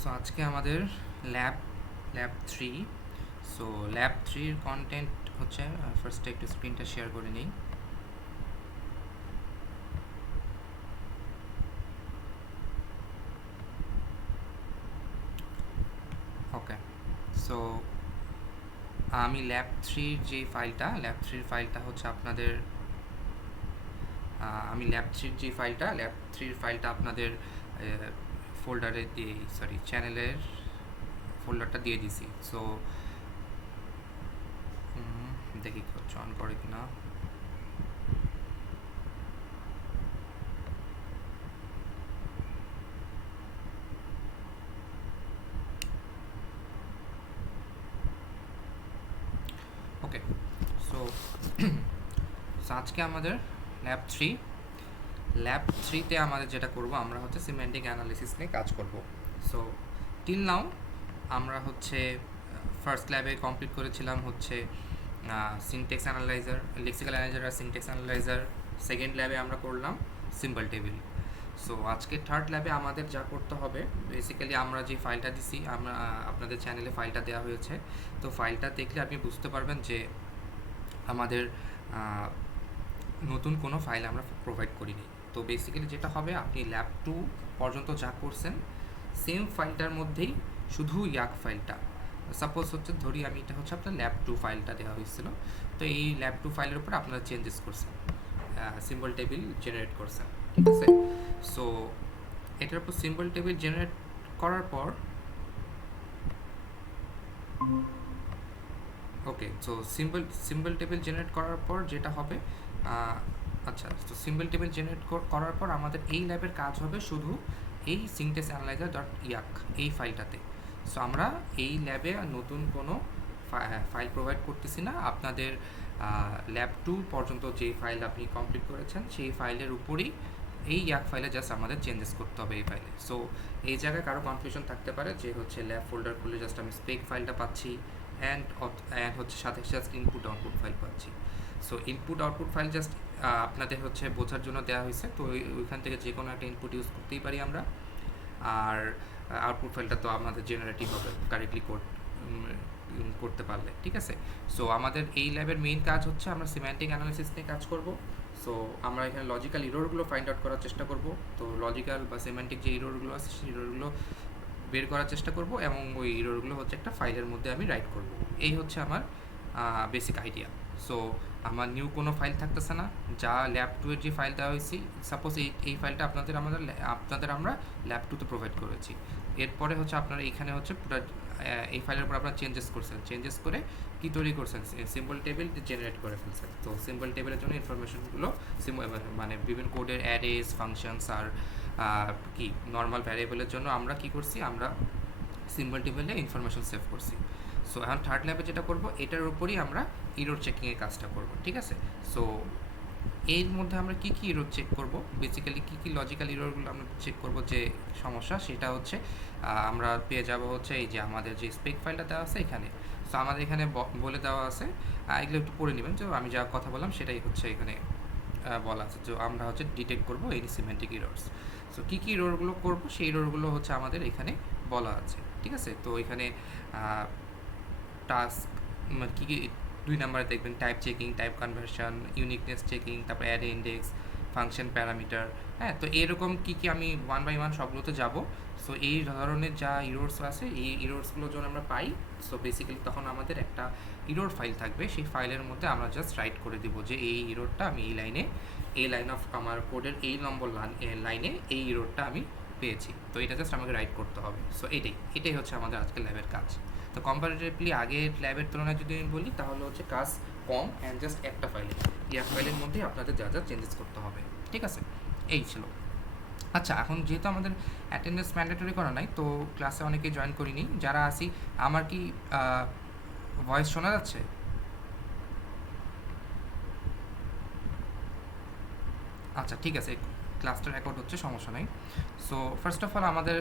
So আজকে আমাদের lab lab three. So lab থ্রির কন্টেন্ট হচ্ছে, ফার্স্টে একটু স্ক্রিনটা শেয়ার করে নিই। ওকে, সো আমি ল্যাব থ্রির ফাইলটা হচ্ছে আপনাদের, আমি ল্যাব থ্রির ফাইলটা আপনাদের ফোল্ডারে দিয়ে, সরি, চ্যানেলের ফোল্ডারটা দিয়ে দিছি। সো দেখি হচ্ছে অন করে কিনা। ওকে, সো আজকে আমাদের ল্যাব থ্রিতে আমাদের যেটা করব, আমরা হচ্ছে সিমেন্টিক অ্যানালিসিস নিয়ে কাজ করব। সো টিল নাও আমরা হচ্ছে ফার্স্ট ল্যাবে কমপ্লিট করেছিলাম হচ্ছে সিনটেক্স অ্যানালাইজার, লেক্সিক্যাল অ্যানালাইজার আর সিনটেক্স অ্যানালাইজার। সেকেন্ড ল্যাবে আমরা করলাম সিম্পল টেবিল। সো আজকে থার্ড ল্যাবে আমাদের যা করতে হবে, বেসিক্যালি আমরা যে ফাইলটা দিছি, আমরা আপনাদের চ্যানেলে ফাইলটা দেওয়া হয়েছে। তো ফাইলটা দেখলে আপনি বুঝতে পারবেন যে আমাদের নতুন কোনো ফাইল আমরা প্রোভাইড করিনি। তো বেসিক্যালি যেটা হবে, আপনি ল্যাব টু পর্যন্ত যা করছেন সেম ফাইলটার মধ্যেই শুধু ইয়াক ফাইলটা, সাপোজ হচ্ছে ধরি আমি, এটা হচ্ছে আপনার ল্যাব টু ফাইলটা দেওয়া হয়েছিল। তো এই ল্যাব টু ফাইলের উপর আপনারা চেঞ্জেস করছেন, সিম্বল টেবিল জেনারেট করছেন, ঠিক আছে। সো এটার উপর সিম্বল টেবিল জেনারেট করার পর, ওকে, সো সিম্বল টেবিল জেনারেট করার পর যেটা হবে, আচ্ছা, তো সিম্বল টেবিল জেনারেট করার পর আমাদের এই ল্যাবের কাজ হবে শুধু এই সিনটেক্স অ্যানালাইজার ডট ইয়াক এই ফাইলটাতে। সো আমরা এই ল্যাবে নতুন কোনো ফাইল প্রোভাইড করতেছি না। আপনাদের ল্যাব টু পর্যন্ত যে ফাইল আপনি কমপ্লিট করেছেন সেই ফাইলের উপরই এই ইয়াক ফাইলে জাস্ট আমাদের চেঞ্জেস করতে হবে এই ফাইলে। সো এই জায়গায় কারো কনফিউশন থাকতে পারে যে হচ্ছে ল্যাব ফোল্ডার খুলে জাস্ট আমি স্পেক ফাইলটা পাচ্ছি অ্যান্ড হচ্ছে সাথে জাস্ট ইনপুট আউটপুট ফাইল পাচ্ছি। So input output file just আপনাদের হচ্ছে বোঝার জন্য দেওয়া হয়েছে। তো ওইখান থেকে যে কোনো একটা ইনপুট ইউজ করতেই পারি আমরা। আর আউটপুট ফাইলটা তো আমাদের জেনারেটিভ হবে কারেক্টলি করতে পারলে, ঠিক আছে। সো আমাদের এই ল্যাবের মেইন কাজ হচ্ছে আমরা সিম্যান্টিক অ্যানালিসিস নিয়ে কাজ করব। সো আমরা এখানে লজিক্যাল ইরোরগুলো ফাইন্ড আউট করার চেষ্টা করব। তো লজিক্যাল বা সিম্যান্টিক যে ইরোরগুলো আছে সেই ইরোরগুলো বের করার চেষ্টা করব এবং ওই ইরোরগুলো হচ্ছে একটা ফাইলের মধ্যে আমি রাইট করব। এই হচ্ছে আমার বেসিক আইডিয়া। সো আমার নিউ কোনো ফাইল থাকতেছে না, যা ল্যাব টু এর যে ফাইল দেওয়া হয়েছি, সাপোজ এই ফাইলটা আপনাদের আমরা ল্যাব টুতে প্রোভাইড করেছি। এরপরে হচ্ছে আপনারা এইখানে হচ্ছে পুরো এই ফাইলের উপর আপনারা চেঞ্জেস করে কি তৈরি করছেন, সিম্বল টেবিল জেনারেট করে ফেলছেন। তো সিম্বল টেবিলের জন্য ইনফরমেশনগুলো মানে বিভিন্ন কোডের অ্যারেস ফাংশনস আর কি নর্মাল ভ্যারিয়েবলের জন্য আমরা কি করছি, আমরা সিম্বল টেবিলে ইনফরমেশন সেভ করছি। সো এখন থার্ড ল্যাবে যেটা করব, এটার উপরই আমরা ইরোর চেকিংয়ের কাজটা করব, ঠিক আছে। সো এর মধ্যে আমরা কী কী ইরোর চেক করব, বেসিক্যালি কী কী লজিক্যাল ইরোরগুলো আমরা চেক করব যে সমস্যা, সেটা হচ্ছে আমরা পেয়ে যাব হচ্ছে এই যে আমাদের যে স্পেক ফাইলটা দেওয়া আছে এখানে। সো আমাদের এখানে বলে দেওয়া আছে, এগুলো একটু পড়ে নেবেন। তো আমি যা কথা বললাম সেটাই হচ্ছে এখানে বলা আছে, যে আমরা হচ্ছে ডিটেক্ট করব এই সিমেন্টিক ইরোরস। সো কী কী ইরোরগুলো করব সেই ইরোরগুলো হচ্ছে আমাদের এখানে বলা আছে, ঠিক আছে। তো এখানে টাস্ক কী কী, 2 নাম্বারে দেখবেন type checking, type conversion, uniqueness checking, তারপর অ্যারে ইন্ডেক্স, ফাংশন প্যারামিটার। হ্যাঁ, তো এরকম কী কী আমি ওয়ান বাই ওয়ান সবগুলোতে যাব। সো এই ধরনের যা ইরোর্স আছে, এই ইরোর্সগুলো যখন আমরা পাই, সো বেসিক্যালি তখন আমাদের একটা ইরোর ফাইল থাকবে। সেই ফাইলের মধ্যে আমরা জাস্ট রাইট করে দিব যে এই ইরোরটা আমি এই লাইন অফ আমার কোডের এই নম্বর লাইনে এই ইরোরটা আমি পেয়েছি। তো এটা জাস্ট আমাকে রাইট করতে হবে। সো এটাই হচ্ছে আমাদের আজকের ল্যাবের কাজ। তো কম্পারেটিভলি আগের ল্যাবের তুলনায় যদি আমি বলি, তাহলে হচ্ছে কাজ কম অ্যান্ড জাস্ট একটা ফাইলের মধ্যেই আপনাদের যা যা চেঞ্জেস করতে হবে, ঠিক আছে। এই ছিল। আচ্ছা, এখন যেহেতু আমাদের অ্যাটেন্ডেন্স ম্যান্ডেটরি করা নাই, তো ক্লাসে অনেকেই জয়েন করিনি। যারা আসি, আমার কি ভয়েস শোনা যাচ্ছে? আচ্ছা, ঠিক আছে, ক্লাসটা রেকর্ড হচ্ছে, সমস্যা নেই। সো ফার্স্ট অফ অল আমাদের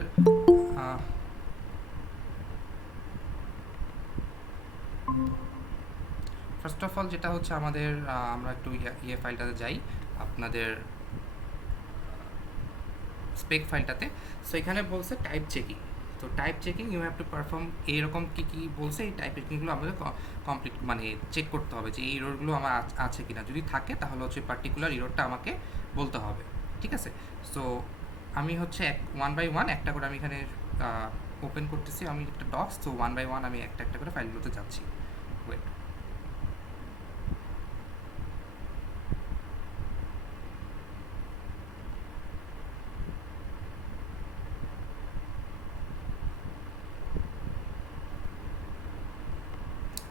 যেটা হচ্ছে আমাদের, আমরা একটু ফাইলটাতে যাই, আপনাদের স্পেক ফাইলটাতে। সো এখানে বলছে টাইপ চেকিং। তো type checking you have to perform, এইরকম কী কী বলছে, এই টাইপ চেকিংগুলো আমাদের কমপ্লিট মানে চেক করতে হবে যে এই ইরোরগুলো আমার আছে কিনা, যদি থাকে তাহলে হচ্ছে পার্টিকুলার ইরোরটা আমাকে বলতে হবে, ঠিক আছে। সো আমি হচ্ছে ওয়ান বাই ওয়ান একটা করে আমি এখানে ওপেন করতেছি আমি একটা ডক্স, তো ওয়ান বাই ওয়ান আমি একটা একটা করে ফাইলগুলোতে যাচ্ছি। ওয়েট,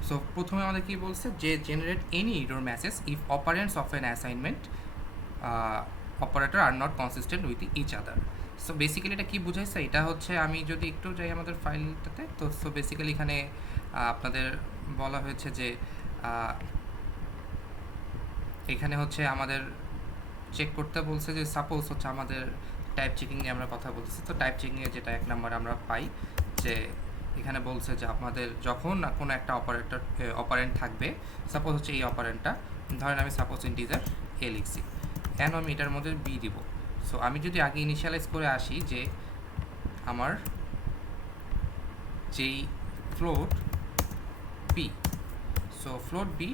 সো প্রথমে আমাদের কি বলছে যে generate any error message if operands of an assignment operator are not consistent with each other. So basically এটা কী বুঝাইছে, এটা হচ্ছে আমি যদি একটু যাই আমাদের ফাইলটাতে, তো সো বেসিক্যালি এখানে আপনাদের বলা হয়েছে যে এখানে হচ্ছে আমাদের চেক করতে বলছে যে সাপোজ হচ্ছে আমাদের টাইপ চেকিং নিয়ে আমরা কথা বলতেছি, তো টাইপ চেকিংয়ে যেটা এক নম্বর আমরা পাই যে এখানে বলছে যে আপনাদের যখন কোনো একটা অপারেন্ট থাকবে, সাপোজ হচ্ছে এই অপারেন্টটা ধরেন আমি সাপোজ ইন্টিজার এ লিখছি, কেন আমি এটার মধ্যে বি দিব। সো আমি যদি আগে ইনিশিয়ালাইজ করে আসি যে আমার যেই float B, so float B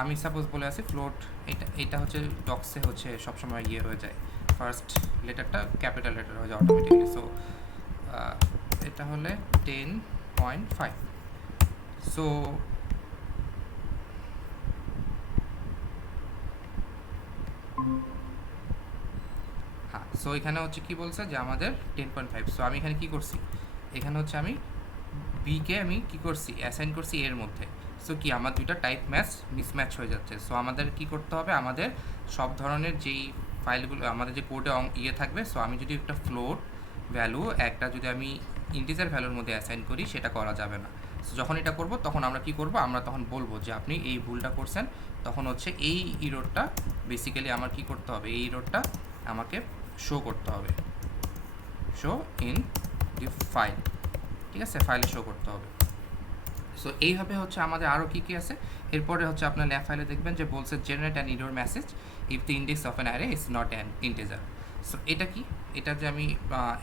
আমি সাপোজ বলে আছি ফ্লোট, এটা হচ্ছে ডক্সে হচ্ছে সবসময় ইয়ে হয়ে যায়, ফার্স্ট লেটারটা ক্যাপিটাল লেটার হয়ে যায় অটোমেটিক্যালি। সো এটা হলে 10.5। সো হ্যাঁ, সো এখানে হচ্ছে কি বলছে যে আমাদের 10.5। সো আমি এখানে কি করছি, এখানে হচ্ছে আমি বিকে আমি কি করছি অ্যাসাইন করছি এর মধ্যে। সো কি আমার দুইটা টাইপ মিসম্যাচ হয়ে যাচ্ছে। সো আমাদের কি করতে হবে, আমাদের সব ধরনের যেই ফাইলগুলো আমাদের যে কোডে ইয়ে থাকবে, সো আমি যদি একটা ফ্লোট ভ্যালু একটা যদি আমি ইন্টিজার ভ্যালুর মধ্যে অ্যাসাইন করি সেটা করা যাবে না। সো যখন এটা করব তখন আমরা কি করব, আমরা তখন বলবো যে আপনি এই ভুলটা করছেন, তখন হচ্ছে এই ইরোরটা বেসিক্যালি আমার কি করতে হবে, এই ইরোরটা আমাকে শো করতে হবে, শো ইন দি ফাইল, ঠিক আছে, ফাইলে শো করতে হবে। সো এইভাবে হচ্ছে আমাদের আরও কী কী আছে, এরপরে হচ্ছে আপনার ল্যাব ফাইলে দেখবেন যে বলছে generate an error message if the index of an array is not an integer. So এটা কি, এটা যে আমি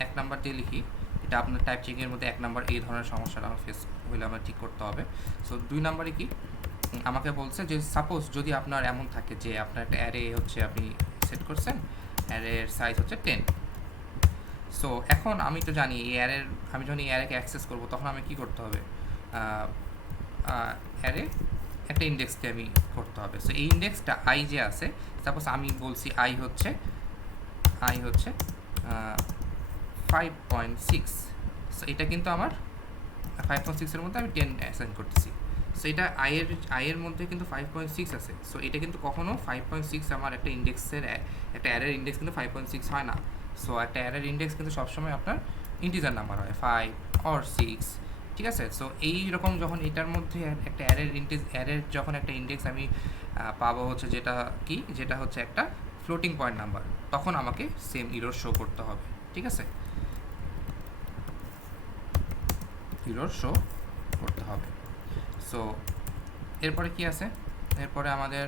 এক নাম্বার দিয়ে লিখি, এটা আপনার টাইপ চেকিংয়ের মধ্যে এক নাম্বার এই ধরনের সমস্যাটা আমার ফেস হলে আমার ঠিক করতে হবে। সো দুই নাম্বারে কি আমাকে বলছে যে সাপোজ যদি আপনার এমন থাকে যে আপনার একটা অ্যারে হচ্ছে আপনি সেট করছেন, অ্যারের সাইজ হচ্ছে 10। সো এখন আমি তো জানি এই অ্যারের, আমি যখন এই অ্যারেকে অ্যাক্সেস করবো তখন আমি কী করতে হবে, অ্যারে একটা ইন্ডেক্সকে আমি করতে হবে। সো এই ইন্ডেক্সটা আই যে আছে, সাপোজ আমি বলছি আই হচ্ছে 5.6। সো এটা কিন্তু আমার 5.6-এর মধ্যে আমি 10 অ্যাসাইন করতেছি। সো এটা আইয়ের মধ্যে কিন্তু 5.6 আছে। সো এটা কিন্তু কখনো 5.6 আমার একটা ইন্ডেক্সের একটা অ্যারের ইন্ডেক্স কিন্তু 5.6 হয় না। সো একটা অ্যারের ইন্ডেক্স কিন্তু সবসময় আপনার ইন্টিজার নাম্বার হয় 5 or 6, ঠিক আছে। সো এই রকম যখন এটার মধ্যে একটা অ্যারের যখন একটা ইন্ডেক্স আমি পাবো হচ্ছে যেটা হচ্ছে একটা ফ্লোটিং পয়েন্ট নাম্বার, তখন আমাকে সেম ইরর শো করতে হবে, ঠিক আছে, ইরর শো করতে হবে। সো এরপরে কি আছে, এরপরে আমাদের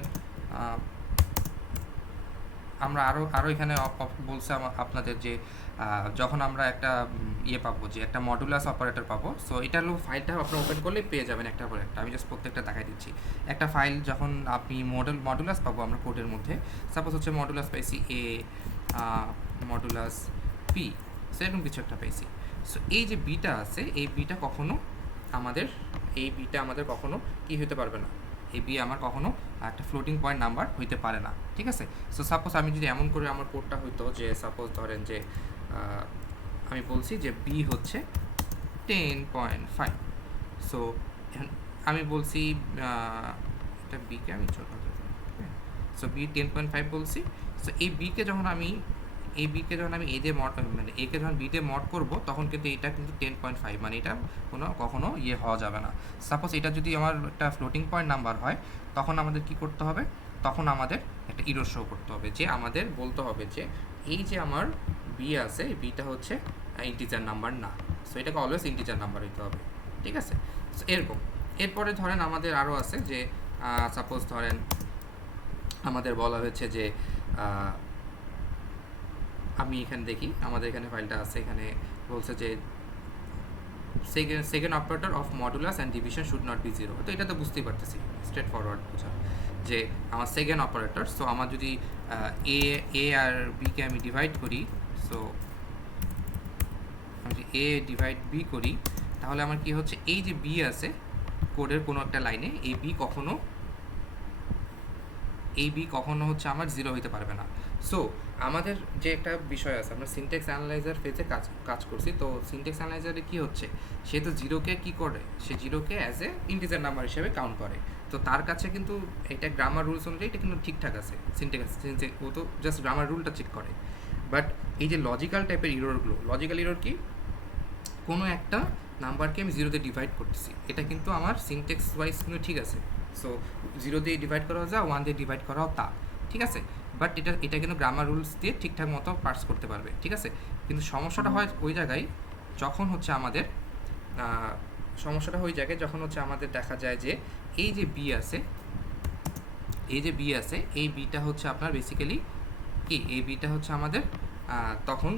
আমরা আরও এখানে বলছে আপনাদের যে যখন আমরা একটা ইয়ে পাবো, যে একটা মডুলাস অপারেটর পাবো। সো এটা হলো ফাইলটা আপনারা ওপেন করলে পেয়ে যাবেন একটা পর একটা, আমি জাস্ট প্রত্যেকটা দেখাই দিচ্ছি। একটা ফাইল যখন আপনি মডুলাস পাবো আমরা কোডের মধ্যে, সাপোজ হচ্ছে মডুলাস পাইছি এ, মডুলাস পি, সেরকম কিছু একটা পাইছি। সো এই যে বিটা আছে, এই বিটা আমাদের কখনো কি হতে পারবে না, এই বি আমার কখনো একটা ফ্লোটিং পয়েন্ট নাম্বার হইতে পারে না, ঠিক আছে। সো সাপোজ আমি যদি এমন করে আমার কোডটা হইতো যে সাপোজ ধরেন যে আমি বলছি যে বি হচ্ছে 10.5। সো আমি বলছি এটা বিকে আমি ছোট, সো বি 10.5 বলছি। সো এই বিকে যখন আমি এতে মানে একে যখন বিতে মড করবো, তখন কিন্তু এটা কিন্তু 10.5, মানে এটা কখনো ইয়ে হওয়া যাবে না। সাপোজ এটা যদি আমার একটা ফ্লোটিং পয়েন্ট নাম্বার হয়, তখন আমাদের কি করতে হবে, তখন আমাদের একটা ইরর শো করতে হবে, যে আমাদের বলতে হবে যে এই যে আমার বি আছে, বিটা হচ্ছে ইন্টিজার নাম্বার না। সো এটাকে অলওয়েজ ইন্টিজার নাম্বার হইতে হবে, ঠিক আছে। সো এরকম এরপরে ধরেন আমাদের আরও আছে যে সাপোজ ধরেন আমাদের বলা হয়েছে যে আমি এখানে দেখি আমাদের এখানে ফাইলটা আছে, এখানে বলছে যে second operator of modulus and division should not be zero. তো এটা তো বুঝতেই পারতেছি, স্ট্রেট ফরওয়ার্ড বোঝা যে আমার সেকেন্ড অপারেটর। সো আমার যদি এ আর বিকে আমি ডিভাইড করি, সো আমি যদি এ ডিভাইড বি করি, তাহলে আমার কি হচ্ছে, এই যে বি আছে কোডের কোনো একটা লাইনে, এই বি কখনো হচ্ছে আমার জিরো হইতে পারবে না। সো আমাদের যে একটা বিষয় আছে, আমরা সিনট্যাক্স অ্যানালাইজার ফেজে কাজ করছি। তো সিনট্যাক্স অ্যানালাইজারে কি হচ্ছে, সে তো জিরোকে কি করে, সে জিরোকে অ্যাজ এ ইন্টিজার নাম্বার হিসেবে কাউন্ট করে। তো তার কাছে কিন্তু এটা গ্রামার রুলস অনুযায়ী এটা কিন্তু ঠিকঠাক আছে। সিনট্যাক্স ও তো জাস্ট গ্রামার রুলটা চেক করে। বাট এই যে লজিক্যাল টাইপের ইরোরগুলো, লজিক্যাল ইরোর কি, কোনো একটা নাম্বারকে আমি জিরোতে ডিভাইড করতেছি, এটা কিন্তু আমার সিনট্যাক্স ওয়াইজ কিন্তু ঠিক আছে। সো জিরো দিয়ে ডিভাইড করাও যা, ওয়ান দিয়ে ডিভাইড করাও তা, ঠিক আছে। বাট এটা কিন্তু গ্রামার রুলস দিয়ে ঠিকঠাক মতো পার্স করতে পারবে, ঠিক আছে। কিন্তু সমস্যাটা হয় ওই জায়গায় যখন হচ্ছে আমাদের যখন হচ্ছে আমাদের দেখা যায় যে এই যে বি আছে, এই বিটা হচ্ছে আপনার বেসিক্যালি কি, এই বিটা হচ্ছে আমাদের তখন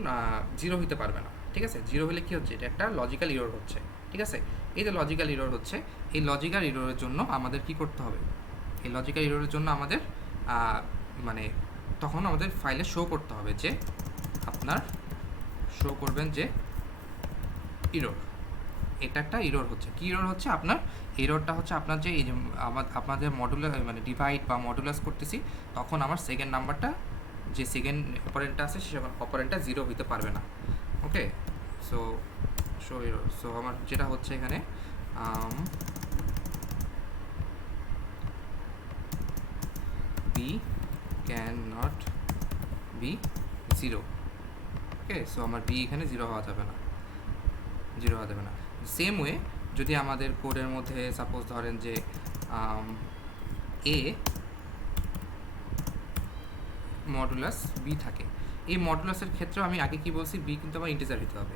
জিরো হতে পারবে না, ঠিক আছে। জিরো হলে কি হচ্ছে, এটা একটা লজিক্যাল ইরর হচ্ছে, ঠিক আছে। এই যে লজিক্যাল ইরর হচ্ছে, এই লজিক্যাল ইররের জন্য আমাদের কি করতে হবে, এই লজিক্যাল ইররের জন্য আমাদের মানে তখন আমাদের ফাইলে শো করতে হবে যে আপনার শো করবেন যে ইরর, এটা একটা ইরর হচ্ছে। কি ইরর হচ্ছে, আপনার ইররটা হচ্ছে আপনার যে এই যে আপনাদের মডুলার মানে ডিভাইড বা মডুলাস করতেছি, তখন আমার সেকেন্ড নাম্বারটা যে সেকেন্ড অপারেন্টটা আছে সে অপারেন্টটা জিরো হইতে পারবে না। ওকে, সো সো আমার যেটা হচ্ছে এখানে B can not be zero. Okay, so আমার বি এখানে জিরো হওয়া যাবে না। সেম ওয়ে যদি আমাদের কোডের মধ্যে সাপোজ ধরেন যে এ মডুলাস বি থাকে, এই মডুলাসের ক্ষেত্রেও আমি আগে কি বলছি, বি কিন্তু আমার ইন্টিজার হতে হবে,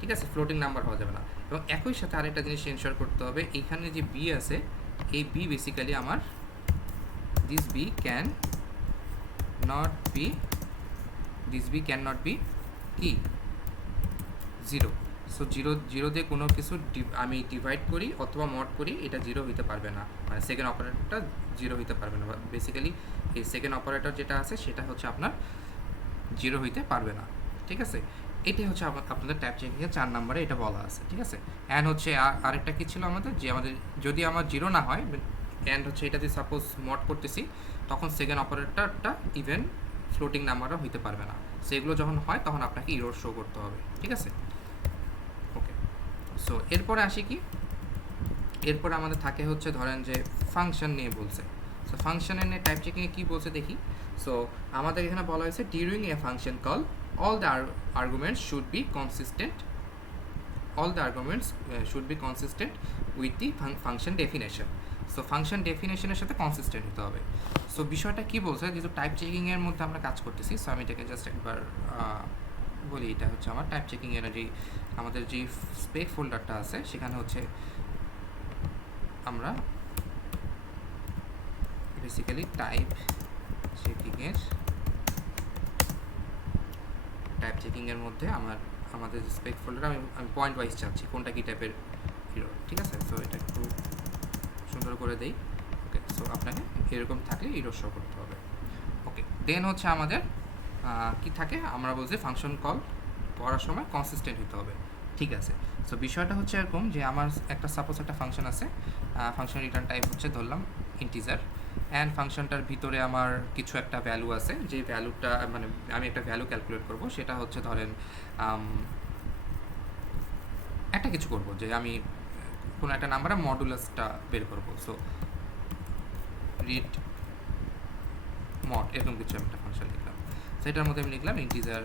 ঠিক আছে, ফ্লোটিং নাম্বার হওয়া যাবে না। এবং একই সাথে আরেকটা জিনিস এনশিওর করতে হবে, এখানে যে বি আছে, এই বি বেসিক্যালি আমার this B can not be কি জিরো। সো জিরো দিয়ে কোনো কিছু আমি ডিভাইড করি অথবা মড করি, এটা জিরো হইতে পারবে না, মানে সেকেন্ড অপারেটরটা জিরো হইতে পারবে না। বেসিক্যালি এই সেকেন্ড অপারেটর যেটা আছে সেটা হচ্ছে আপনার জিরো হইতে পারবে না, ঠিক আছে। এটাই হচ্ছে আপনাদের ট্যাব চেকিংয়ে 4 নম্বরে এটা বলা আছে, ঠিক আছে। অ্যান্ড হচ্ছে আরেকটা কী ছিল আমাদের, যে আমাদের যদি আমার জিরো না হয়, অ্যান্ড হচ্ছে এটা দিয়ে সাপোজ মড করতেছি, তখন সেকেন্ড অপারেটরটা ইভেন ফ্লোটিং নাম্বারও হইতে পারবে না। সেগুলো যখন হয় তখন আপনাকে ইরর শো করতে হবে, ঠিক আছে। ওকে, সো এরপরে আসি কি, এরপরে আমাদের থাকে হচ্ছে ধরেন যে ফাংশন নিয়ে বলছে। সো ফাংশনের নিয়ে টাইপ চেকিংয়ে কী বলছে দেখি। সো আমাদের এখানে বলা হয়েছে during a function call all the arguments should be consistent with the function definition. So function ডেফিনেশনের সাথে কনসিস্টেন্ট হতে হবে। সো বিষয়টা কি বলছে, যেহেতু টাইপ চেকিংয়ের মধ্যে আমরা কাজ করতেছি, সো আমি এটাকে জাস্ট একবার বলি। এটা হচ্ছে আমার টাইপ চেকিংয়ের যেই আমাদের যেই স্পেক ফোল্ডারটা আছে, সেখানে হচ্ছে আমরা বেসিক্যালি টাইপ চেকিংয়ের মধ্যে আমাদের স্পেক ফোল্ডার আমি পয়েন্ট ওয়াইজ চাচ্ছি কোনটা কী টাইপের হিরো, ঠিক আছে। সো এটা একটু সুন্দর করে দেই। ওকে, সো আপনাকে এরকম থাকলে হিরো শো করতে হবে। ওকে, দেন হচ্ছে আমাদের কি থাকে, আমরা বলছি ফাংশন কল করার সময় কনসিস্টেন্ট হতে হবে, ঠিক আছে। সো বিষয়টা হচ্ছে এরকম যে আমার একটা সাপোজ একটা ফাংশন আছে, ফাংশন রিটার্ন টাইপ হচ্ছে ধরলাম ইন্টিজার, অ্যান্ড ফাংশনটার ভিতরে আমার কিছু একটা ভ্যালু আছে, যে ভ্যালুটা মানে আমি একটা ভ্যালু ক্যালকুলেট করব, সেটা হচ্ছে ধরেন একটা কিছু করব, যে আমি কোনো একটা নাম্বারে মডুলাসটা বের করব। সো রিড মড এরকম কিছু আমি একটা ফাংশন লিখলাম। সেটার মধ্যে আমি লিখলাম ইন্টিজার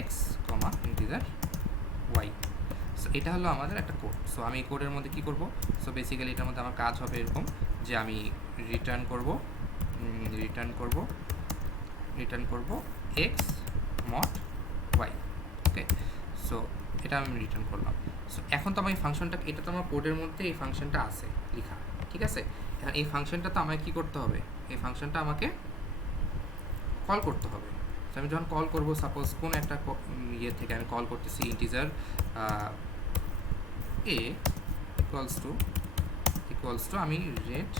এক্স কমা ইন্টিজার ওয়াই। সো এটা হলো আমাদের একটা কোড। সো আমি এই কোডের মধ্যে কী করব, সো বেসিক্যালি এটার মধ্যে আমার কাজ হবে এরকম, যে আমি রিটার্ন করব এক্স মড ওয়াই। ওকে, সো এটা আমি রিটার্ন করলাম। সো এখন তো আমার এই ফাংশনটা, এটা তো আমার কোডের মধ্যে এই ফাংশনটা আছে লেখা, ঠিক আছে। এখন এই ফাংশনটা তো আমাকে কী করতে হবে, এই ফাংশনটা আমাকে কল করতে হবে। তো আমি যখন কল করব, সাপোজ কোনো একটা ইয়ে থেকে আমি কল করতেছি ইন্টিজার এ ইকুয়ালস টু আমি রেট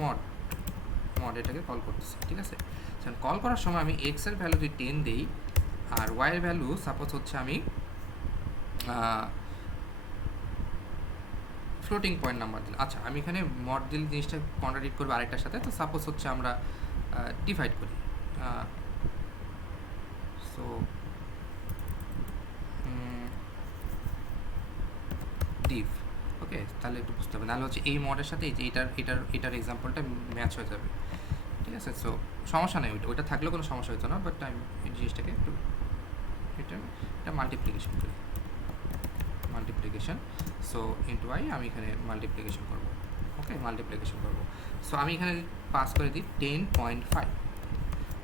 মড এটাকে কল করতেছি, ঠিক আছে। যখন কল করার সময় আমি এক্স এর ভ্যালু যদি 10 দেই আর ওয়াই এর ভ্যালু সাপোজ হচ্ছে আমি ফ্লোটিং পয়েন্ট নাম্বার দিলাম। আচ্ছা, আমি এখানে মড দিলে জিনিসটা কন্ট্রাডিক্ট করবে আরেকটার সাথে। তো সাপোজ হচ্ছে আমরা ডিভাইড করি, সো ডিভ, ওকে, তাহলে একটু বুঝতে হবে, নাহলে হচ্ছে এই মডের সাথে এই যে এটার এক্সাম্পলটা ম্যাচ হয়ে যাবে, ঠিক আছে। সো সমস্যা নেই, ওইটা থাকলেও কোনো সমস্যা হতো না, বাট আমি এই জিনিসটাকে একটু এটা মাল্টিপ্লিকেশন করি, সো ইন্টু আই আমি এখানে মাল্টিপ্লিকেশন করবো, ওকে, মাল্টিপ্লিকেশন করবো। সো আমি এখানে পাস করে দিই 10.5।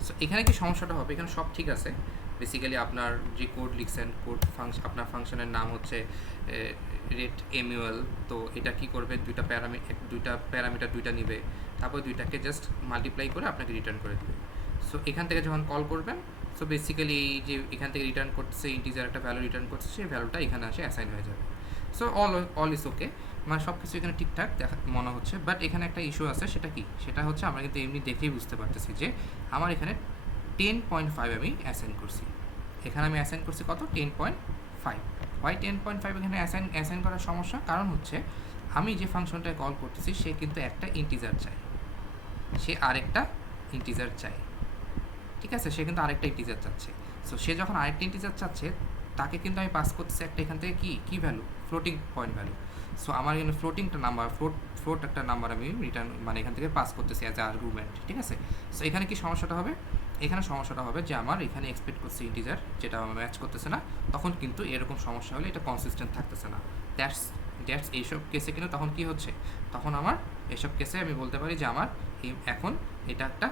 সো এখানে কি সমস্যাটা হবে, এখানে সব ঠিক আছে, বেসিক্যালি আপনার যে কোড লিখছেন, আপনার ফাংশনের নাম হচ্ছে রেট এমইউএল। তো এটা কি করবে, দুইটা প্যারামিটার দুইটা নিবে, তারপর দুইটাকে জাস্ট মাল্টিপ্লাই করে আপনাকে রিটার্ন করে দেবে। সো এখান থেকে যখন কল করবেন, সো বেসিক্যালি এই যে এখান থেকে রিটার্ন করতেছে ইন্টিজার একটা ভ্যালু রিটার্ন করছে, সেই ভ্যালুটা এখানে আসে অ্যাসাইন হয়ে যাবে। সো অল ইজ ওকে, মানে সব কিছু এখানে ঠিকঠাক মনে হচ্ছে। বাট এখানে একটা ইস্যু আছে, সেটা কি, সেটা হচ্ছে আমরা কিন্তু এমনি দেখেই বুঝতে পারতেছি যে আমার এখানে 10.5 আমি অ্যাসাইন করছি, এখানে আমি অ্যাসাইন করছি কত, 10.5। ওয়াই 10.5 এখানে অ্যাসাইন করার সমস্যা, কারণ হচ্ছে আমি যে ফাংশনটায় কল করতেছি সে কিন্তু একটা ইন্টিজার চায়, সে আরেকটা ইন্টিজার চায়, ঠিক আছে, সে কিন্তু আরেকটা ইন্টিজার চাচ্ছে। সো সে যখন আরেকটা ইন্টিজার চাচ্ছে, তাকে কিন্তু আমি পাস করতেছি একটা এখান থেকে কি value, floating point value. So আমার এখানে ফ্লোট একটা নাম্বার আমি রিটার্ন মানে এখান থেকে পাস করতেছি অ্যাজ এ আর্গুমেন্ট, ঠিক আছে। সো এখানে কি সমস্যাটা হবে, এখানে সমস্যাটা হবে যে আমার এখানে এক্সপেক্ট করছি ইন্টিজার যেটা আমার ম্যাচ করতেছে না, তখন কিন্তু এরকম সমস্যা হলে এটা কনসিস্টেন্ট থাকতেছে না। দ্যাটস এইসব কেসে কিন্তু তখন কি হচ্ছে, তখন আমার এসব কেসে আমি বলতে পারি যে আমার এখন এটা একটা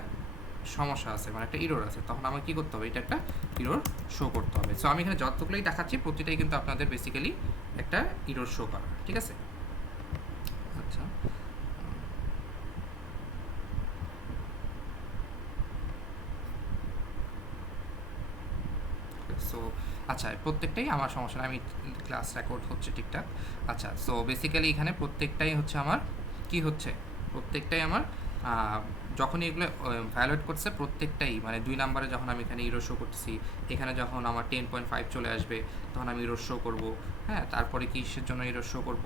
সমস্যা আছে, মানে একটা ইরোর আছে, তখন আমার কী করতে হবে, এটা একটা ইরোর শো করতে হবে। সো আমি এখানে যতগুলোই দেখাচ্ছি প্রতিটাই কিন্তু আপনাদের বেসিক্যালি একটা ইরোর শো করা, ঠিক আছে। আচ্ছা, সো আচ্ছা, প্রত্যেকটাই আমার সমস্যা না, আমি ক্লাস রেকর্ড হচ্ছে ঠিকঠাক। আচ্ছা, সো বেসিক্যালি এখানে প্রত্যেকটাই হচ্ছে আমার কি হচ্ছে, প্রত্যেকটাই আমার যখন এগুলো ভ্যালুয়েট করছে প্রত্যেকটাই, মানে 2 নাম্বারে যখন আমি এখানে ইরো শো করতেছি, এখানে যখন আমার 10.5 চলে আসবে তখন আমি ইরো শো করব, হ্যাঁ। তারপরে কিসের জন্য ইরো শো করব,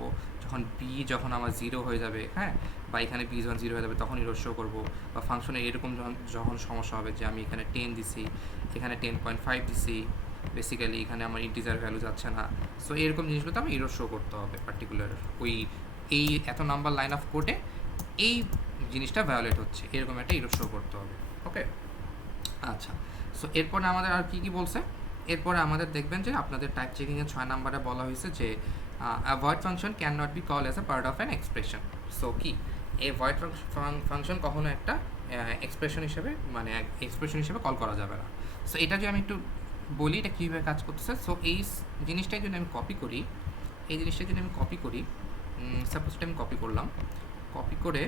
যখন আমার 0 হয়ে যাবে, হ্যাঁ, বা এখানে বি যখন 0 হয়ে যাবে তখন ইরো শো করব, বা ফাংশনে এরকম যখন সমস্যা হবে যে আমি এখানে 10 দিছি, এখানে 10.5 দিছি, বেসিক্যালি এখানে আমার ইন্টিজার ভ্যালু যাচ্ছে না। সো এরকম জিনিসগুলো আমি ইরো শো করতে হবে পার্টিকুলার এই এত নাম্বার লাইন অফ কোডে এই জিনিসটা ভায়োলেট হচ্ছে, এরকম একটা ইরো শো করতে হবে, ওকে। আচ্ছা, সো এরপরে আমাদের আর কি বলছে, এরপরে আমাদের দেখবেন যে আপনাদের টাইপ চেকিংয়ে 6 নাম্বারে বলা হয়েছে যে void function can not be call as a part of an expression. So কি, এই ভয়েড ফাংশন কখনো একটা এক্সপ্রেশন হিসেবে কল করা যাবে না। সো এটা যদি আমি একটু বলি এটা কীভাবে কাজ করতেছে। সো এই জিনিসটাই যদি আমি কপি করি, সাপোজ এটা আমি কপি করলাম, কপি করে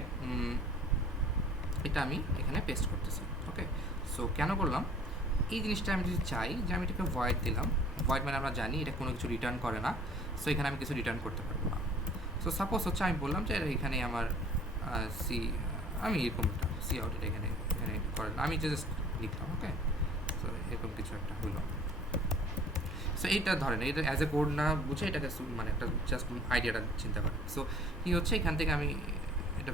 এটা আমি এখানে পেস্ট করতেছি, ওকে। সো কেন করলাম, এই জিনিসটা আমি যদি চাই যে আমি এটাকে ভয়েড দিলাম, ভয়েড মানে আমরা জানি এটা কোনো কিছু রিটার্ন করে না, সো এখানে আমি কিছু রিটার্ন করতে পারবো না। সো সাপোজ হচ্ছে আমি বললাম যে এখানে আমার আমি এরকম একটা সি আউট এটা এখানে করে আমি জাস্ট লিখলাম, ওকে। সো এরকম কিছু একটা হলো। সো এইটা ধরেন এটা অ্যাজ এ কোড না বুঝে এটাকে মানে একটা জাস্ট আইডিয়াটা চিন্তা করেন। সো কী হচ্ছে এখান থেকে আমি এটা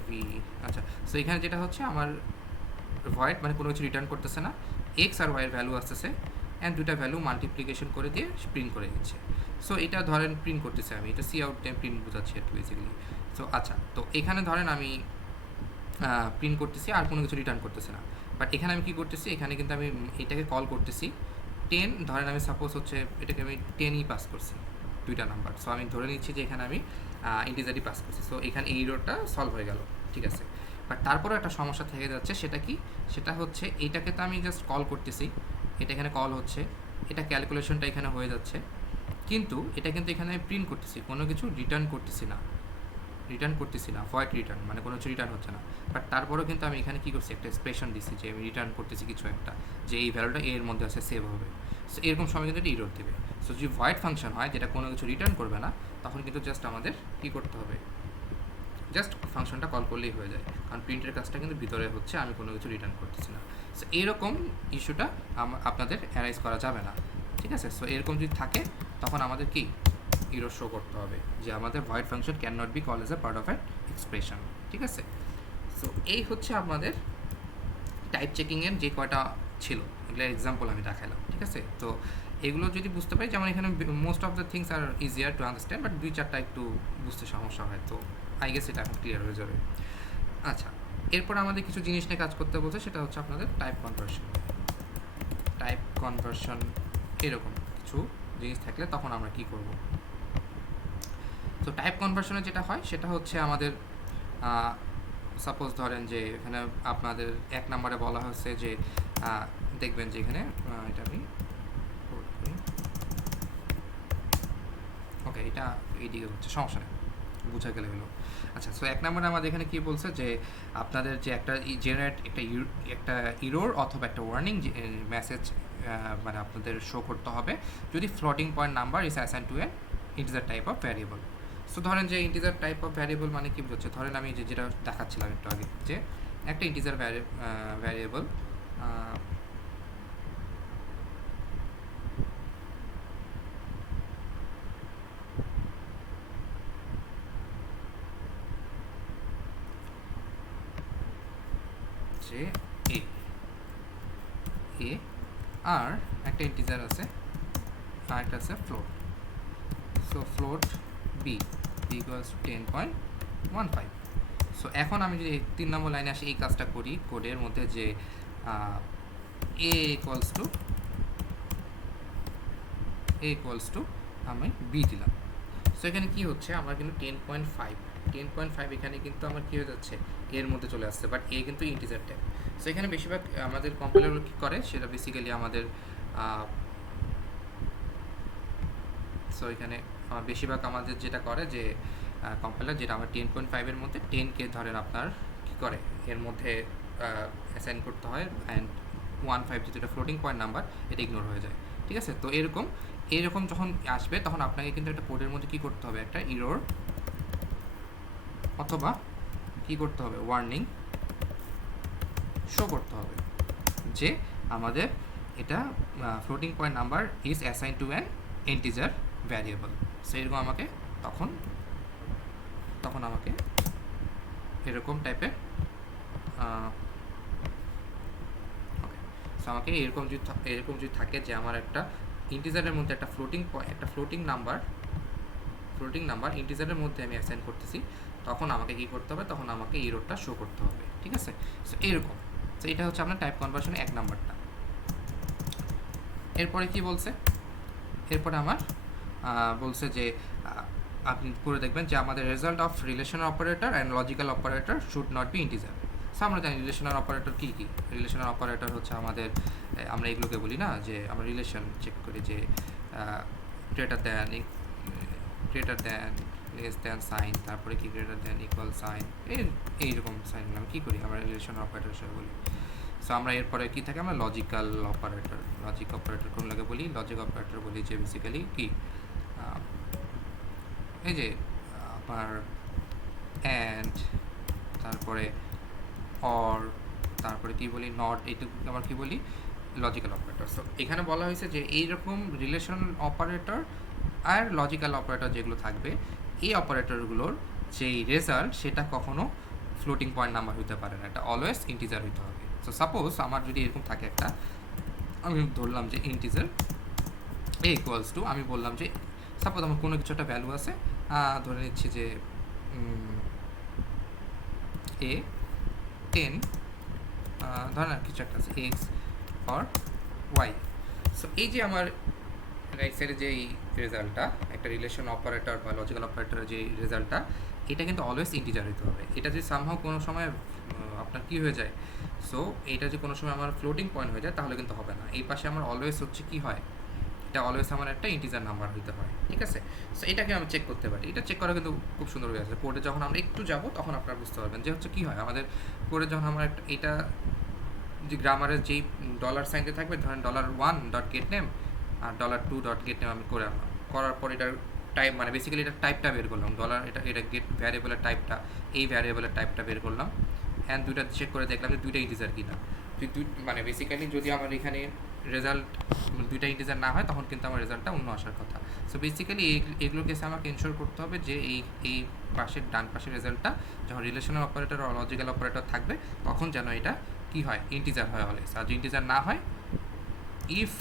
আচ্ছা, সো এখানে যেটা হচ্ছে আমার ভয়েড মানে কোনো কিছু রিটার্ন করতেছে না, এক্স আর ওয়াইয়ের ভ্যালু আসতেছে অ্যান্ড দুটা ভ্যালু মাল্টিপ্লিকেশন করে দিয়ে প্রিন্ট করে দিচ্ছে। সো এটা ধরেন প্রিন্ট করতেছে, আমি এটা সি আউট টাইম প্রিন্ট বোঝাচ্ছি আর কি বেসিক্যালি। সো আচ্ছা, তো এখানে ধরেন আমি প্রিন্ট করতেছি আর কোনো কিছু রিটার্ন করতেছে না, বাট এখানে আমি কী করতেছি, এখানে কিন্তু আমি এটাকে কল করতেছি 10, ধরেন আমি সাপোজ হচ্ছে এটাকে আমি 10ই পাস করছি, দুইটা নাম্বার। সো আমি ধরে নিচ্ছি যে এখানে আমি ইন্টিজারই পাস করছি, সো এখানে এই ইরোরটা সলভ হয়ে গেল, ঠিক আছে। বাট তারপরেও একটা সমস্যা থেকে যাচ্ছে, সেটা কি, সেটা হচ্ছে এইটাকে তো আমি জাস্ট কল করতেছি, এটা এখানে কল হচ্ছে, এটা ক্যালকুলেশনটা এখানে হয়ে যাচ্ছে, কিন্তু এটা কিন্তু এখানে প্রিন্ট করতেছি, কোনো কিছু রিটার্ন করতেছি না, রিটার্ন করতেছি না, ভয়েড রিটার্ন, মানে কোনো কিছু রিটার্ন হচ্ছে না, বাট তারপরেও কিন্তু আমি এখানে কী করছি, একটা এক্সপ্রেশন দিচ্ছি যে আমি রিটার্ন করতেছি কিছু একটা, যে এই ভ্যালুটা এর মধ্যে আছে সেভ হবে। সো এরকম সময় কিন্তু এটা ইরর দেবে। সো যদি ভয়েড ফাংশন হয় যেটা কোনো কিছু রিটার্ন করবে না, তখন কিন্তু জাস্ট আমাদের কী করতে হবে, জাস্ট ফাংশনটা কল করলেই হয়ে যায়, কারণ প্রিন্টের কাজটা কিন্তু ভিতরে হচ্ছে, আমি কোনো কিছু রিটার্ন করতেছি না। সো এরকম ইস্যুটা আপনাদের অ্যারাইজ করা যাবে না, ঠিক আছে। সো এরকম যদি থাকে তখন আমাদের কি ইরর শো করতে হবে যে আমাদের void function can not be call as a part of an expression, ঠিক আছে। সো এই হচ্ছে আপনাদের টাইপ চেকিংয়ের যে কয়টা ছিল, এগুলো এক্সাম্পল আমি দেখালাম, ঠিক আছে। তো এগুলো যদি বুঝতে পারি, যেমন এখানে most of the things are easier to understand, but 2-4টা একটু বুঝতে সমস্যা হয়, তো আই গেস এটা এখন ক্লিয়ার হয়ে যাবে। আচ্ছা, এরপর আমাদের কিছু জিনিস নিয়ে কাজ করতে বলছে, সেটা হচ্ছে আপনাদের টাইপ কনভার্সন। টাইপ কনভার্সন এরকম কিছু জিনিস থাকলে তখন আমরা কি করব। তো টাইপ কনভার্সনে যেটা হয় সেটা হচ্ছে আমাদের সাপোজ ধরেন যে এখানে আপনাদের 1 নম্বরে বলা হচ্ছে যে দেখবেন যে এখানে এটা আমি ওকে, এটা এইদিকে হচ্ছে, সমস্যা নেই, বুঝা গেলে হলো। আচ্ছা, সো 1 নম্বরে আমাদের এখানে কি বলছে যে আপনাদের যে একটা জেনারেট একটা ইরর অথবা একটা ওয়ার্নিং মেসেজ মানে আপনাদের শো করতে হবে যদি floating point number is assign to an integer type of variable. So ধরেন যে ইন্টিজার টাইপ অফ ভ্যারিয়েবল মানে কি বোঝাচ্ছে, ধরেন আমি যেটা দেখাচ্ছিলাম একটু আগে, যে একটা ইন্টিজার ভ্যারিয়েবল যে এ আর একটা ইন্টিজার আছে, আর একটা আছে float. So float B equals to 10.15। So এখন আমি যদি 3 নম্বর লাইনে আসি, এই কাজটা করি কোডের মধ্যে, যে এ ইকুয়ালস টু আমি বি দিলাম। সো এখানে কি হচ্ছে, আমার কিন্তু 10.5 এখানে কিন্তু আমার কী হয়ে যাচ্ছে, এর মধ্যে চলে আসছে, বাট এ কিন্তু ইন্টিজার টাইপ। সো এখানে বেশিরভাগ আমাদের কম্পাইলারগুলো কী করে, সেটা বেসিক্যালি আমাদের সো এখানে বেশিরভাগ আমাদের যেটা করে যে কম্পাইলার, যেটা আমার 10.5-এর মধ্যে 10কে ধরেন আপনার কী করে এর মধ্যে অ্যাসাইন করতে হয়, অ্যান্ড 15 যেটা ফ্লোটিং পয়েন্ট নাম্বার, এটা ইগনোর হয়ে যায়, ঠিক আছে। তো এরকম যখন আসবে তখন আপনাকে কিন্তু একটা কোডের মধ্যে কী করতে হবে, একটা ইরর অথবা কী করতে হবে, ওয়ার্নিং শো করতে হবে যে আমাদের এটা floating point number is assign to an integer variable. So এরকম আমাকে তখন আমাকে এরকম টাইপের ওকে, সো আমাকে এরকম যদি থাকে যে আমার একটা ইন্টিজারের মধ্যে একটা ফ্লোটিং নাম্বার ইন্টিজারের মধ্যে আমি অ্যাসাইন করতেছি, তখন আমাকে কী করতে হবে, তখন আমাকে ইররটা শো করতে হবে, ঠিক আছে। সো এরকম, সো এটা হচ্ছে আপনার টাইপ কনভার্সনে 1 নাম্বারটা। এরপরে কি বলছে, এরপরে আমার বলছে যে আপনি করে দেখবেন যে আমাদের result of relational operator and logical operator should not be integer. So আমরা জানি রিলেশনাল অপারেটর কী কী, রিলেশনাল অপারেটর হচ্ছে আমাদের, আমরা এগুলোকে বলি না যে আমরা রিলেশন চেক করি যে greater than less than sign, তারপরে কি গ্রেটার দ্যান ইকুয়াল সাইন, এইরকম সাইনগুলো আমি কী করি, আমরা রিলেশনাল অপারেটর হিসেবে বলি। সো আমরা এরপরে কী থাকে, আমরা লজিক অপারেটর কোনগুলোকে বলি, লজিক অপারেটর বলি যে বেসিক্যালি কি এই যে আপনার অ্যান্ড, তারপরে অর, তারপরে কি বলি নট, এইটুকু আবার কি বলি লজিক্যাল অপারেটর। সো এখানে বলা হয়েছে যে এইরকম রিলেশনাল অপারেটর আর লজিক্যাল অপারেটর যেগুলো থাকবে, এই অপারেটরগুলোর যেই রেজাল্ট সেটা কখনো ফ্লোটিং পয়েন্ট নাম্বার হতে পারে না, এটা অলওয়েজ ইন্টিজার হতে হবে। সো সাপোজ আমার যদি এরকম থাকে একটা, আমি ধরলাম যে ইন্টিজার এ ইকুয়ালস টু, আমি বললাম যে সাপোজ আমার কোনো কিছু একটা ভ্যালু আছে, ধরে নিচ্ছি যে এ 10, ধরেন কিছু একটা আছে এক্স অর ওয়াই। সো এই যে আমার রাইট সাইডে যে রেজাল্টটা, একটা রিলেশন অপারেটর বা লজিক্যাল অপারেটরের যে রেজাল্টটা, এটা কিন্তু অলওয়েজ ইন্টিজার হতে হবে। এটা যদি সামহাও কোনো সময় আপনার কী হয়ে যায়, সো এটা যে কোনো সময় আমার ফ্লোটিং পয়েন্ট হয়ে যায় তাহলে কিন্তু হবে না। এই পাশে আমার অলওয়েজ হচ্ছে কি হয়, এটা অলওয়েজ আমার একটা ইন্টিজার নাম্বার হইতে হয়, ঠিক আছে। সো এটাকে আমি চেক করতে পারি, এটা চেক করা কিন্তু খুব সুন্দর হয়ে আছে। কোডে যখন আমরা একটু যাব তখন আপনারা বুঝতে পারবেন যে হচ্ছে কী হয় আমাদের কোডে যখন আমরা একটা এটা যে গ্রামারের যেই ডলার সাইনতে থাকবে, ধরেন $1 ডট গেট নেম আর $2 ডট গেট নেম আমি করে আনলাম, করার পর এটার টাইপ মানে বেসিক্যালি এটা টাইপটা বের করলাম, এটা গেট ভ্যারিয়েবলের টাইপটা, এই ভ্যারিয়েবলের টাইপটা বের করলাম, অ্যান্ড দুইটা চেক করে দেখলাম যে দুইটা ইন্টিজার কিনা। মানে বেসিক্যালি যদি আমার এখানে রেজাল্ট দুইটা ইন্টিজার না হয় তখন কিন্তু আমার রেজাল্টটা অন্য আসার কথা। সো বেসিক্যালি এগুলো কেসে আমাকে ইনশোর করতে হবে যে এই পাশের ডান পাশের রেজাল্টটা যখন রিলেশনাল অপারেটর বা লজিক্যাল অপারেটর থাকবে তখন যেন এটা কি হয়, ইন্টিজার হয় অলওয়েজ। আর যদি ইন্টিজার না হয়, ইফ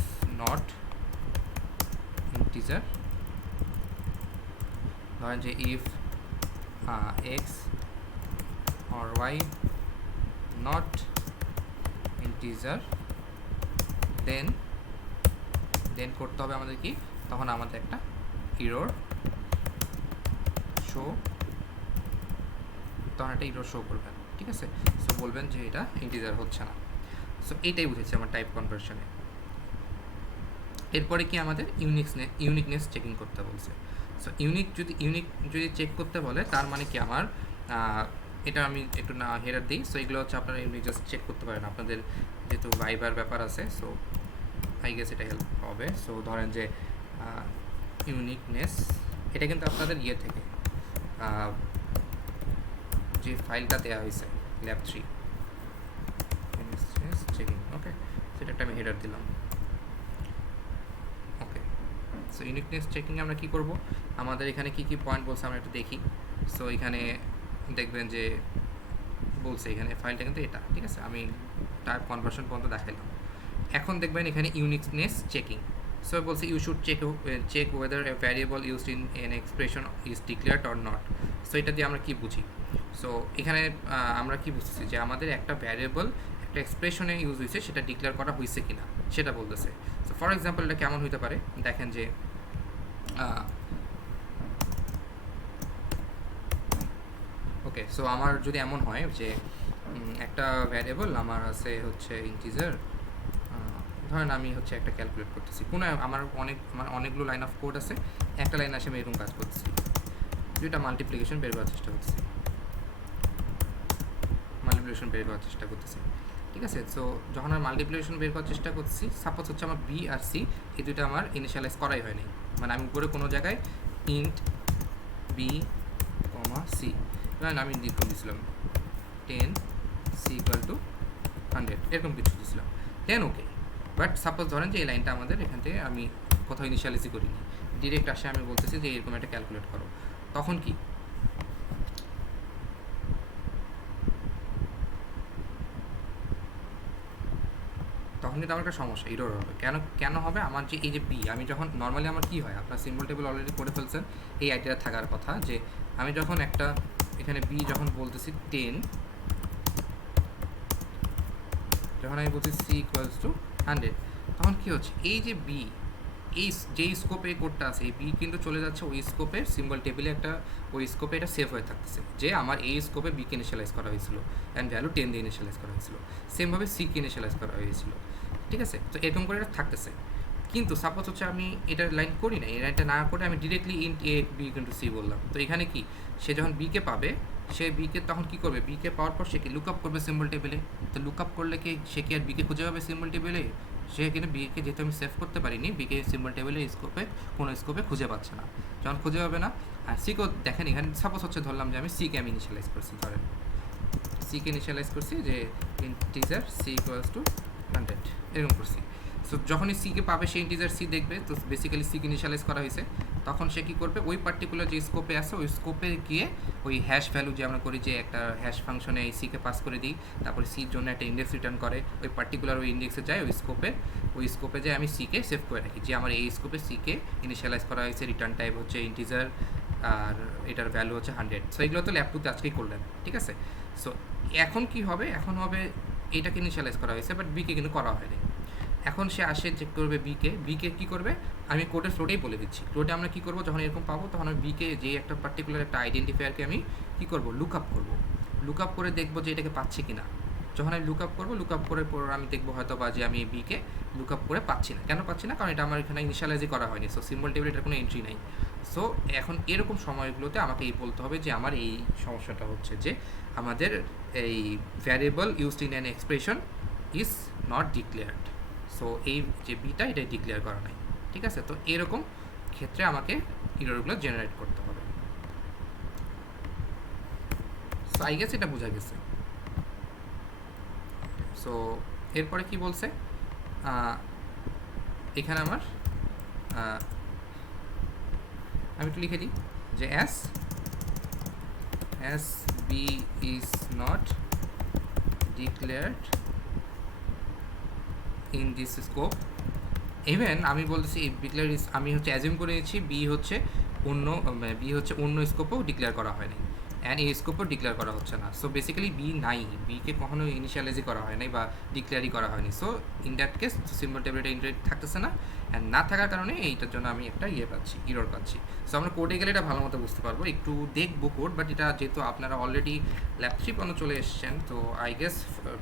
নট ইন্টিজার, ধরেন যে if X or Y not integer, then করতে হবে আমাদের কি, তখন আমাদের একটা ইরর শো, তখন একটা ইরর শো করবেন, ঠিক আছে। সো বলবেন যে এটা ইন্টিজার হচ্ছে না। সো এইটাই বুঝেছি আমার টাইপ কনভার্সনে। এরপরে কি আমাদের ইউনিকনেস চেকিং করতে বলছে। সো ইউনিক যদি চেক করতে বলে তার মানে কি আমার এটা আমি একটু না হেরার দিই। সো এগুলো হচ্ছে আপনারা ইউনিক জাস্ট চেক করতে পারেন আপনাদের যেহেতু ভাইবার ব্যাপার আছে। সো আই গেস এটা হেল্প হবে। সো ধরেন যে ইউনিকনেস, এটা কিন্তু আপনাদের ইয়ে থেকে যে ফাইলটা দেওয়া হয়েছে ল্যাব 3 চেকিং, ওকে, সেটা একটা আমি হেডার দিলাম। ওকে, সো ইউনিকনেস চেকিং আমরা কি করব, আমাদের এখানে কি কি পয়েন্ট বলছে আমরা একটু দেখি। সো এখানে দেখবেন যে বলছে এখানে ফাইলটা কিন্তু এটা, ঠিক আছে, আমি টাইপ কনভার্সন পর্যন্ত দেখাইলাম। এখন দেখবেন এখানে ইউনিকনেস চেকিং। সো বলছে you should check whether a variable used in an expression is declared or not. So এটা দিয়ে আমরা কি বুঝি, সো এখানে আমরা কি বুঝতেছি যে আমাদের একটা ভ্যারিয়েবল একটা এক্সপ্রেশনে ইউজ হয়েছে সেটা ডিক্লেয়ার করা হয়েছে কিনা সেটা বলতেছে। সো ফর এক্সাম্পল এটা কেমন হইতে পারে, দেখেন যে ওকে, সো আমার যদি এমন হয় যে একটা ভ্যারিয়েবল আমার আছে হচ্ছে ইন্টিজার, ধরেন আমি হচ্ছে একটা ক্যালকুলেট করতেছি, কোনো আমার অনেকগুলো লাইন অফ কোড আছে, একটা লাইন আসে আমি এরকম কাজ করতেছি, দুইটা মাল্টিপ্লিকেশন বের করার চেষ্টা করতেছি, ঠিক আছে। সো যখন আমি মাল্টিপ্লিকেশন বের করার চেষ্টা করছি, সাপোজ হচ্ছে আমার বি আর সি এই দুইটা আমার ইনিশিয়ালাইজ করাই হয়নি, মানে আমি উপরে কোনো জায়গায় ইন্ট বি কমা সি আমি দিয়েছিলাম 10 সি ইকুয়াল টু 100 এরকম কিছু দিয়েছিলাম, দেন ওকে। বাট সাপোজ ধরেন যে এই লাইনটা আমাদের এখান থেকে আমি কোথাও ইনিশিয়ালাইজই করিনি, ডিরেক্ট আসে আমি বলতেছি যে এরকম একটা ক্যালকুলেট করো, তখন কি কিন্তু আমার একটা সমস্যা, ইরর হবে। কেন হবে, আমার যে এই যে বি, আমি যখন নর্মালি আমার কি হয়, আপনার সিম্বল টেবিল অলরেডি করে ফেলছেন, এই আইডিয়া থাকার কথা যে আমি যখন একটা এখানে বি যখন বলতেছি 10, যখন আমি বলছি সি ইকুয়ালস টু 100, তখন কী হচ্ছে, এই যে বি এই যেই স্কোপে এই কোডটা আছে, এই বি কিন্তু চলে যাচ্ছে ওই স্কোপের সিম্বল টেবিলে, একটা ওই স্কোপে এটা সেভ হয়ে থাকতেছে যে আমার এই স্কোপে বিকে ইনিশিয়ালাইজ করা হয়েছিল অ্যান্ড ভ্যালু 10 দিয়ে ইনিশিয়ালাইজ করা হয়েছিল, সেমভাবে সিকে ইনিশিয়ালাইজ করা হয়েছিল, ঠিক আছে। তো এরকম করে এটা থাকতেছে। কিন্তু সাপোজ হচ্ছে আমি এটা লাইন করি না, এই লাইনটা না করে আমি ডিরেক্টলি ইন্ট এ বি কিন্তু সি বললাম, তো এখানে কি, সে যখন বিকে পাবে, সে বিকে তখন কি করবে, বিকে পাওয়ার পর সে কি লুক আপ করবে সিম্বল টেবিলে, তো লুক আপ করলে কি সে কি আর বিকে খুঁজে পাবে সিম্বল টেবিলে, সে কিন্তু বিকে যেহেতু আমি সেভ করতে পারিনি, বিকে সিম্বল টেবিলে স্কোপে কোনো স্কোপে খুঁজে পাচ্ছে না, যখন খুঁজে পাবে না। আর সিকেও দেখেন এখানে সাপোজ হচ্ছে ধরলাম যে আমি সিকে আমি ইনিশিয়ালাইজ করছি, ধরেন সিকে ইনিশিয়ালাইজ করছি যে ইন্টিজার সি ইকুয়ালস টু 100 এরকম করছি। সো যখনই সিকে পাবে সেই ইন্টিজার সি দেখবে, তো বেসিক্যালি সিকে ইনিশিয়ালাইজ করা হয়েছে, তখন সে কী করবে, ওই পার্টিকুলার যে স্কোপে আছে ওই স্কোপে গিয়ে ওই হ্যাশ ভ্যালু যে আমরা করি যে একটা হ্যাশ ফাংশনে এই সিকে পাস করে দিই, তারপরে সির জন্য একটা ইন্ডেক্স রিটার্ন করে, ওই পার্টিকুলার ওই ইন্ডেক্সে যায় ওই স্কোপে যায় আমি সিকে সেভ করে রাখি যে আমার এই স্কোপে সিকে ইনিশিয়ালাইজ করা হয়েছে, রিটার্ন টাইপ হচ্ছে ইন্টিজার আর এটার ভ্যালু হচ্ছে 100। সো এগুলো তো ল্যাব 2 তে আজকেই করলেন, ঠিক আছে। সো এখন কি হবে, এখন হবে এটাকে ইনিশিয়ালাইজ করা হয়েছে বাট বিকে কিন্তু করা হয়নি। এখন সে আসে চেক করবে বিকে কী করবে, আমি কোডের ফ্লোটেই বলে দিচ্ছি, ফ্লোটে আমরা কী করবো, যখন এরকম পাবো তখন আমি বিকে যে একটা পার্টিকুলার একটা আইডেন্টিফায়ারকে আমি কী করবো, লুক আপ করবো, লুক আপ করে দেখবো যে এটাকে পাচ্ছি কি না। যখন আমি লুক আপ করবো, লুক আপ করে পর আমি দেখবো হয়তো বা যে আমি বিকে লুক আপ করে পাচ্ছি না। কেন পাচ্ছি না? কারণ এটা আমার এখানে ইনিশিয়ালাইজই করা হয়নি। সো সিম্বল টেবিল এটার কোনো এন্ট্রি নাই। সো এখন এরকম সময়গুলোতে আমাকে এই বলতে হবে যে আমার এই সমস্যাটা হচ্ছে যে আমাদের এই variable used in an expression is not declared. So এই যে বিটা এটাই ডিক্লেয়ার করা নাই। ঠিক আছে, তো এরকম ক্ষেত্রে আমাকে ইররগুলো জেনারেট করতে হবে। সো আই গেস এটা বোঝা গেছে। সো এরপরে কি বলছে, এখানে আমার আমি একটু লিখে দিই যে as b is not declared in this scope, even আমি বলতেছি ডিক্লেয়ার ইজ, আমি হচ্ছে অ্যাজিউম করে নিয়েছি বি হচ্ছে অন্য স্কোপও ডিক্লেয়ার করা হয়নি, অ্যান্ড এই স্কোপও ডিক্লেয়ার করা হচ্ছে না। সো বেসিক্যালি বি নাই, বিকে কখনো ইনিশিয়ালাইজই করা হয় নাই বা ডিক্লেয়ারই করা হয়নি। So in that case symbol টেবিলটা ইন্টারেট থাকতেছে না, অ্যান্ড না থাকার কারণে এইটার জন্য আমি একটা পাচ্ছি, ইরর পাচ্ছি। সো আমরা কোডে গেলে এটা ভালো মতো বুঝতে পারবো, একটু দেখবো কোড, বাট এটা যেহেতু আপনারা অলরেডি ল্যাব 3 পর্যন্ত চলে এসেছেন, তো আই গেস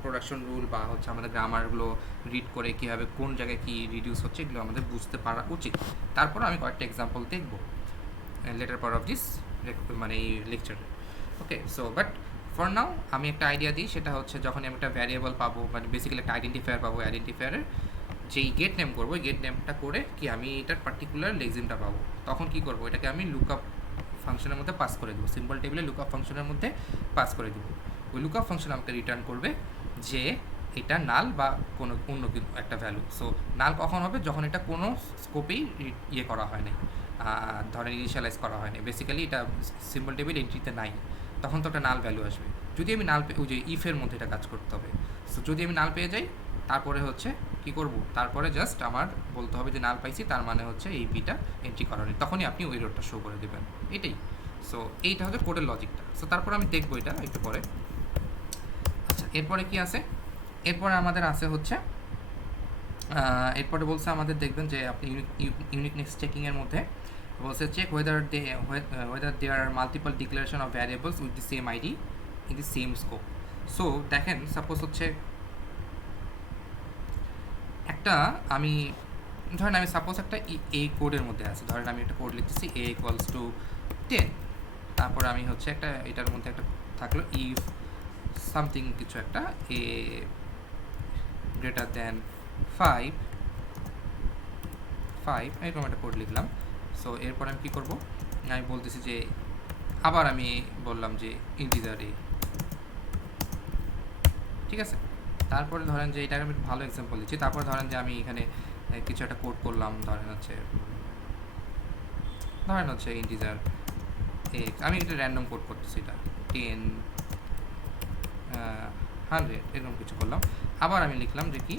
প্রোডাকশন রুল বা হচ্ছে আমাদের গ্রামারগুলো রিড করে কীভাবে কোন জায়গায় কী রিডিউস হচ্ছে এগুলো আমাদের বুঝতে পারা উচিত। তারপর আমি কয়েকটা এক্সাম্পল দেখবো লেটার পার্ট অফ দিস মানে এই লেকচারে। ওকে, সো বাট ফর নাও আমি একটা আইডিয়া দিই, সেটা হচ্ছে যখন আমি একটা ভ্যারিয়েবল পাবো, মানে বেসিক্যালি একটা আইডেন্টিফায়ার পাবো, আইডেন্টিফায়ারের যেই গেট নেম করবো, গেট নেমটা করে কি আমি এটার পার্টিকুলার লেক্সিমটা পাবো, তখন কি করবো, এটাকে আমি লুকআপ ফাংশনের মধ্যে পাস করে দেবো, সিম্বল টেবিলে লুকআপ ফাংশনের মধ্যে পাস করে দেবো। ওই লুকআপ ফাংশন আমাকে রিটার্ন করবে যে এটা নাল বা কোনো অন্য একটা ভ্যালু। সো নাল কখন হবে, যখন এটা কোনো স্কোপেই ইয়ে করা হয় নাই, ধরেন ইনিশিয়ালাইজ করা হয়নি, বেসিক্যালি এটা সিম্বল টেবিল এন্ট্রিতে নাই, তখন তো একটা নাল ভ্যালু আসবে। যদি আমি নাল ওই যে ইফের মধ্যে এটা কাজ করতে হবে। সো যদি আমি নাল পেয়ে যাই, তারপরে হচ্ছে কি করব, তারপরে জাস্ট আমার বলতে হবে যে নাল পাইছি, তার মানে হচ্ছে এই বিটা এন্ট্রি করা নেই, তখনই আপনি ওই রোডটা শো করে দেবেন, এটাই। সো এইটা হচ্ছে কোডের লজিকটা। সো তারপর আমি দেখবো এটা একটু পরে। আচ্ছা, এরপরে কি আছে, এরপরে আমাদের আছে হচ্ছে এরপরে বলছে আমাদের দেখবেন যে আপনি ইউনিকনেস চেকিংয়ের মধ্যে বলছে check whether there are multiple declaration of variables with the same ID in the same scope. So দেখেন, সাপোজ হচ্ছে একটা আমি ধরেন আমি সাপোজ একটা এই কোডের মধ্যে আছে, ধরেন আমি একটা কোড লিখতেছি a equals to 10, তারপর আমি হচ্ছে একটা এটার মধ্যে একটা থাকলো if সামথিং কিছু একটা a গ্রেটার দ্যান 5 এরকম একটা কোড লিখলাম। সো এরপর আমি কী করবো, আমি বলতেছি যে আবার আমি বললাম যে ইন্টিজার a, ঠিক আছে। তারপরে ধরেন যে এটা আমি ভালো এক্সাম্পল দিচ্ছি, তারপর ধরেন যে আমি এখানে কিছু একটা কোড করলাম, ধরেন হচ্ছে ইন্টিজার x, আমি একটা র্যান্ডম কোড করতেছি, এটা 10 100 এরকম কিছু করলাম। আবার আমি লিখলাম যে কি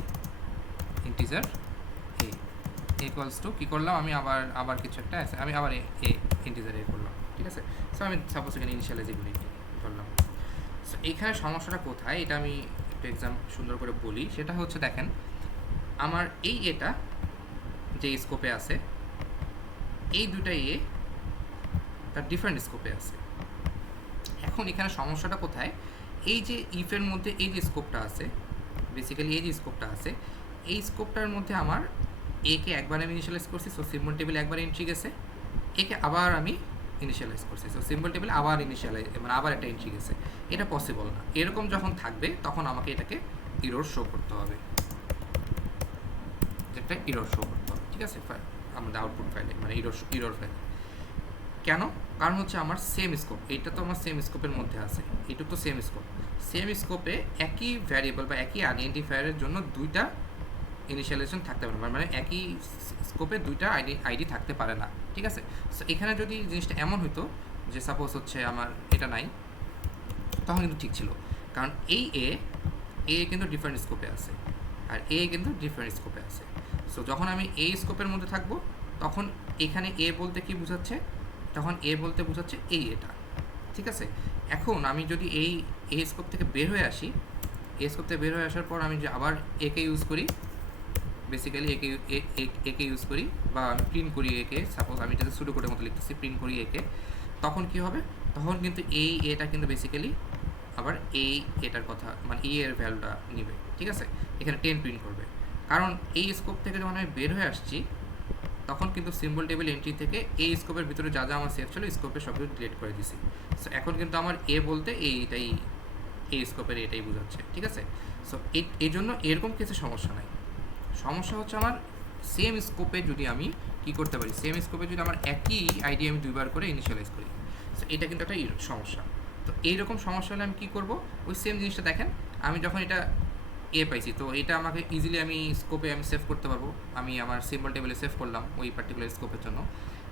ইন্টিজার a ইকুয়ালস টু কী করলাম, আমি আবার কিছু একটা আছে, আমি আবার এ ইন্টিজার a করলাম, ঠিক আছে। সো আমি সাপোজ এখানে ইনিশিয়ালাইজ এগুলি ধরলাম। সো এখানে সমস্যাটা কোথায়, এটা আমি একটা এক্সাম সুন্দর করে বলি, সেটা হচ্ছে দেখেন আমার এই এটা যে স্কোপে আছে, এই দুটা এ তার ডিফারেন্ট স্কোপে আছে। এখন এখানে সমস্যাটা কোথায়, এই যে ইফের মধ্যে এই যে স্কোপটা আছে, বেসিক্যালি এই যে স্কোপটা আছে, এই স্কোপটার মধ্যে আমার একে একবার আমি ইনিশিয়ালাইজ করছি, সো সিম্বল টেবিলে একবার এন্ট্রি গেছে, একে আবার আমি ইনিশিয়ালাইজ করছি, সো সিম্বল টেবিলে আবার ইনিশিয়ালাইজ মানে আবার একটা এন্ট্রি গেছে, এটা পসিবল না। এরকম যখন থাকবে তখন আমাকে এটাকে ইরর শো করতে হবে, যেটা ইরর শো করতে হবে, ঠিক আছে, আমাদের আউটপুট ফাইলে মানে ইরর ফাইলে। কেন? কারণ হচ্ছে আমার সেম স্কোপ, এইটা তো আমার সেম স্কোপের মধ্যে আছে, এইটুকু তো সেম স্কোপে একই ভ্যারিয়েবল বা একই আইডেন্টিফায়ারের জন্য দুইটা ইনিশিয়ালাইজেশন থাকতে পারে, মানে একই স্কোপে দুইটা আইডি থাকতে পারে না, ঠিক আছে। সো এখানে যদি জিনিসটা এমন হতো যে সাপোজ হচ্ছে আমার এটা নাই, তখন কিন্তু ঠিক ছিল, কারণ এই এ কিন্তু ডিফারেন্ট স্কোপে আছে, আর এ কিন্তু ডিফারেন্ট স্কোপে আছে। সো যখন আমি এই স্কোপের মধ্যে থাকবো, তখন এখানে এ বলতে কি বোঝাচ্ছে, তখন এ বলতে বোঝাচ্ছে এই এটা, ঠিক আছে। এখন আমি যদি এই স্কোপ থেকে বের হয়ে আসি, স্কোপ থেকে বের হয়ে আসার পর আমি যে আবার একে ইউজ করি, বেসিক্যালি একে ইউজ করি বা আমি প্রিন্ট করি একে, সাপোজ আমি এটাতে সুডো কোডের মতো লিখতেছি, প্রিন্ট করি একে, তখন কি হবে, তখন কিন্তু এই এটা কিন্তু বেসিক্যালি আবার এটার কথা মানে এর ভ্যালুটা নিবে, ঠিক আছে, এখানে 10 প্রিন্ট করবে। কারণ এই স্কোপ থেকে যখন আমি বের হয়ে আসছি তখন কিন্তু সিম্বল টেবিল এন্ট্রি থেকে এই স্কোপের ভিতরে যা যা আমার সেভ ছিল স্কোপে সব কিছু ডিলিট করে দিছি। সো এখন কিন্তু আমার বলতে এইটাই এই স্কোপের এটাই বোঝাচ্ছে, ঠিক আছে। সো এই জন্য এরকম কিছু সমস্যা নাই। সমস্যা হচ্ছে আমার সেম স্কোপে যদি আমি কী করতে পারি, সেম স্কোপে যদি আমার একই আইডি আমি দুইবার করে ইনিশিয়ালাইজ করি, সো এটা কিন্তু একটা সমস্যা। তো এইরকম সমস্যা হলে আমি কী করবো, ওই সেম জিনিসটা দেখেন আমি যখন এটা পাইছি, তো এটা আমাকে ইজিলি আমি স্কোপে আমি সেভ করতে পারবো। আমি আমার সিম্বল টেবিলে সেভ করলাম ওই পার্টিকুলার স্কোপের জন্য।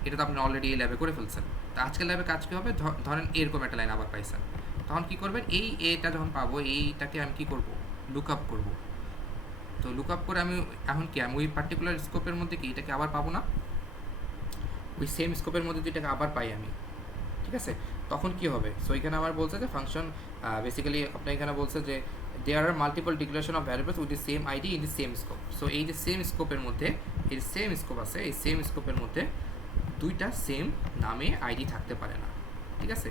এটা তো আপনি অলরেডি এই ল্যাবে করে ফেলছেন। তো আজকের ল্যাবে কাজ কী হবে, ধরেন এরকম একটা লাইন আবার পাইছেন, তখন কী করবেন, এটা যখন পাবো এইটাকে আমি কী করবো, লুক আপ করবো। তো লুক আপ করে আমি এখন কি আমি ওই পার্টিকুলার স্কোপের মধ্যে কি এটাকে আবার পাবো না, ওই সেম স্কোপের মধ্যে যেটাকে আবার পাই আমি, ঠিক আছে। তখন কি হবে, সো এখানে আমার বলছে যে ফাংশন বেসিক্যালি আপনার এখানে বলছে যে there are multiple declaration of variables with the same ID in the same scope. So এই যে সেম স্কোপের মধ্যে এই সেম স্কোপ আছে, এই সেম স্কোপের মধ্যে দুইটা সেম নামে আইডি থাকতে পারে না, ঠিক আছে,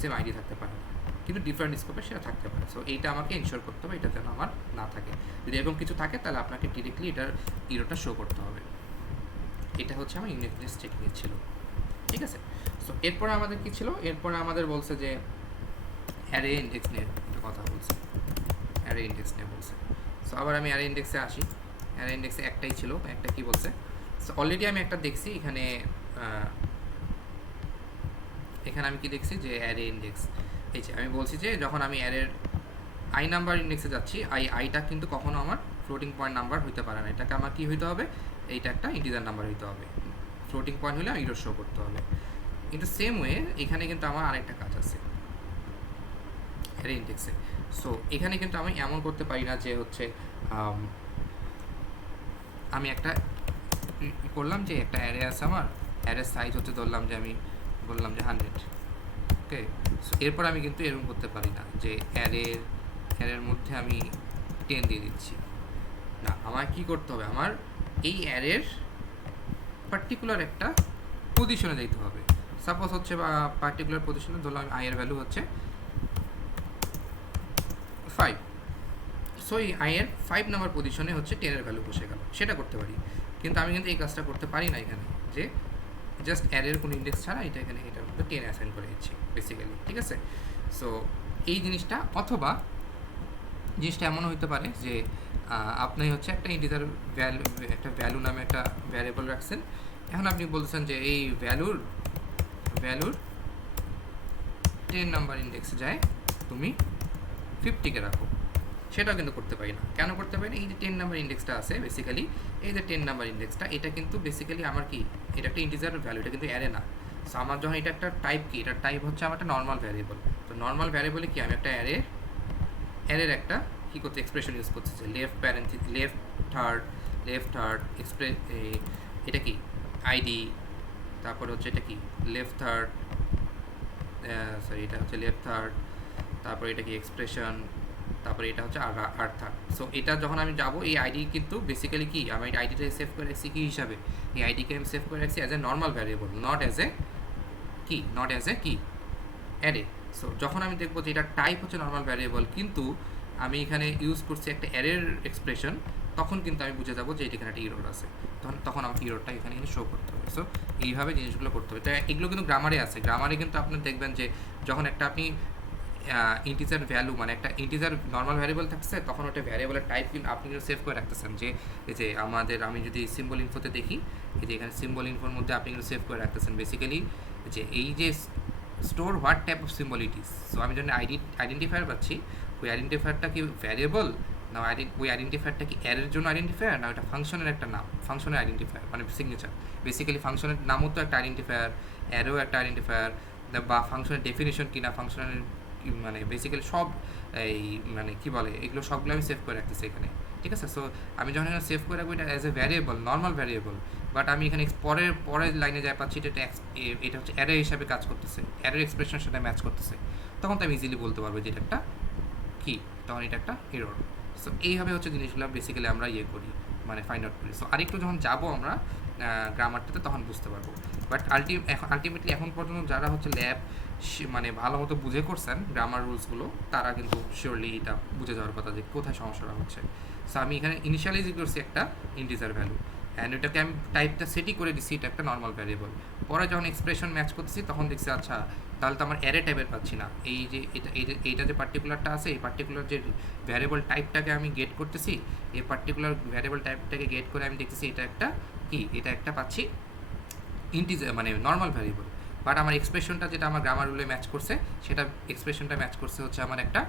সেম আইডি থাকতে পারে না, কিন্তু ডিফারেন্ট স্কোপে সেটা থাকতে পারে। সো এইটা আমাকে ইনশিওর করতে হবে এটা যেন আমার না থাকে। যদি এরকম কিছু থাকে তাহলে আপনাকে ডিরেক্টলি এটার ইরোটা শো করতে হবে। এটা হচ্ছে আমার ইউনিকনেস টেকনিক ছিল, ঠিক আছে। সো এরপরে আমাদের কী ছিল, এরপরে আমাদের বলছে যে অ্যারে ইন্ডেক্স নিয়ে কথা বলছে, অ্যারে ইন্ডেক্স নিয়ে বলছে। সো আবার আমি অ্যারে ইন্ডেক্সে আসি। অ্যারে ইন্ডেক্সে একটাই ছিল, একটা কি বলছে, সো অলরেডি আমি একটা দেখছি এখানে, এখানে আমি কি দেখছি যে অ্যারে ইন্ডেক্স, এই যে আমি বলছি যে যখন আমি অ্যারের আই নাম্বার ইন্ডেক্সে যাচ্ছি, আইটা কিন্তু কখনো আমার ফ্লোটিং পয়েন্ট নাম্বার হইতে পারে না, এটাকে আমার কী হইতে হবে, এইটা একটা ইন্টিজার নাম্বার হইতে হবে। ফ্লোটিং পয়েন্ট হলে ইরো শো করতে হবে। কিন্তু সেম ওয়ে এখানে কিন্তু আমার আরেকটা কাজ আছে অ্যারে ইন্ডেক্সে। সো এখানে কিন্তু আমি এমন করতে পারি না যে হচ্ছে আমি একটা করলাম যে একটা অ্যারে আছে আমার, অ্যারের সাইজ হচ্ছে ধরলাম যে আমি বললাম যে 100, ওকে। সো এরপর আমি কিন্তু এরকম করতে পারি না যে অ্যারের মধ্যে আমি 10 দিয়ে দিচ্ছি না। আমার কি করতে হবে, আমার এই অ্যারের পার্টিকুলার একটা পজিশনে যেতে হবে। সাপোজ হচ্ছে বা পার্টিকুলার পজিশনে ধরলাম আমি আই এর ভ্যালু হচ্ছে 5, সো এই আই এর 5 নাম্বার পজিশনে হচ্ছে 10 এর ভ্যালু বসে গেল, সেটা করতে পারি। কিন্তু আমি কিন্তু এই কাজটা করতে পারি না এখানে, যে জাস্ট অ্যারের কোনো ইন্ডেক্স ছাড়া এটা এখানে এটার মধ্যে 10 অ্যাসাইন করে দিচ্ছি বেসিক্যালি, ঠিক আছে। সো এই জিনিসটা, অথবা জিনিসটা এমনও হতে পারে যে আপনি হচ্ছে একটা ইন্টিজার ভ্যালু নামে একটা ভ্যারিয়েবল রাখছেন। এখন আপনি বলছেন যে এই ভ্যালুর 10 নাম্বার ইন্ডেক্সে যায় তুমি 50-কে রাখো, সেটাও কিন্তু করতে পারি না। কেন করতে পারি না, এই যে 10 নাম্বার ইন্ডেক্সটা আছে বেসিক্যালি, এই যে 10 নাম্বার ইন্ডেক্সটা, এটা কিন্তু বেসিক্যালি আমার কি, এটা একটা ইন্টিজার ভ্যালু, এটা কিন্তু অ্যারে না। সো আমার যখন এটা একটা টাইপ কি, এটার টাইপ হচ্ছে আমার একটা নর্মাল ভ্যারিয়েবল। তো নর্মাল ভ্যারিয়েবলে কি আমি একটা অ্যারের একটা কী করতে এক্সপ্রেশন ইউজ করছে, যে লেফট থার্ড এটা কি আইডি, তারপর হচ্ছে এটা কি লেফট থার্ড, সরি এটা হচ্ছে লেফট থার্ড, তারপর এটা কি এক্সপ্রেশন, তারপরে এটা হচ্ছে আর থার্ড। সো এটা যখন আমি যাবো, এই আইডি কিন্তু বেসিক্যালি কি আমি আইডিটা সেভ করে রাখছি কী হিসাবে, এই আইডিকে আমি সেভ করে রাখছি as a normal variable, not as a array. So যখন আমি দেখবো যে এটা টাইপ হচ্ছে নর্মাল ভ্যারিয়েবল, কিন্তু আমি এখানে ইউজ করছি একটা অ্যারের এক্সপ্রেশন, তখন কিন্তু আমি বুঝে যাবো যে এখানে একটা ইরোর আছে, তখন আমাকে ইরোরটা এখানে শো করতে হবে। সো এইভাবে জিনিসগুলো করতে হবে। তাই এগুলো কিন্তু গ্রামারে আছে। গ্রামারে কিন্তু আপনি দেখবেন যে যখন একটা আপনি ইন্টিজার ভ্যালু মানে একটা ইন্টিজার নর্মাল ভ্যারিয়েবল থাকছে, তখন ওটা ভ্যারিয়েবলের টাইপ কিন্তু আপনি কিন্তু সেভ করে রাখতেছেন। যে এই যে আমি যদি সিম্বল ইনফোতে দেখি, এই যে এখানে সিম্বল ইনফোর মধ্যে আপনি কিন্তু সেভ করে রাখতেছেন বেসিক্যালি যে এই যে store what type of symbol it is. So আমি যখন আইডেন্টিফায়ার পাচ্ছি, ওই আইডেন্টিফায়ারটা কি ভ্যারিয়েবল না, ওই আইডেন্টিফায়ারটা কি অ্যারের জন্য আইডেন্টিফায়ার, না ওটা ফাংশনের একটা নাম, ফাংশনের আইডেন্টিফায়ার মানে সিগনেচার। বেসিক্যালি ফাংশনের নামও তো একটা আইডেন্টিফায়ার, অ্যারেও একটা আইডেন্টিফায়ার, বা ফাংশনের ডেফিনেশন কি না, ফাংশনের মানে বেসিক্যালি সব এই মানে কী বলে, এগুলো সবগুলো আমি সেভ করে রাখতেছি এখানে, ঠিক আছে। সো আমি যখন এখানে সেভ করে রাখবো এটা as a variable, normal variable, but আমি এখানে পরের লাইনে যাই পাচ্ছি এটা হচ্ছে অ্যারে হিসাবে কাজ করতেছে, অ্যারের এক্সপ্রেশনের সাথে ম্যাচ করতেছে, তখন তো আমি ইজিলি বলতে পারবো যে এটা একটা কী, তখন এটা একটা এরর। সো এইভাবে হচ্ছে জিনিসগুলো বেসিক্যালি আমরা করি, মানে ফাইন্ড আউট করি। সো আরেকটু যখন যাবো আমরা গ্রামারটাতে, তখন বুঝতে পারবো। বাট আলটিমেটলি এখন পর্যন্ত যারা হচ্ছে ল্যাব মানে ভালো মতো বুঝে করছেন গ্রামার রুলসগুলো, তারা কিন্তু শিওরলি এটা বুঝে যাওয়ার কথা যে কোথায় সমস্যাটা হচ্ছে। সো আমি এখানে ইনিশিয়ালাইজ করছি একটা ইন্টিজার ভ্যালু, অ্যান্ড এটাকে আমি টাইপটা সেটই করে দিচ্ছি এটা একটা নর্মাল ভ্যারিয়েবল। পরে যখন এক্সপ্রেশন ম্যাচ করতেছি তখন দেখছি আচ্ছা তাহলে তো আমার অ্যারে টাইপের পাচ্ছি না, এই যে এইটা যে পার্টিকুলারটা আছে, এই পার্টিকুলার যে ভ্যারিয়েবল টাইপটাকে আমি গেট করতেছি, এই পার্টিকুলার ভ্যারিয়েবল টাইপটাকে গেট করে আমি দেখতেছি এটা একটা কি, এটা একটা পাচ্ছি ইন্টিজার মানে নর্মাল ভ্যারিয়েবল। বাট আমার এক্সপ্রেশনটা যেটা আমার গ্রামার রুলে ম্যাচ করছে, সেটা এক্সপ্রেশনটা ম্যাচ করছে হচ্ছে আমার একটা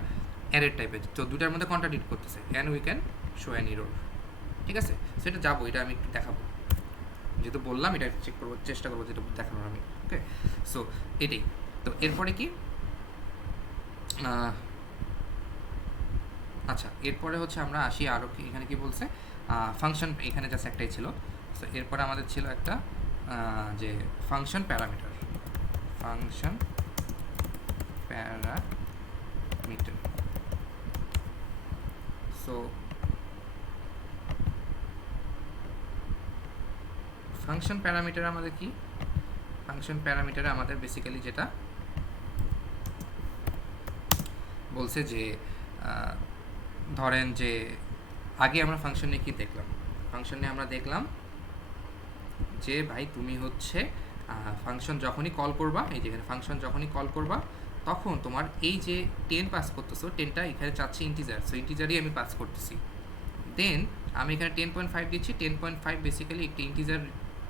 অ্যারের টাইপের। তো দুটার মধ্যে কন্ট্রাডিক্ট করতেছে, and we can show an error. ঠিক আছে, সেটা যাবো, এটা আমি একটু দেখাবো, যেহেতু বললাম এটা চেক করবো, চেষ্টা করবো যেটা দেখানোর আমি। ওকে, সো এটাই। তো এরপরে কি, আচ্ছা এরপরে হচ্ছে আমরা আসি আরও কি, এখানে কি বলছে ফাংশন, এখানে জাস্ট একটাই ছিল। সো এরপরে আমাদের ছিল একটা যে function parameter, function parameter. So function parameter আমাদের কি, ফাংশন প্যারামিটারে আমাদের বেসিক্যালি যেটা বলছে যে ধরেন যে আগে আমরা ফাংশন নিয়ে কী দেখলাম, ফাংশন নিয়ে আমরা দেখলাম যে ভাই তুমি হচ্ছে ফাংশন যখনই কল করবা, এই যে এখানে ফাংশন যখনই কল করবা তখন তোমার এই যে 10 পাস করতেছো, 10টা এখানে চাচ্ছি ইন্টিজার, সো ইন্টিজারই আমি পাস করতেছি। দেন আমি এখানে 10.5 দিচ্ছি, 10.5 বেসিক্যালি একটি ইন্টিজার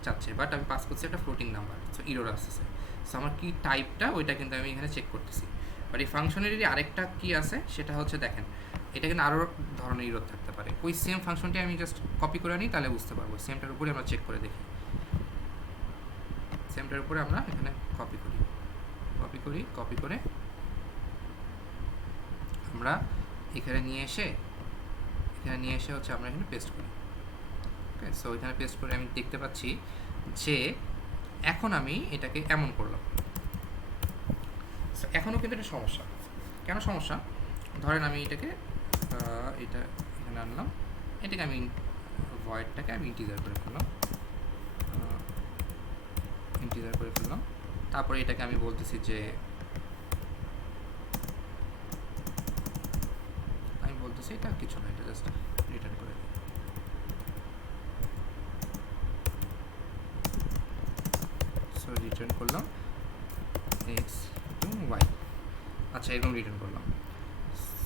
চাচ্ছে, বাট আমি পাস করছি একটা ফ্লোটিং নাম্বার, সো ইরর আসতেছে। সো আমার কি টাইপটা ওইটা কিন্তু আমি এখানে চেক করতেছি। বাট এই ফাংশনেরই আরেকটা কি আছে, সেটা হচ্ছে দেখেন এটা কিন্তু আরও ধরনের ইরর থাকতে পারে। ওই সেম ফাংশনটি আমি জাস্ট কপি করে আনি, তাহলে বুঝতে পারবো। সেমটার উপরে আমরা চেক করে দেখি, সেমটার উপরে আমরা এখানে কপি করি, কপি করে আমরা এখানে নিয়ে এসে হচ্ছে আমরা এখানে পেস্ট করি। ওকে, সো এখানে পেস্ট করে আমি দেখতে পাচ্ছি যে এখন আমি এটাকে এমন করলাম। সো এখনও কিন্তু এটা সমস্যা। কেন সমস্যা, ধরেন আমি এটাকে এটা এখানে আনলাম, এটাকে আমি ভয়েডটাকে আমি ইন্টিজার করে ফেললাম, তারপরে এটাকে আমি বলতেছি যে এটা কিছু না, এটা জাস্ট রিটার্ন করে দিই। সো রিটার্ন করলাম x টু y, আচ্ছা এরকম রিটার্ন করলাম।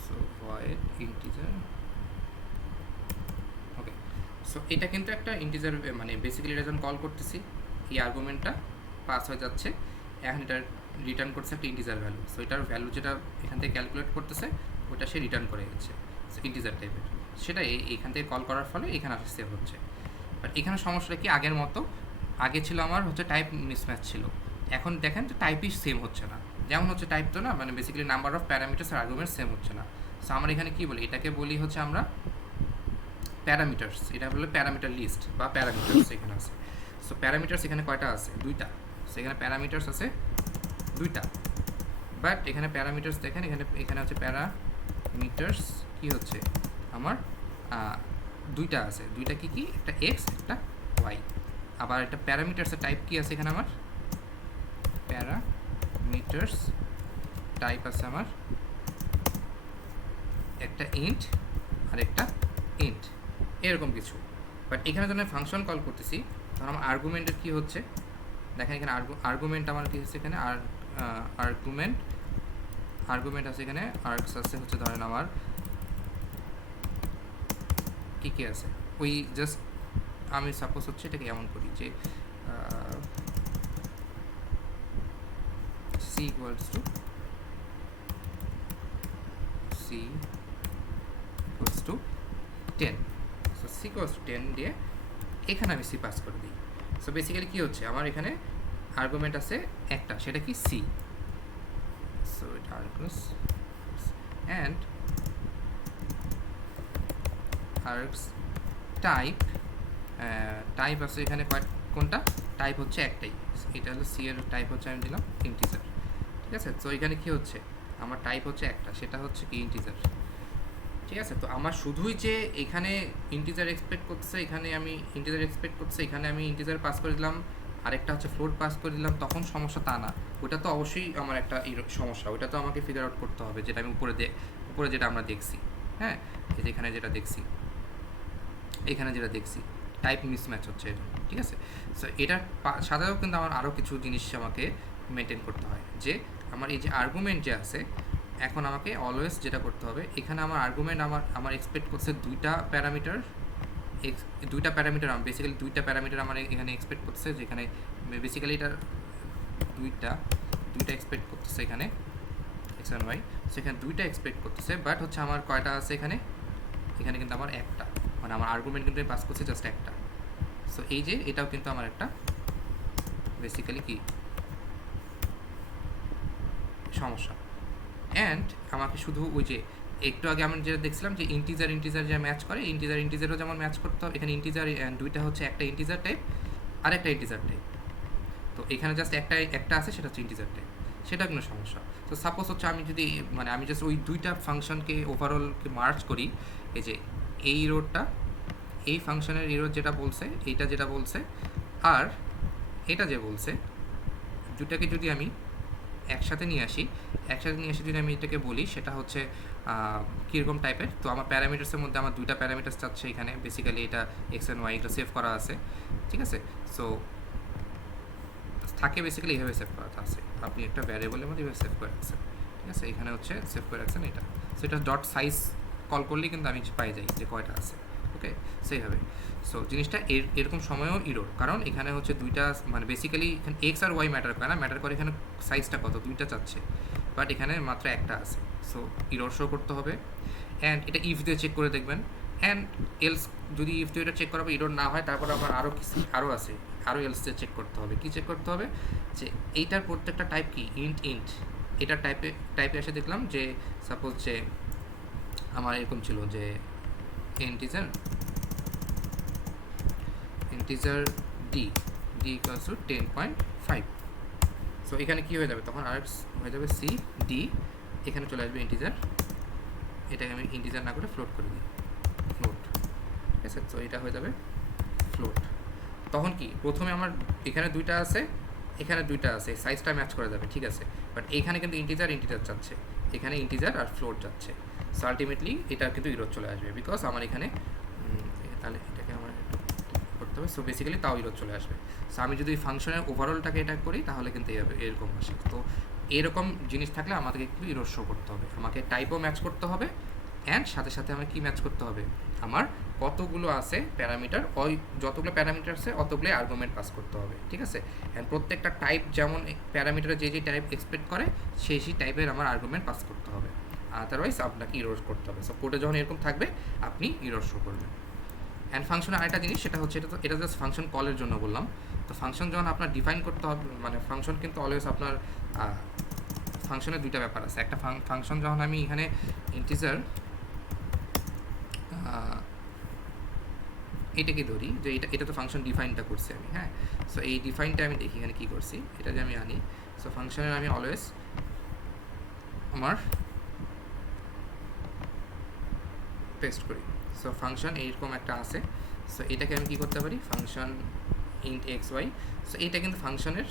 সো ভয়েড ইন্টিজার, ওকে। সো এটা কিন্তু একটা ইন্টিজার, মানে বেসিক্যালি এটা যখন কল করতেছি এই আর্গুমেন্টটা পাস হয়ে যাচ্ছে, এখন এটা রিটার্ন করছে একটা ইন্টিজার ভ্যালু। সো এটার ভ্যালু যেটা এখান থেকে ক্যালকুলেট করতেছে ওটা সে রিটার্ন করে গেছে ইন্টিজার টাইপের, সেটা এইখান থেকে কল করার ফলে এখানে আসে সেভ হচ্ছে। বাট এখানে সমস্যাটা কি, আগের মতো আগে ছিল আমার হচ্ছে টাইপ মিসম্যাচ ছিল, এখন দেখেন যে টাইপই সেম হচ্ছে না। যেমন হচ্ছে টাইপ তো না, মানে বেসিক্যালি নাম্বার অফ প্যারামিটার্স আর আর্গুমেন্ট সেম হচ্ছে না। সো আমরা এখানে কী বলি, এটাকে বলি হচ্ছে আমরা প্যারামিটার্স, এটা হলো প্যারামিটার লিস্ট বা প্যারামিটার্স এখানে আছে। সো প্যারামিটার্স এখানে কয়টা আছে, 2টা। সেখানে প্যারামিটার্স আছে 2টা, বাট এখানে প্যারামিটার্স দেখেন এখানে হচ্ছে প্যারামিটার্স কি হচ্ছে আমার 2টা আছে, 2টা কি একটা এক্স একটা ওয়াই। আবার একটা প্যারামিটার্সের টাইপ কি আছে এখানে আমার, প্যারামিটার্স টাইপ আছে আমার একটা ইন্ট আর একটা ইন্ট, এরকম কিছু। বাট এখানে যখন আমি ফাংশন কল করতেছি তখন আমার আর্গুমেন্টের কী হচ্ছে, দেখেন এখানে আর্গুমেন্ট আমার কী হচ্ছে, এখানে আর্গুমেন্ট আছে, এখানে আর্গস আছে হচ্ছে ধরেন আমার কী আছে, ওই জাস্ট আমি সাপোজ হচ্ছে এটাকে এমন করি যে c equals to 10, so c equals to 10 দিয়ে এখানে আমি c পাস করে দিই। সো বেসিক্যালি কী হচ্ছে, আমার এখানে আর্গুমেন্ট আছে একটা, সেটা কি c, সো এটা আর্গুস অ্যান্ড আর্গস টাইপ আছে এখানে কোনটা, টাইপ হচ্ছে একটাই, এটা হলো সি এর টাইপ হচ্ছে আমি দিলাম ইন্টিজার। ঠিক আছে, তো এখানে কি হচ্ছে আমার টাইপ হচ্ছে একটা, সেটা হচ্ছে কি ইন্টিজার। ঠিক আছে? তো আমার শুধুই যে এখানে ইন্টিজার এক্সপেক্ট করতেছে, এখানে আমি ইন্টিজার এক্সপেক্ট করতেছে, এখানে আমি ইন্টিজার পাস করে দিলাম, আরেকটা হচ্ছে ফ্লোট পাস করে দিলাম, তখন সমস্যা তা না। ওটা তো অবশ্যই আমার একটা সমস্যা, ওটা তো আমাকে ফিগার আউট করতে হবে, যেটা আমি উপরে যেটা আমরা দেখছি, হ্যাঁ, এই যে এখানে যেটা দেখছি, এখানে যেটা দেখছি টাইপ মিসম্যাচ হচ্ছে এটা, ঠিক আছে? সো এটার সাথেও কিন্তু আমার আরও কিছু জিনিস আমাকে মেনটেন করতে হয়, যে আমার এই যে আর্গুমেন্ট যে আছে, এখন আমাকে অলওয়েজ যেটা করতে হবে, এখানে আমার আর্গুমেন্ট আমার এক্সপেক্ট করছে দুইটা প্যারামিটার, আমার বেসিক্যালি দুইটা প্যারামিটার আমার এখানে এক্সপেক্ট করছে, যেখানে বেসিক্যালি এটা দুইটা এক্সপেক্ট করতেছে এখানে এক্স অ্যান্ড ওয়াই, সেখানে দুইটা এক্সপেক্ট করতেছে, বাট হচ্ছে আমার কয়টা আছে এখানে কিন্তু আমার একটা, মানে আমার আর্গুমেন্ট কিন্তু আমি পাস করছি জাস্ট একটা। সো এই যে এটাও কিন্তু আমার একটা বেসিক্যালি কি সমস্যা। অ্যান্ড আমাকে শুধু ওই যে একটু আগে আমি যেটা দেখছিলাম যে ইন্টিজার যা ম্যাচ করে, ইন্টিজারও যেমন ম্যাচ করতে হবে, এখানে ইন্টিজার দুইটা হচ্ছে, একটা ইন্টিজার টাইপ আর একটা ইন্টিজার টাইপ। তো এখানে জাস্ট একটা আছে, সেটা হচ্ছে ইন্টিজার টাইপ, সেটা কোনো সমস্যা। তো সাপোজ হচ্ছে আমি যদি মানে আমি জাস্ট ওই দুইটা ফাংশনকে ওভারঅলকে মার্জ করি, এই যে এই রোডটা, এই ফাংশনের ইরোড যেটা বলছে, এইটা যেটা বলছে, আর এটা যে বলছে, দুটাকে যদি আমি একসাথে নিয়ে আসি যদি আমি এটাকে বলি, সেটা হচ্ছে কীরকম টাইপের। তো আমার প্যারামিটার্সের মধ্যে আমার দুইটা প্যারামিটার্স চাচ্ছে এখানে, বেসিক্যালি এটা এক্স অ্যান্ড ওয়াই, এটা সেভ করা আছে, ঠিক আছে? সো থাকে বেসিক্যালি এইভাবে সেভ করা আছে, আপনি একটা ভ্যারিয়েবলের মধ্যে এইভাবে সেভ করে রাখছেন, ঠিক আছে? এখানে হচ্ছে সেভ করে রাখছেন এটা, সো এটা ডট সাইজ কল করলেই কিন্তু আমি পাই যাই যে কয়টা আছে, ওকে? সেইভাবে সো জিনিসটা এরকম সময়ও ইরোর, কারণ এখানে হচ্ছে দুইটা, মানে বেসিক্যালি এখানে এক্স আর ওয়াই ম্যাটার করে না, ম্যাটার করে এখানে সাইজটা কত, দুইটা চাচ্ছে, বাট এখানে মাত্র একটা আছে, সো ইরোর শো করতে হবে। অ্যান্ড এটা ইফ দিয়ে চেক করে দেখবেন, অ্যান্ড এলস যদি ইফ দিয়ে এটা চেক করাবো ইরোর না হয়, তারপর আবার আরও আছে, আরও এলস দিয়ে চেক করতে হবে। কী চেক করতে হবে? যে এইটার প্রত্যেকটা টাইপ কি ইন্ট, এটার টাইপে এসে দেখলাম যে সাপোজ যে আমার এরকম ছিল যে integer D equals to 10.5। So এখানে কী হয়ে যাবে তখন, আর হয়ে যাবে সি ডি, এখানে চলে আসবে ইন্টিজার, এটাকে আমি ইন্টিজার না করে ফ্লোট করে দিই, ফ্লোট, ঠিক আছে? সো এটা হয়ে যাবে ফ্লোট। তখন কি প্রথমে আমার এখানে দুইটা আছে, এখানে দুইটা আছে, সাইজটা ম্যাচ করে যাবে, ঠিক আছে? বাট এখানে কিন্তু ইন্টিজার যাচ্ছে, এখানে ইন্টিজার আর ফ্লোট যাচ্ছে, সো আলটিমেটলি এটা কিন্তু ইরোড চলে আসবে, বিকজ আমার এখানে তাহলে এটাকে আমার করতে হবে, সো বেসিক্যালি তাও ইরোড চলে আসবে। সো আমি যদি ফাংশনের ওভারঅলটাকে এটা করি, তাহলে কিন্তু এরকম আসে। তো এরকম জিনিস থাকলে আমাদেরকে একটু ইরোড শো করতে হবে, আমাকে টাইপও ম্যাচ করতে হবে, অ্যান্ড সাথে সাথে আমার কী ম্যাচ করতে হবে, আমার কতগুলো আছে প্যারামিটার, ওই যতগুলো প্যারামিটার আছে অতগুলোই আর্গুমেন্ট পাস করতে হবে, ঠিক আছে? অ্যান্ড প্রত্যেকটা টাইপ যেমন প্যারামিটারে যে টাইপ এক্সপেক্ট করে সেই টাইপের আমার আর্গুমেন্ট পাস করতে হবে, আদারওয়াইজ আপনাকে ইরোর করতে হবে। সো কোডে যখন এরকম থাকবে আপনি ইরোর শো করবেন। অ্যান্ড ফাংশনের আরেকটা জিনিস, সেটা হচ্ছে এটা জাস্ট ফাংশন কলের জন্য বললাম। তো ফাংশন যখন আপনার ডিফাইন করতে হবে, মানে ফাংশন কিন্তু অলওয়েজ আপনার ফাংশনের দুইটা ব্যাপার আছে। একটা ফাংশন যখন আমি এখানে ইন্টিজার এটাকে ধরি, যে এটা তো ফাংশন ডিফাইনটা করছি আমি, হ্যাঁ? সো এই ডিফাইনটা আমি দেখি এখানে কী করছি, এটা যে আমি আনি, সো ফাংশনের আমি অলওয়েজ আমার পেস্ট করি। সো ফাংশন এইরকম একটা আছে, সো এটাকে আমি কী করতে পারি, function int X Y, so এটা কিন্তু ফাংশনের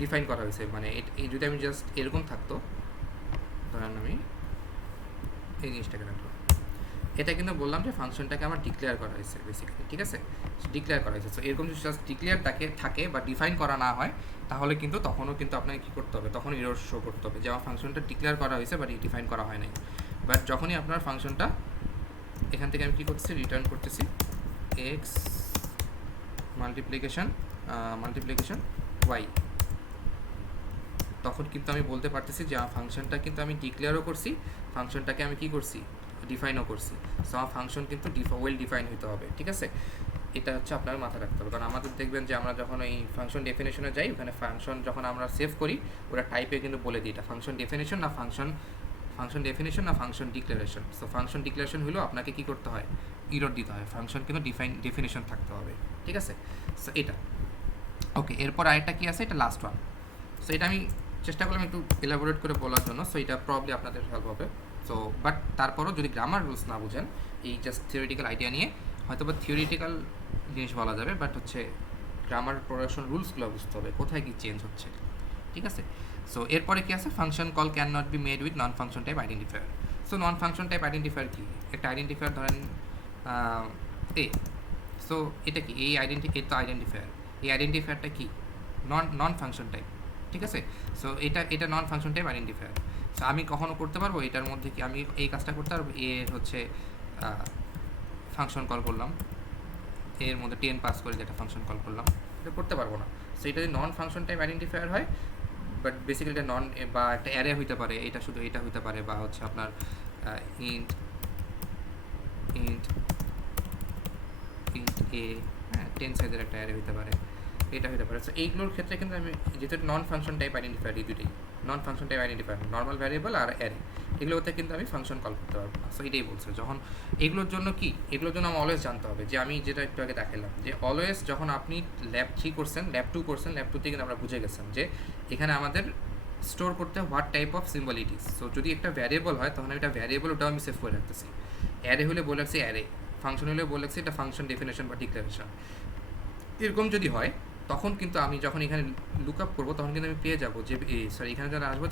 ডিফাইন করা হয়েছে, মানে যদি আমি জাস্ট এরকম থাকতো, ধরেন আমি এই জিনিসটাকে রাখলাম, এটা কিন্তু বললাম যে ফাংশনটাকে আমার ডিক্লেয়ার করা হয়েছে বেসিক্যালি, ঠিক আছে? ডিক্লেয়ার করা হয়েছে। সো এরকম যদি জাস্ট ডিক্লেয়ার থাকে বা ডিফাইন করা না হয়, তাহলে কিন্তু তখনও কিন্তু আপনাকে কী করতে হবে, তখন ইরর শো করতে হবে যে আমার ফাংশনটা ডিক্লেয়ার করা হয়েছে বাট ডিফাইন করা হয় নাই। বাট যখনই আপনার ফাংশনটা এখান থেকে আমি কী করতেছি, রিটার্ন করতেছি এক্স মাল্টিপ্লিকেশন ওয়াই, তখন কিন্তু আমি বলতে পারতেছি যে আমার ফাংশনটা কিন্তু আমি ডিক্লেয়ারও করছি, ফাংশনটাকে আমি কী করছি, ডিফাইনও করছি। সো আমার ফাংশন কিন্তু ওয়েল ডিফাইন হতে হবে, ঠিক আছে? এটা হচ্ছে আপনার মাথায় রাখতে হবে, কারণ আমাদের দেখবেন যে আমরা যখন এই ফাংশন ডেফিনেশনে যাই, ওখানে ফাংশন যখন আমরা সেভ করি, ওরা টাইপে কিন্তু বলে দিই এটা ফাংশন ডেফিনেশন না function declaration. So function declaration হলো আপনাকে কী করতে হয়, ইরর দিতে হয়, ফাংশন কিন্তু ডেফিনেশন থাকতে হবে, ঠিক আছে? সো এটা ওকে। এরপর আরেকটা কী আছে, এটা লাস্ট ওয়ান। সো এটা আমি চেষ্টা করলাম একটু এলাবোরেট করে বলার জন্য, সো এটা প্রবলি আপনাদের হেল্প হবে। সো বাট তারপরও যদি গ্রামার রুলস না বুঝেন, এই জাস্ট থিওরিটিক্যাল আইডিয়া নিয়ে হয়তো বা থিওরিটিক্যাল জিনিস বলা যাবে, বাট হচ্ছে গ্রামার প্রোডাকশন রুলসগুলো বুঝতে হবে কোথায় কী চেঞ্জ হচ্ছে, ঠিক আছে। সো এরপরে কি আছে, function call can not be made with non function type identifier. So non function type identifier কি, একটা আইডেন্টিফায়ার ধরেন এ, সো এটা কি এই তো আইডেন্টিফায়ার, এই আইডেন্টিফায়ারটা কি নন ফাংশন টাইপ, ঠিক আছে। সো এটা নন ফাংশন টাইপ আইডেন্টিফায়ার। সো আমি কখনো করতে পারবো এটার মধ্যে কি আমি এই কাজটা করতে পারবো, এর হচ্ছে ফাংশন কল করলাম, এর মধ্যে 10 পাস করে যেটা ফাংশন কল করলাম, এটা করতে পারবো না। সো এটা যদি নন ফাংশন টাইপ আইডেন্টিফায়ার হয়, বাট বেসিক্যালি এটা নন বা একটা অ্যারে হইতে পারে, এটা শুধু এটা হইতে পারে, বা হচ্ছে আপনার ইন্ট ইন্ট ইন্ট এ, হ্যাঁ 10 সাইজের একটা অ্যারে হইতে পারে, এটা হইতে পারে। সো এইগুলোর ক্ষেত্রে কিন্তু আমি যেহেতু নন ফাংশন টাইপ আইডেন্টিফায়ার, এই দুটোই non function type identifier, normal variable আর অ্যারে, এগুলোতে কিন্তু আমি ফাংশন কল করতে পারবো না। সো এটাই বলছে যখন এগুলোর জন্য কি, এগুলোর জন্য আমার অলওয়েজ জানতে হবে যে আমি যেটা একটু আগে দেখালাম যে অলওয়েজ যখন আপনি ল্যাব 3 করছেন, ল্যাব 2 করছেন, ল্যাব 2 থেকে কিন্তু আমরা বুঝে গেছেন যে এখানে আমাদের স্টোর করতে what type of symbol it is. So যদি একটা ভ্যারিয়েবল হয় তখন এটা ভ্যারিয়েবল, ওটাও আমি সেভ করে রাখতেছি। অ্যারে হলে বলে রাখছি অ্যারে, ফাংশন হলে বলে রাখছি এটা ফাংশন ডেফিনেশন বা ডিক্লারেশন। এরকম যদি হয় তখন কিন্তু আমি যখন এখানে লুক আপ করবো তখন কিন্তু আমি পেয়ে যাবো যে সরি এখানে যারা আসবো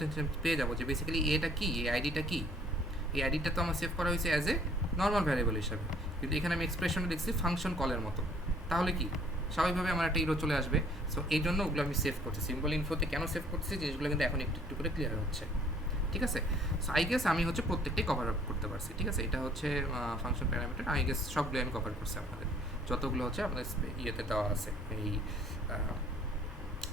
পেয়ে যাবো যে বেসিক্যালি এটা কি, এই আইডিটা কি, এই আইডিটা তো আমার সেভ করা হয়েছে অ্যাজ এ নর্মাল ভ্যারিয়েবল হিসাবে, কিন্তু এখানে আমি এক্সপ্রেশনটা দেখছি ফাংশন কলের মতো, তাহলে কি স্বাভাবিকভাবে আমার একটা ইরো চলে আসবে। সো এই জন্য ওগুলো আমি সেভ করছি সিম্বল ইনফোতে। কেন সেভ করতেছি জিনিসগুলো কিন্তু এখন একটু একটু করে ক্লিয়ার হচ্ছে, ঠিক আছে। সো আই গেস আমি হচ্ছে প্রত্যেকটাই কভার আপ করতে পারছি, ঠিক আছে। এটা হচ্ছে ফাংশন প্যারামিটার, আই গেস সবগুলো আমি কভার করছি আপনাদের, যতগুলো হচ্ছে আপনাদের ইয়েতে দেওয়া আছে, এই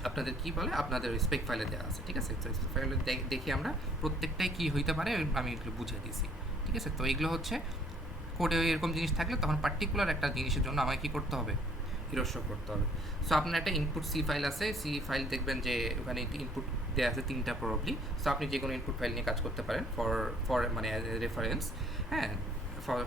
আপনাদের কি বলে আপনাদের স্পেক ফাইলে দেওয়া আছে, ঠিক আছে। তো স্পেক ফাইলে দেখি আমরা প্রত্যেকটাই কী হইতে পারে আমি এগুলো বুঝিয়ে দিয়েছি, ঠিক আছে। তো এগুলো হচ্ছে কোডে এরকম জিনিস থাকলে তখন পার্টিকুলার একটা জিনিসের জন্য আমাকে কী করতে হবে, হিরো শো করতে হবে। সো আপনার একটা ইনপুট সি ফাইল আছে, সি ফাইল দেখবেন যে ওখানে ইনপুট দেওয়া আছে 3টা প্রবাবলি। সো আপনি যে কোনো ইনপুট ফাইল নিয়ে কাজ করতে পারেন ফর মানে অ্যাজ এ রেফারেন্স, হ্যাঁ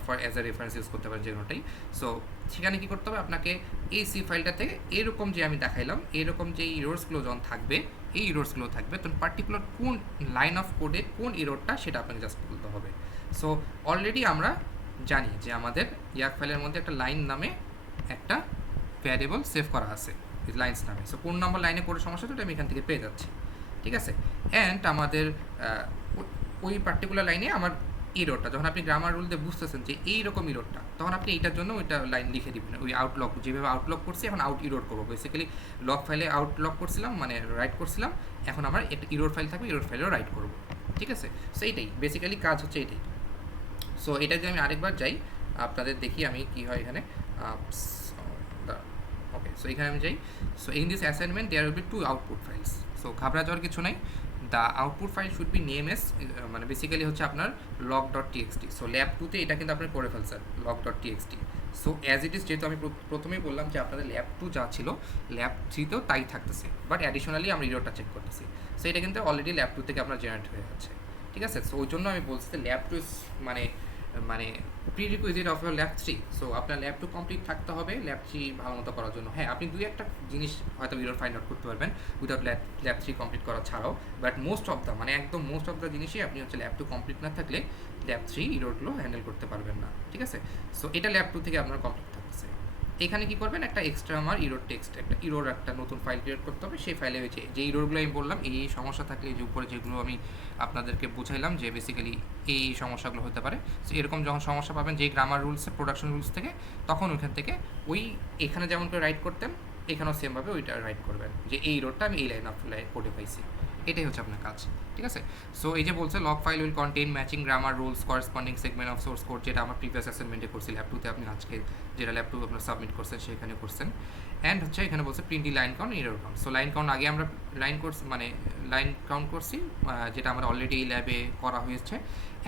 for as a reference use করতে পারেন যে কোনোটাই। সো সেখানে কী করতে হবে আপনাকে, এই সি ফাইলটাতে এরকম যে আমি দেখাইলাম এরকম যে ইরোর্সগুলো যখন থাকবে, এই ইরোর্সগুলো থাকবে তখন পার্টিকুলার কোন লাইন অফ কোডে কোন ইরোরটা সেটা আপনাকে জাস্ট বলতে হবে। সো অলরেডি আমরা জানি যে আমাদের ইয়াক ফাইলের মধ্যে একটা লাইন নামে একটা ভ্যারিয়েবল সেভ করা আছে লাইন্স নামে। সো কোন নাম্বার লাইনে কোডের সমস্যা তো আমি এখান থেকে পেয়ে যাচ্ছি, ঠিক আছে। অ্যান্ড আমাদের ওই পার্টিকুলার লাইনে আমার ইরোরটা যখন আপনি গ্রামার রুল দিয়ে বুঝতেছেন যে এইরকম ইরোরটা, তখন আপনি এইটার জন্য ওইটা লাইন লিখে দিবেন। ওই আউটলক যেভাবে আউটলক করছি এখন আউট ইরোর করবো, বেসিক্যালি লক ফাইলে আউটলক করছিলাম মানে রাইট করছিলাম, এখন আমার একটা ইরোর ফাইল থাকবে, ইরোর ফাইলেও রাইট করবো, ঠিক আছে। সো এইটাই বেসিক্যালি কাজ হচ্ছে এইটাই। সো এটা যদি আমি আরেকবার যাই আপনাদের দেখি আমি কী হয় এখানে, ওকে। সো এখানে আমি যাই। So in this assignment there will be 2 output files. So ঘাবড়া যাওয়ার কিছু নাই, the output file should be name as, মানে বেসিক্যালি হচ্ছে আপনার log dot TXT. So lab 2তে এটা কিন্তু আপনি করে ফেলছেন log dot TXT. So as it is, যেহেতু আমি প্রথমেই বললাম যে আপনাদের ল্যাব 2 যা ছিল ল্যাব 3তেও তাই থাকতেছে, বাট অ্যাডিশনালি আমরা ইরোরটা চেক করতেছি। সো এটা কিন্তু অলরেডি ল্যাব 2 থেকে আপনার জেনারেট হয়ে যাচ্ছে, ঠিক আছে। সো ওই জন্য আমি বলছি যে ল্যাব 2 মানে প্রিরিকুইজিট অফ ল্যাব 3। সো আপনার ল্যাব 2 কমপ্লিট থাকতে হবে ল্যাব 3 ভালো মতো করার জন্য। হ্যাঁ আপনি 2-1টা জিনিস হয়তো ইরোর ফাইন্ড আউট করতে পারবেন উইদাউট ল্যাব 3 কমপ্লিট করা ছাড়াও, বাট মোস্ট অফ দ্য মানে একদম মোস্ট অফ দ্য জিনিসই আপনি হচ্ছে ল্যাব 2 কমপ্লিট না থাকলে ল্যাব 3 ইরোরগুলো হ্যান্ডেল করতে পারবেন না, ঠিক আছে। সো এটা ল্যাব 2 থেকে আপনার কমপ্লিট থাকছে। এখানে কি করবেন, একটা এক্সট্রা আমার ইরোর টেক্সট, একটা ইরোর একটা নতুন ফাইল ক্রিয়েট করতে হবে। সেই ফাইলে হয়েছে যে ইরোরগুলো আমি বললাম এই সমস্যা থাকলে যে উপরে যেগুলো আমি আপনাদেরকে বুঝাইলাম যে বেসিক্যালি এই সমস্যাগুলো হতে পারে। সো এরকম যখন সমস্যা পাবেন যে গ্রামার রুলসে প্রোডাকশন রুলস থেকে, তখন ওইখান থেকে ওই এখানে যেমন করে রাইট করতেন এখানেও সেমভাবে ওইটা রাইট করবেন যে এই ইরোরটা আমি এই লাইন অফ কোডে পাইছি, এটাই হচ্ছে আপনার কাজ, ঠিক আছে। সো এই যে বলছে log file will contain matching grammar rules corresponding segment of swords code, যেটা আমার প্রিভিয়াস অ্যাসাইনমেন্টে করছি ল্যাব 2তে, আপনি আজকে যেটা ল্যাব 2 আপনার সাবমিট করছেন সেখানে করছেন। অ্যান্ড হচ্ছে এখানে বলছে print the line count error count. So line count আগে আমরা লাইন কাউন্ট করছি, যেটা আমরা অলরেডি এই ল্যাবে করা হয়েছে।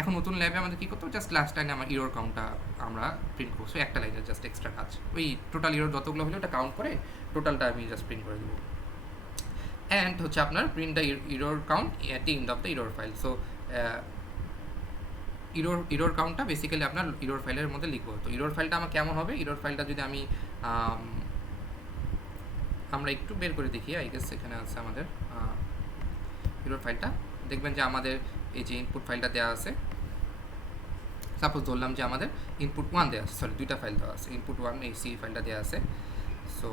এখন নতুন ল্যাবে আমাদের কী করতে হবে, জাস্ট লাস্ট লাইনে আমার ইরোর কাউন্টটা আমরা প্রিন্ট করছি, একটা লাইনের জাস্ট এক্সট্রা কাজ, ওই টোটাল ইরোর যতগুলো হলো ওটা কাউন্ট করে টোটালটা আমি জাস্ট প্রিন্ট করে দেবো। অ্যান্ড হচ্ছে আপনার print the error count at the end of the error file. So error কাউন্টটা বেসিক্যালি আপনার ইরোর ফাইলের মধ্যে লিখবো। তো ইরোর ফাইলটা আমার কেমন হবে, ইরোর ফাইলটা যদি আমি আমরা একটু বের করে দেখি, আই গেস এখানে আছে আমাদের ইরোর ফাইলটা, দেখবেন যে আমাদের এই যে ইনপুট ফাইলটা দেওয়া আছে সাপোজ ধরলাম যে আমাদের ইনপুট 1 দেওয়া আছে, সরি দুইটা ফাইল দেওয়া আছে, ইনপুট 1 এই সি ফাইলটা দেওয়া আছে। সো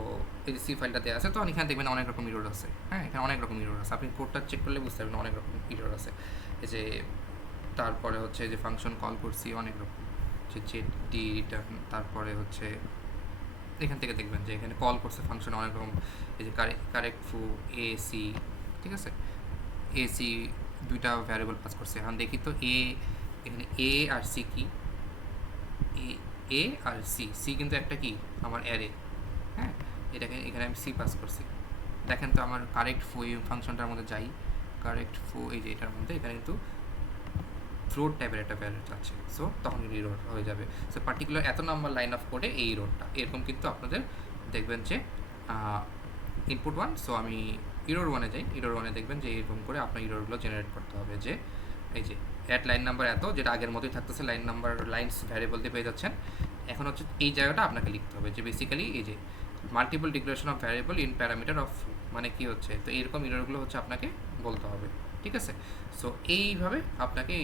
এই যে সি ফাইলটা দেওয়া আছে, তখন এখানে দেখবেন অনেক রকম ইরর আছে। হ্যাঁ, এখানে অনেক রকম ইরর আছে, আপনি কোডটা চেক করলে বুঝতে পারবেন অনেক রকম ইরর আছে। এই যে তারপরে হচ্ছে যে ফাংশন কল করছি অনেক রকম, যে ডি রিটার্ন, তারপরে হচ্ছে এখান থেকে দেখবেন যে এখানে কল করছে ফাংশন অনেক রকম, এই যে কারেক্ট ফু এ সি, ঠিক আছে, এ সি দুইটা ভ্যারিয়েবল পাস করছে। এখন দেখি তো এখানে এ আর সি কি, এ আর সি, সি কিন্তু একটা কি আমার অ্যারে। হ্যাঁ, এটাকে এখানে আমি সি পাস করছি। দেখেন তো আমার কারেক্ট ফু এই ফাংশনটার মধ্যে যাই, কারেক্ট ফু এই যে এটার মধ্যে এখানে কিন্তু ফ্লোট টাইপের একটা ভ্যালু আছে। সো তখন কিন্তু ইরর হয়ে যাবে। সো পার্টিকুলার এত নাম্বার লাইন অফ কোডে এই ইররটা এরকম কিন্তু আপনাদের দেখবেন যে ইনপুট 1। সো আমি ইরর 1-এ যাই, ইরর 1-এ দেখবেন যে এরকম করে আপনার ইররগুলো জেনারেট করতে হবে, যে এই যে অ্যাট লাইন নাম্বার এত, যেটা আগের মতোই থাকতেছে, লাইন নাম্বার লাইনস ভ্যারিয়েবল দিয়ে পেয়ে যাচ্ছেন। এখন হচ্ছে এই জায়গাটা আপনাকে লিখতে হবে যে বেসিক্যালি এই যে multiple declaration of variable in parameter of, মানে কি হচ্ছে, তো এইরকম ইররগুলো হচ্ছে আপনাকে বলতে হবে, ঠিক আছে। সো এইভাবে আপনাকে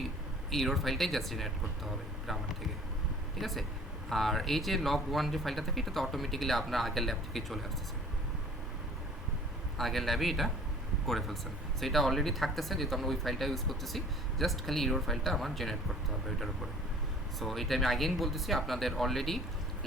ইরর ফাইলটাই জাস্ট জেনারেট করতে হবে গ্রামার থেকে, ঠিক আছে। আর এই যে log1 যে ফাইলটা থাকে, এটা তো অটোমেটিক্যালি আপনার আগের ল্যাব থেকে চলে আসতেছে, আগের ল্যাবে এটা করে ফেলছেন। সো এটা অলরেডি থাকতেছে, যেহেতু আমরা ওই ফাইলটা ইউজ করতেছি, জাস্ট খালি ইরর ফাইলটা আমার জেনারেট করতে হবে ওইটার উপরে। সো এটা আমি আগেই বলতেছি, আপনাদের অলরেডি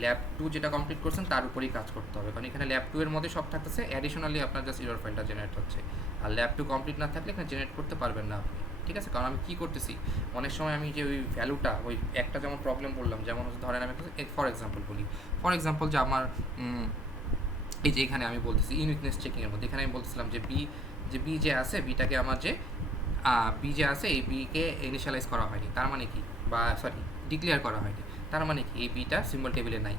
ল্যাব 2 যেটা কমপ্লিট করছেন তার উপরেই কাজ করতে হবে, কারণ এখানে ল্যাব 2 এর মধ্যে সব থাকতেছে, অ্যাডিশনালি আপনার জাস্ট ইরর ফাইলটা জেনারেট হচ্ছে। আর ল্যাব 2 কমপ্লিট না থাকলে এখানে জেনারেট করতে পারবেন না আপনি, ঠিক আছে। কারণ আমি কী করতেছি, অনেক সময় আমি যে ওই ভ্যালুটা, ওই একটা যেমন প্রবলেম বললাম, যেমন হচ্ছে ধরেন আমি ফর এক্সাম্পল বলি, ফর এক্সাম্পল যে আমার এই যে এখানে আমি বলতেছি ইউনিকনেস চেকিংয়ের মধ্যে, এখানে আমি বলতেছিলাম যে বি যে আছে, বিটাকে আমার যে বি যে আছে, এই বিকে ইনিশিয়ালাইজ করা হয়নি, তার মানে কি, বা সরি ডিক্লেয়ার করা হয়নি, তার মানে কি এই বিটা সিম্বল টেবিলে নাই।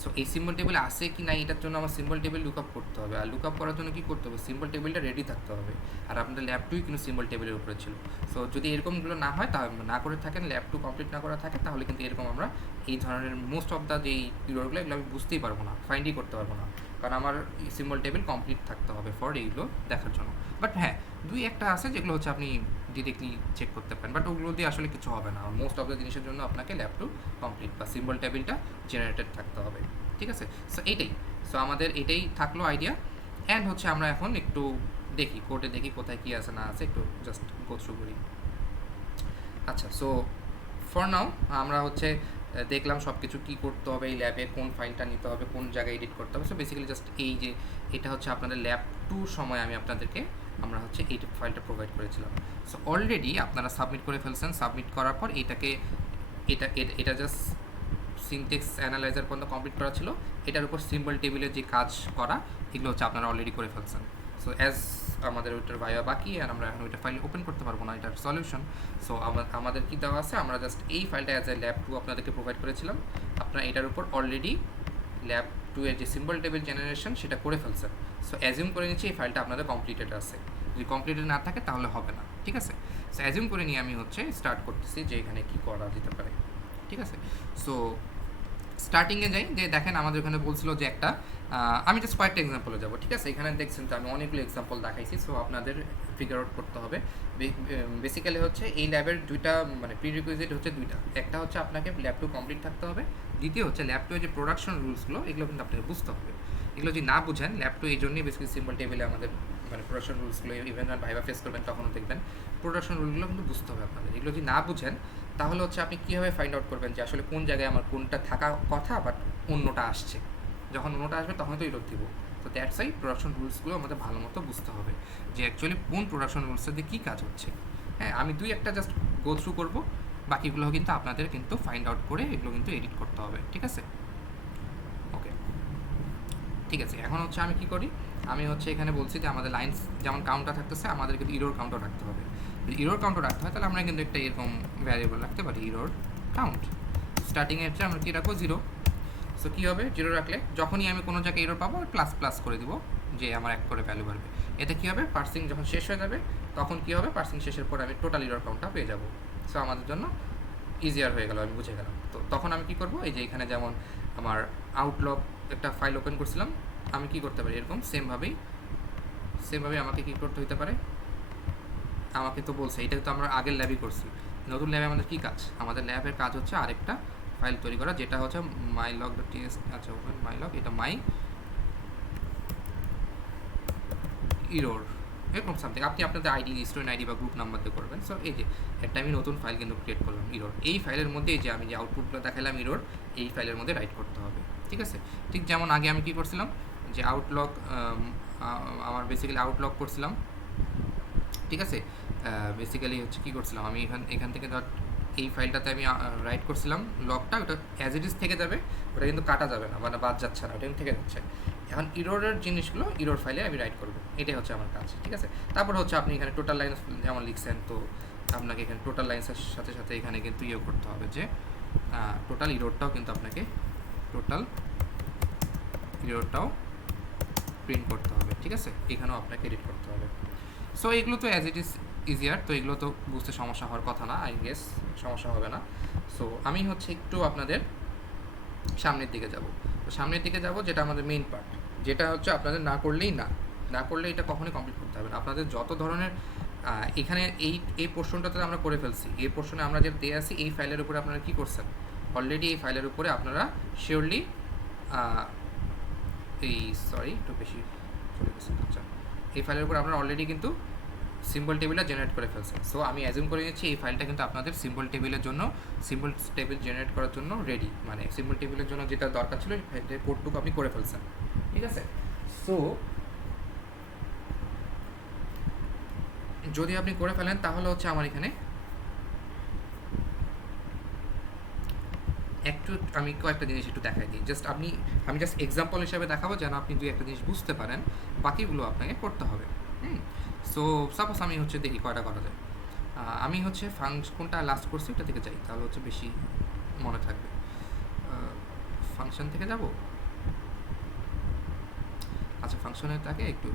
সো এই সিম্বল টেবিলে আছে কি নাই, এটার জন্য আমার সিম্বল টেবিল লুক আপ করতে হবে। আর লুক আপ করার জন্য কী করতে হবে, সিম্বল টেবিলটা রেডি থাকতে হবে। আর আপনাদের ল্যাব 2 কিন্তু সিম্বল টেবিলের উপরে ছিল। সো যদি এরকমগুলো না হয়, তা না করে থাকেন, ল্যাব 2 কমপ্লিট না করা থাকে, তাহলে কিন্তু এরকম আমরা এই ধরনের মোস্ট অফ দ্য যেই ইররগুলো, এগুলো আমি বুঝতেই পারবো না, ফাইন্ডই করতে পারবো না, কারণ আমার সিম্বল টেবিল কমপ্লিট থাকতে হবে ফর এইগুলো দেখার জন্য। বাট হ্যাঁ, দুই একটা আছে যেগুলো হচ্ছে আপনি ডিরেক্টলি চেক করতে পারেন, বাট ওগুলো দিয়ে আসলে কিছু হবে না। মোস্ট অফ দ্য জিনিসের জন্য আপনাকে ল্যাব 2 কমপ্লিট বা সিম্বল টেবিলটা জেনারেটেড থাকতে হবে, ঠিক আছে। সো এইটাই, সো আমাদের এটাই থাকলো আইডিয়া। অ্যান্ড হচ্ছে আমরা এখন একটু দেখি কোডে, দেখি কোথায় কী আছে না আছে, একটু জাস্ট গো থ্রু করি। আচ্ছা, সো ফর নাও আমরা হচ্ছে দেখলাম সব কিছু কী করতে হবে, এই ল্যাবে কোন ফাইলটা নিতে হবে, কোন জায়গায় এডিট করতে হবে। সো বেসিক্যালি জাস্ট এই যে এটা হচ্ছে আপনাদের ল্যাব 2 সময় আমি আপনাদেরকে আমরা হচ্ছে এই ফাইলটা প্রোভাইড করেছিলাম। সো অলরেডি আপনারা সাবমিট করে ফেলছেন। সাবমিট করার পর এটা জাস্ট সিনটেক্স অ্যানালাইজার পর্যন্ত কমপ্লিট করা ছিল, এটার উপর সিম্বল টেবিলের যে কাজ করা, এগুলো হচ্ছে আপনারা অলরেডি করে ফেলছেন। সো অ্যাজ আমাদের ওইটার ভাইয়া বাকি, আর আমরা এখন ওইটা ফাইল ওপেন করতে পারবো না, এটার সলিউশন। সো আমাদের কী দেওয়া আছে, আমরা জাস্ট এই ফাইলটা অ্যাজ এ ল্যাব 2 আপনাদেরকে প্রোভাইড করেছিলাম, আপনারা এটার উপর অলরেডি ল্যাব 2 এর যে সিম্বল টেবিল জেনারেশন সেটা করে ফেলছেন। সো অ্যাজিউম করে নিচ্ছি এই ফাইলটা আপনাদের কমপ্লিটেড আছে, যদি কমপ্লিটেড না থাকে তাহলে হবে না, ঠিক আছে। সো অ্যাজিউম করে নিয়ে আমি হচ্ছে স্টার্ট করতেছি যে এখানে কী করা যেতে পারে, ঠিক আছে। সো স্টার্টিংয়ে যাই, যে দেখেন আমাদের ওখানে বলছিল যে একটা, আমি জাস্ট কয়েকটা এক্সাম্পলে যাবো, ঠিক আছে। এখানে দেখছেন তো আমি অনেকগুলো এক্সাম্পল দেখাইছি, সো আপনাদের ফিগার আউট করতে হবে। বেসিক্যালি হচ্ছে এই ল্যাবের দুইটা মানে প্রিরিকুইজিট হচ্ছে দুইটা, একটা হচ্ছে আপনাকে ল্যাব 2 কমপ্লিট থাকতে হবে, দ্বিতীয় হচ্ছে ল্যাব 2 এর যে প্রোডাকশন রুলসগুলো, এগুলো কিন্তু আপনাকে বুঝতে হবে। এগুলো যদি না বুঝেন, ল্যাব 2 এই জন্যই বেসিক্যালি সিম্বল টেবিলে আমাদের মানে প্রোডাকশন রুলসগুলো, ইভেন যখন ভাইভা ফেস করবেন তখনও দেখবেন প্রোডাকশন রুলগুলো কিন্তু বুঝতে হবে আপনাদের। এগুলো যদি না বুঝেন, তাহলে হচ্ছে আপনি কীভাবে ফাইন্ড আউট করবেন যে আসলে কোন জায়গায় আমার কোনটা থাকা কথা, বাট অন্যটা আসছে। যখন অন্যটা আসবে তখন তো ইরর দিব। তো দ্যাটস ওয়াই প্রোডাকশন রুলসগুলো আমাদের ভালো মতো বুঝতে হবে, যে অ্যাকচুয়ালি কোন প্রোডাকশন রুলসের দিয়ে কী কাজ হচ্ছে। হ্যাঁ, আমি দুই একটা জাস্ট গো থ্রু করবো, বাকিগুলো কিন্তু আপনাদের কিন্তু ফাইন্ড আউট করে এগুলো কিন্তু এডিট করতে হবে, ঠিক আছে। ওকে, ঠিক আছে। এখন হচ্ছে আমি কী করি, আমি হচ্ছে এখানে বলছি যে আমাদের লাইন্স যেমন কাউন্টার থাকতেছে, আমাদের কিন্তু ইরর কাউন্টার রাখতে হবে। যদি ইরর কাউন্টার রাখতে হয়, তাহলে আমরা কিন্তু একটা এরকম ভ্যারিয়েবল রাখতে পারি, ইরর কাউন্ট। স্টার্টিংয়ের হচ্ছে আমরা কী রাখবো, 0। সো কী হবে, 0 রাখলে যখনই আমি কোনো জায়গায় ইরর পাবো, প্লাস প্লাস করে দিব, যে আমার এক করে ভ্যালু বাড়বে। এতে কী হবে, পার্সিং যখন শেষ হয়ে যাবে, তখন কী হবে, পার্সিং শেষের পর আমি টোটাল ইরর কাউন্টটা পেয়ে যাবো। সো আমাদের জন্য ইজিয়ার হয়ে গেল, আমি বুঝে গেলাম। তো তখন আমি কী করবো, এই যে এখানে যেমন আমার আউটলক একটা ফাইল ওপেন করছিলাম, আমি কী করতে পারি, এরকম সেমভাবেই আমাকে কী করতে হতে পারে, আমাকে তো বলছে এটা তো আমরা আগের ল্যাবই করছি, নতুন ল্যাবে আমাদের কী কাজ? আমাদের ল্যাবের কাজ হচ্ছে আরেকটা ফাইল তৈরি করা, যেটা হচ্ছে mylog.ts। আচ্ছা, ওপেন mylog, এটা মাই ইরোর এরকম সামথিং। আপনি আপনাদের আইডি, স্টুডেন্ট আইডি বা গ্রুপ নাম্বার দিয়ে করবেন। সো এই যে একটা আমি নতুন ফাইল কিন্তু ক্রিয়েট করলাম ইরোর। এই ফাইলের মধ্যে এই যে আমি যে আউটপুটটা দেখালাম ইরোর, এই ফাইলের মধ্যে রাইট করতে হবে, ঠিক আছে? ঠিক যেমন আগে আমি কী করছিলাম, যে আউটলক, আমার বেসিক্যালি আউটলক করছিলাম, ঠিক আছে? বেসিক্যালি হচ্ছে কী করছিলাম আমি, এখান থেকে ধর এই ফাইলটাতে আমি রাইট করছিলাম লকটা, ওটা অ্যাজ ইট ইজ থেকে যাবে, ওটা কিন্তু কাটা যাবে না, মানে বাদ যাচ্ছে না, ওটা কিন্তু থেকে যাচ্ছে। এখন ইরোরের জিনিসগুলো ইরোর ফাইলে আমি রাইট করবো, এটাই হচ্ছে আমার কাজ, ঠিক আছে? তারপর হচ্ছে আপনি এখানে টোটাল লাইন যেমন লিখছেন, তো আপনাকে এখানে টোটাল লাইন্সের সাথে সাথে এখানে কিন্তু ইয়ে করতে হবে যে টোটাল ইরোরটাও কিন্তু আপনাকে টোটাল ইরোরটাও প্রিন্ট করতে হবে, ঠিক আছে? এখানেও আপনাকে এডিট করতে হবে। সো এগুলো তো অ্যাজ ইট ইজ ইজিয়ার, তো এগুলো তো বুঝতে সমস্যা হওয়ার কথা না, আই গেস সমস্যা হবে না। সো আমি হচ্ছে একটু আপনাদের সামনের দিকে যাব। তো সামনের দিকে যাব, যেটা আমাদের মেইন পার্ট, যেটা হচ্ছে আপনাদের না করলেই না করলে এটা কখনোই কমপ্লিট করতে হবে না। আপনাদের যত ধরনের এখানে এই পোর্শনটাতে আমরা করে ফেলছি, এই পোর্শনে আমরা যেটা দিয়ে আসি, এই ফাইলের উপরে আপনারা কী করছেন অলরেডি, এই ফাইলের উপরে আপনারা শিওরলি একটু বেশি চলে গেছে। আচ্ছা, এই ফাইলের উপর আপনারা অলরেডি কিন্তু সিম্বল টেবিলটা জেনারেট করে ফেলছেন। সো আমি অ্যাজিউম করে নিচ্ছি এই ফাইলটা কিন্তু আপনাদের সিম্বল টেবিলের জন্য, সিম্বল টেবিল জেনারেট করার জন্য রেডি, মানে সিম্বল টেবিলের জন্য যেটা দরকার ছিল সেই কোডটুকু আপনি করে ফেলছেন, ঠিক আছে? সো যদি আপনি করে ফেলেন তাহলে হচ্ছে আমার এখানে একটু আমি কয়েকটা জিনিস একটু দেখাই দিই, আমি জাস্ট এক্সাম্পল হিসাবে দেখাবো, যেন আপনি দুই একটা জিনিস বুঝতে পারেন, বাকিগুলো আপনাকে করতে হবে। সো সাপোজ আমি হচ্ছে দেখি কয়টা করা যায়। আমি হচ্ছে কোনটা লাস্ট করছি ওটা থেকে যাই, তাহলে হচ্ছে বেশি মনে থাকবে। ফাংশন থেকে যাব। আচ্ছা, ফাংশনের তাকে একটু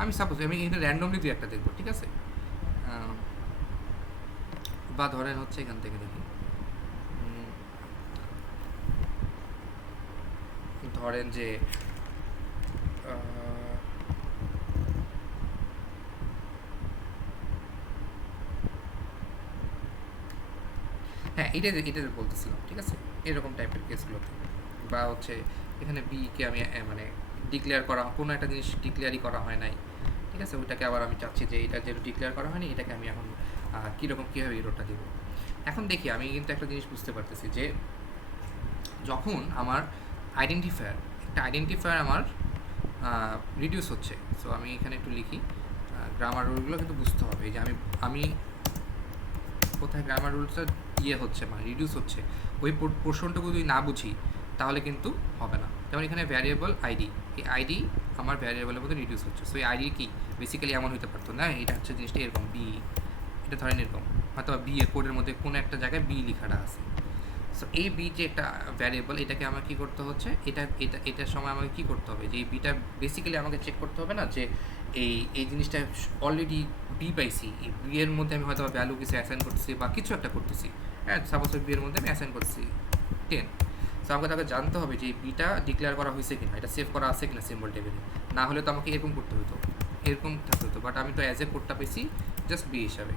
আমি সাপোজ আমি এখানে র্যান্ডমলি দুই একটা দেখবো, ঠিক আছে? বা ধরেন হচ্ছে এখান থেকে দেখি, ধরেন যে হ্যাঁ, এটা বলতেছিলাম, ঠিক আছে? এরকম টাইপের কেসগুলোতে, বা হচ্ছে এখানে বিকে আমি মানে ডিক্লেয়ার করা, কোনো একটা জিনিস ডিক্লেয়ারই করা হয় নাই, ঠিক আছে? ওইটাকে আবার আমি চাচ্ছি যে এটা যেটা ডিক্লেয়ার করা হয়নি, এটাকে আমি এখন কীভাবে ইরোরটা দেবো। এখন দেখি আমি কিন্তু একটা জিনিস বুঝতে পারতেছি যে যখন আমার একটা আইডেন্টিফায়ার আমার রিডিউস হচ্ছে, সো আমি এখানে একটু লিখি, গ্রামার রুলগুলো কিন্তু বুঝতে হবে। এই যে আমি কোথায় গ্রামার রুলসটা হচ্ছে, মানে রিডিউস হচ্ছে, ওই পোর্শনটুকু যদি না বুঝি তাহলে কিন্তু হবে না। যেমন এখানে ভ্যারিয়েবল আইডি, এই আইডি আমার ভ্যারিয়েবলের মধ্যে রিডিউস হচ্ছে। সো এই আইডি কি বেসিক্যালি এমন হতে পারতো না, এটা হচ্ছে জিনিসটা এরকম বি, এটা ধরেন এরকম, হয়তো বি এর কোডের মধ্যে কোনো একটা জায়গায় বি লেখাটা আছে। সো এই বি যে একটা ভ্যারিয়েবল, এটাকে আমার কী করতে হচ্ছে, এটার সময় আমাকে কী করতে হবে, যে এই বিটা বেসিক্যালি আমাকে চেক করতে হবে না যে এই জিনিসটা অলরেডি বি পাইছি, এই বি এর মধ্যে আমি হয়তো ভ্যালু কিছু অ্যাসাইন করতেছি বা কিছু একটা করতেছি, হ্যাঁ, সাপোজ বি এর মধ্যে আমি অ্যাসাইন করছি 10। সো আমাকে তাকে জানতে হবে যে এই বিটা ডিক্লেয়ার করা হয়েছে কিনা, এটা সেভ করা আছে কিনা সিম্বল টেবিলে, না হলে তো আমাকে এরকম করতে হতো, এরকম থাকতে হতো, বাট আমি তো অ্যাজ এ কোডটা পেয়েছি জাস্ট বি হিসাবে।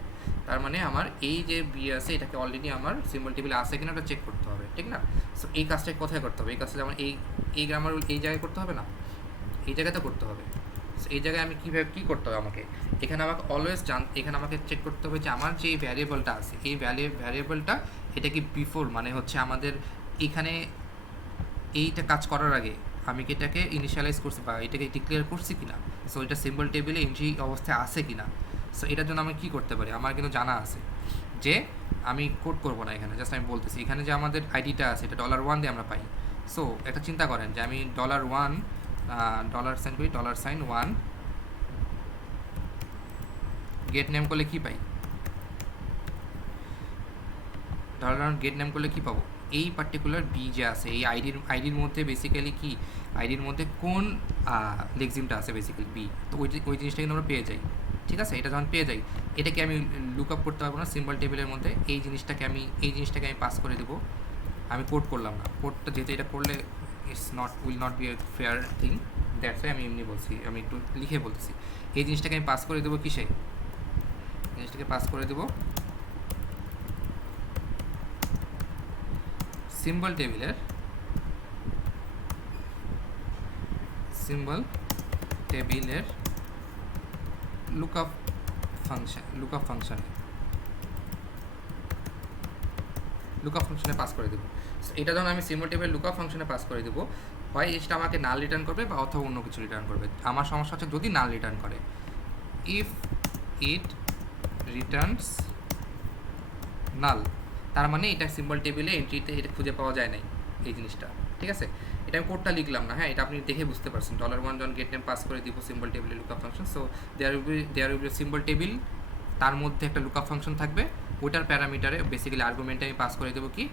তার মানে আমার এই যে বি আছে, এটাকে অলরেডি আমার সিম্বল টেবিলে আছে কিনা ওটা চেক করতে হবে, ঠিক না? সো এই কাজটা কোথায় করতে হবে, এই কাজটা যেমন এই গ্রামার রুল এই জায়গায় করতে হবে না, এই জায়গাতে করতে হবে। সো এই জায়গায় আমি কীভাবে কী করতে হবে, আমাকে এখানে আমাকে অলওয়েজ এখানে আমাকে চেক করতে হবে যে আমার যে ভ্যারিয়েবলটা আছে, এই ভ্যারিয়েবলটা এটা কি বিফোর, মানে হচ্ছে আমাদের এখানে এইটা কাজ করার আগে আমি কি এটাকে ইনিশিয়ালাইজ করছি বা এটাকে ডিক্লেয়ার করছি কিনা, সো এটা সিম্বল টেবিলে এন্ট্রি অবস্থায় আছে কিনা। সো এটার জন্য আমি কী করতে পারি, আমার কিন্তু জানা আছে যে আমি কোড করবো না, এখানে জাস্ট আমি বলতেছি এখানে যে আমাদের আইডিটা আছে এটা $1 দিয়ে আমরা পাই। সো একটা চিন্তা করেন যে আমি $1 $সাইন করি, $1 গেট নেম করলে কী পাই, গেট নেম করলে কী পাবো, এই পার্টিকুলার বি যে আছে এই আইডির মধ্যে বেসিক্যালি কি আইডির মধ্যে কোন লেক্সিমটা আছে বেসিক্যালি বি, তো ওই জিনিসটা কিন্তু আমরা পেয়ে যাই, ঠিক আছে? এটা যখন পেয়ে যাই, এটাকে আমি লুক আপ করতে পারবো না সিম্বল টেবিলের মধ্যে, এই জিনিসটাকে আমি পাস করে দেবো। আমি কোড করলাম না, কোডটা যেহেতু এটা করলে will not be a fair thing, that's why আমি এমনি বলছি, আমি একটু লিখে বলতেছি। এই জিনিসটাকে আমি পাস করে দেবো কিসে, জিনিসটাকে পাস করে দেব সিম্বল টেবিলের লুকআপ ফাংশনে পাস করে দেবো। এটা যখন আমি সিম্বল টেবিলের লুকআপ ফাংশনে পাস করে দেবো, হয় এটা আমাকে নাল রিটার্ন করবে বা অথবা অন্য কিছু রিটার্ন করবে। আমার সমস্যা হচ্ছে যদি নাল রিটার্ন করে, ইফ ইট রিটার্নস নাল, তার মানে এটা সিম্বল টেবিলে এন্ট্রিতে এটা খুঁজে পাওয়া যায় নাই এই জিনিসটা, ঠিক আছে। এটা আমি কোডটা লিখলাম না, হ্যাঁ, এটা আপনি দেখে বুঝতে পারছেন। $1 যখন গেট নেম পাস করে দিব সিম্বল টেবিলে lookup function, so there will be symbol table, তার মধ্যে একটা লুকআপ ফাংশন থাকবে, ওটার প্যারামিটারে বেসিক্যালি আর্গুমেন্টে আমি পাস করে দেবো কি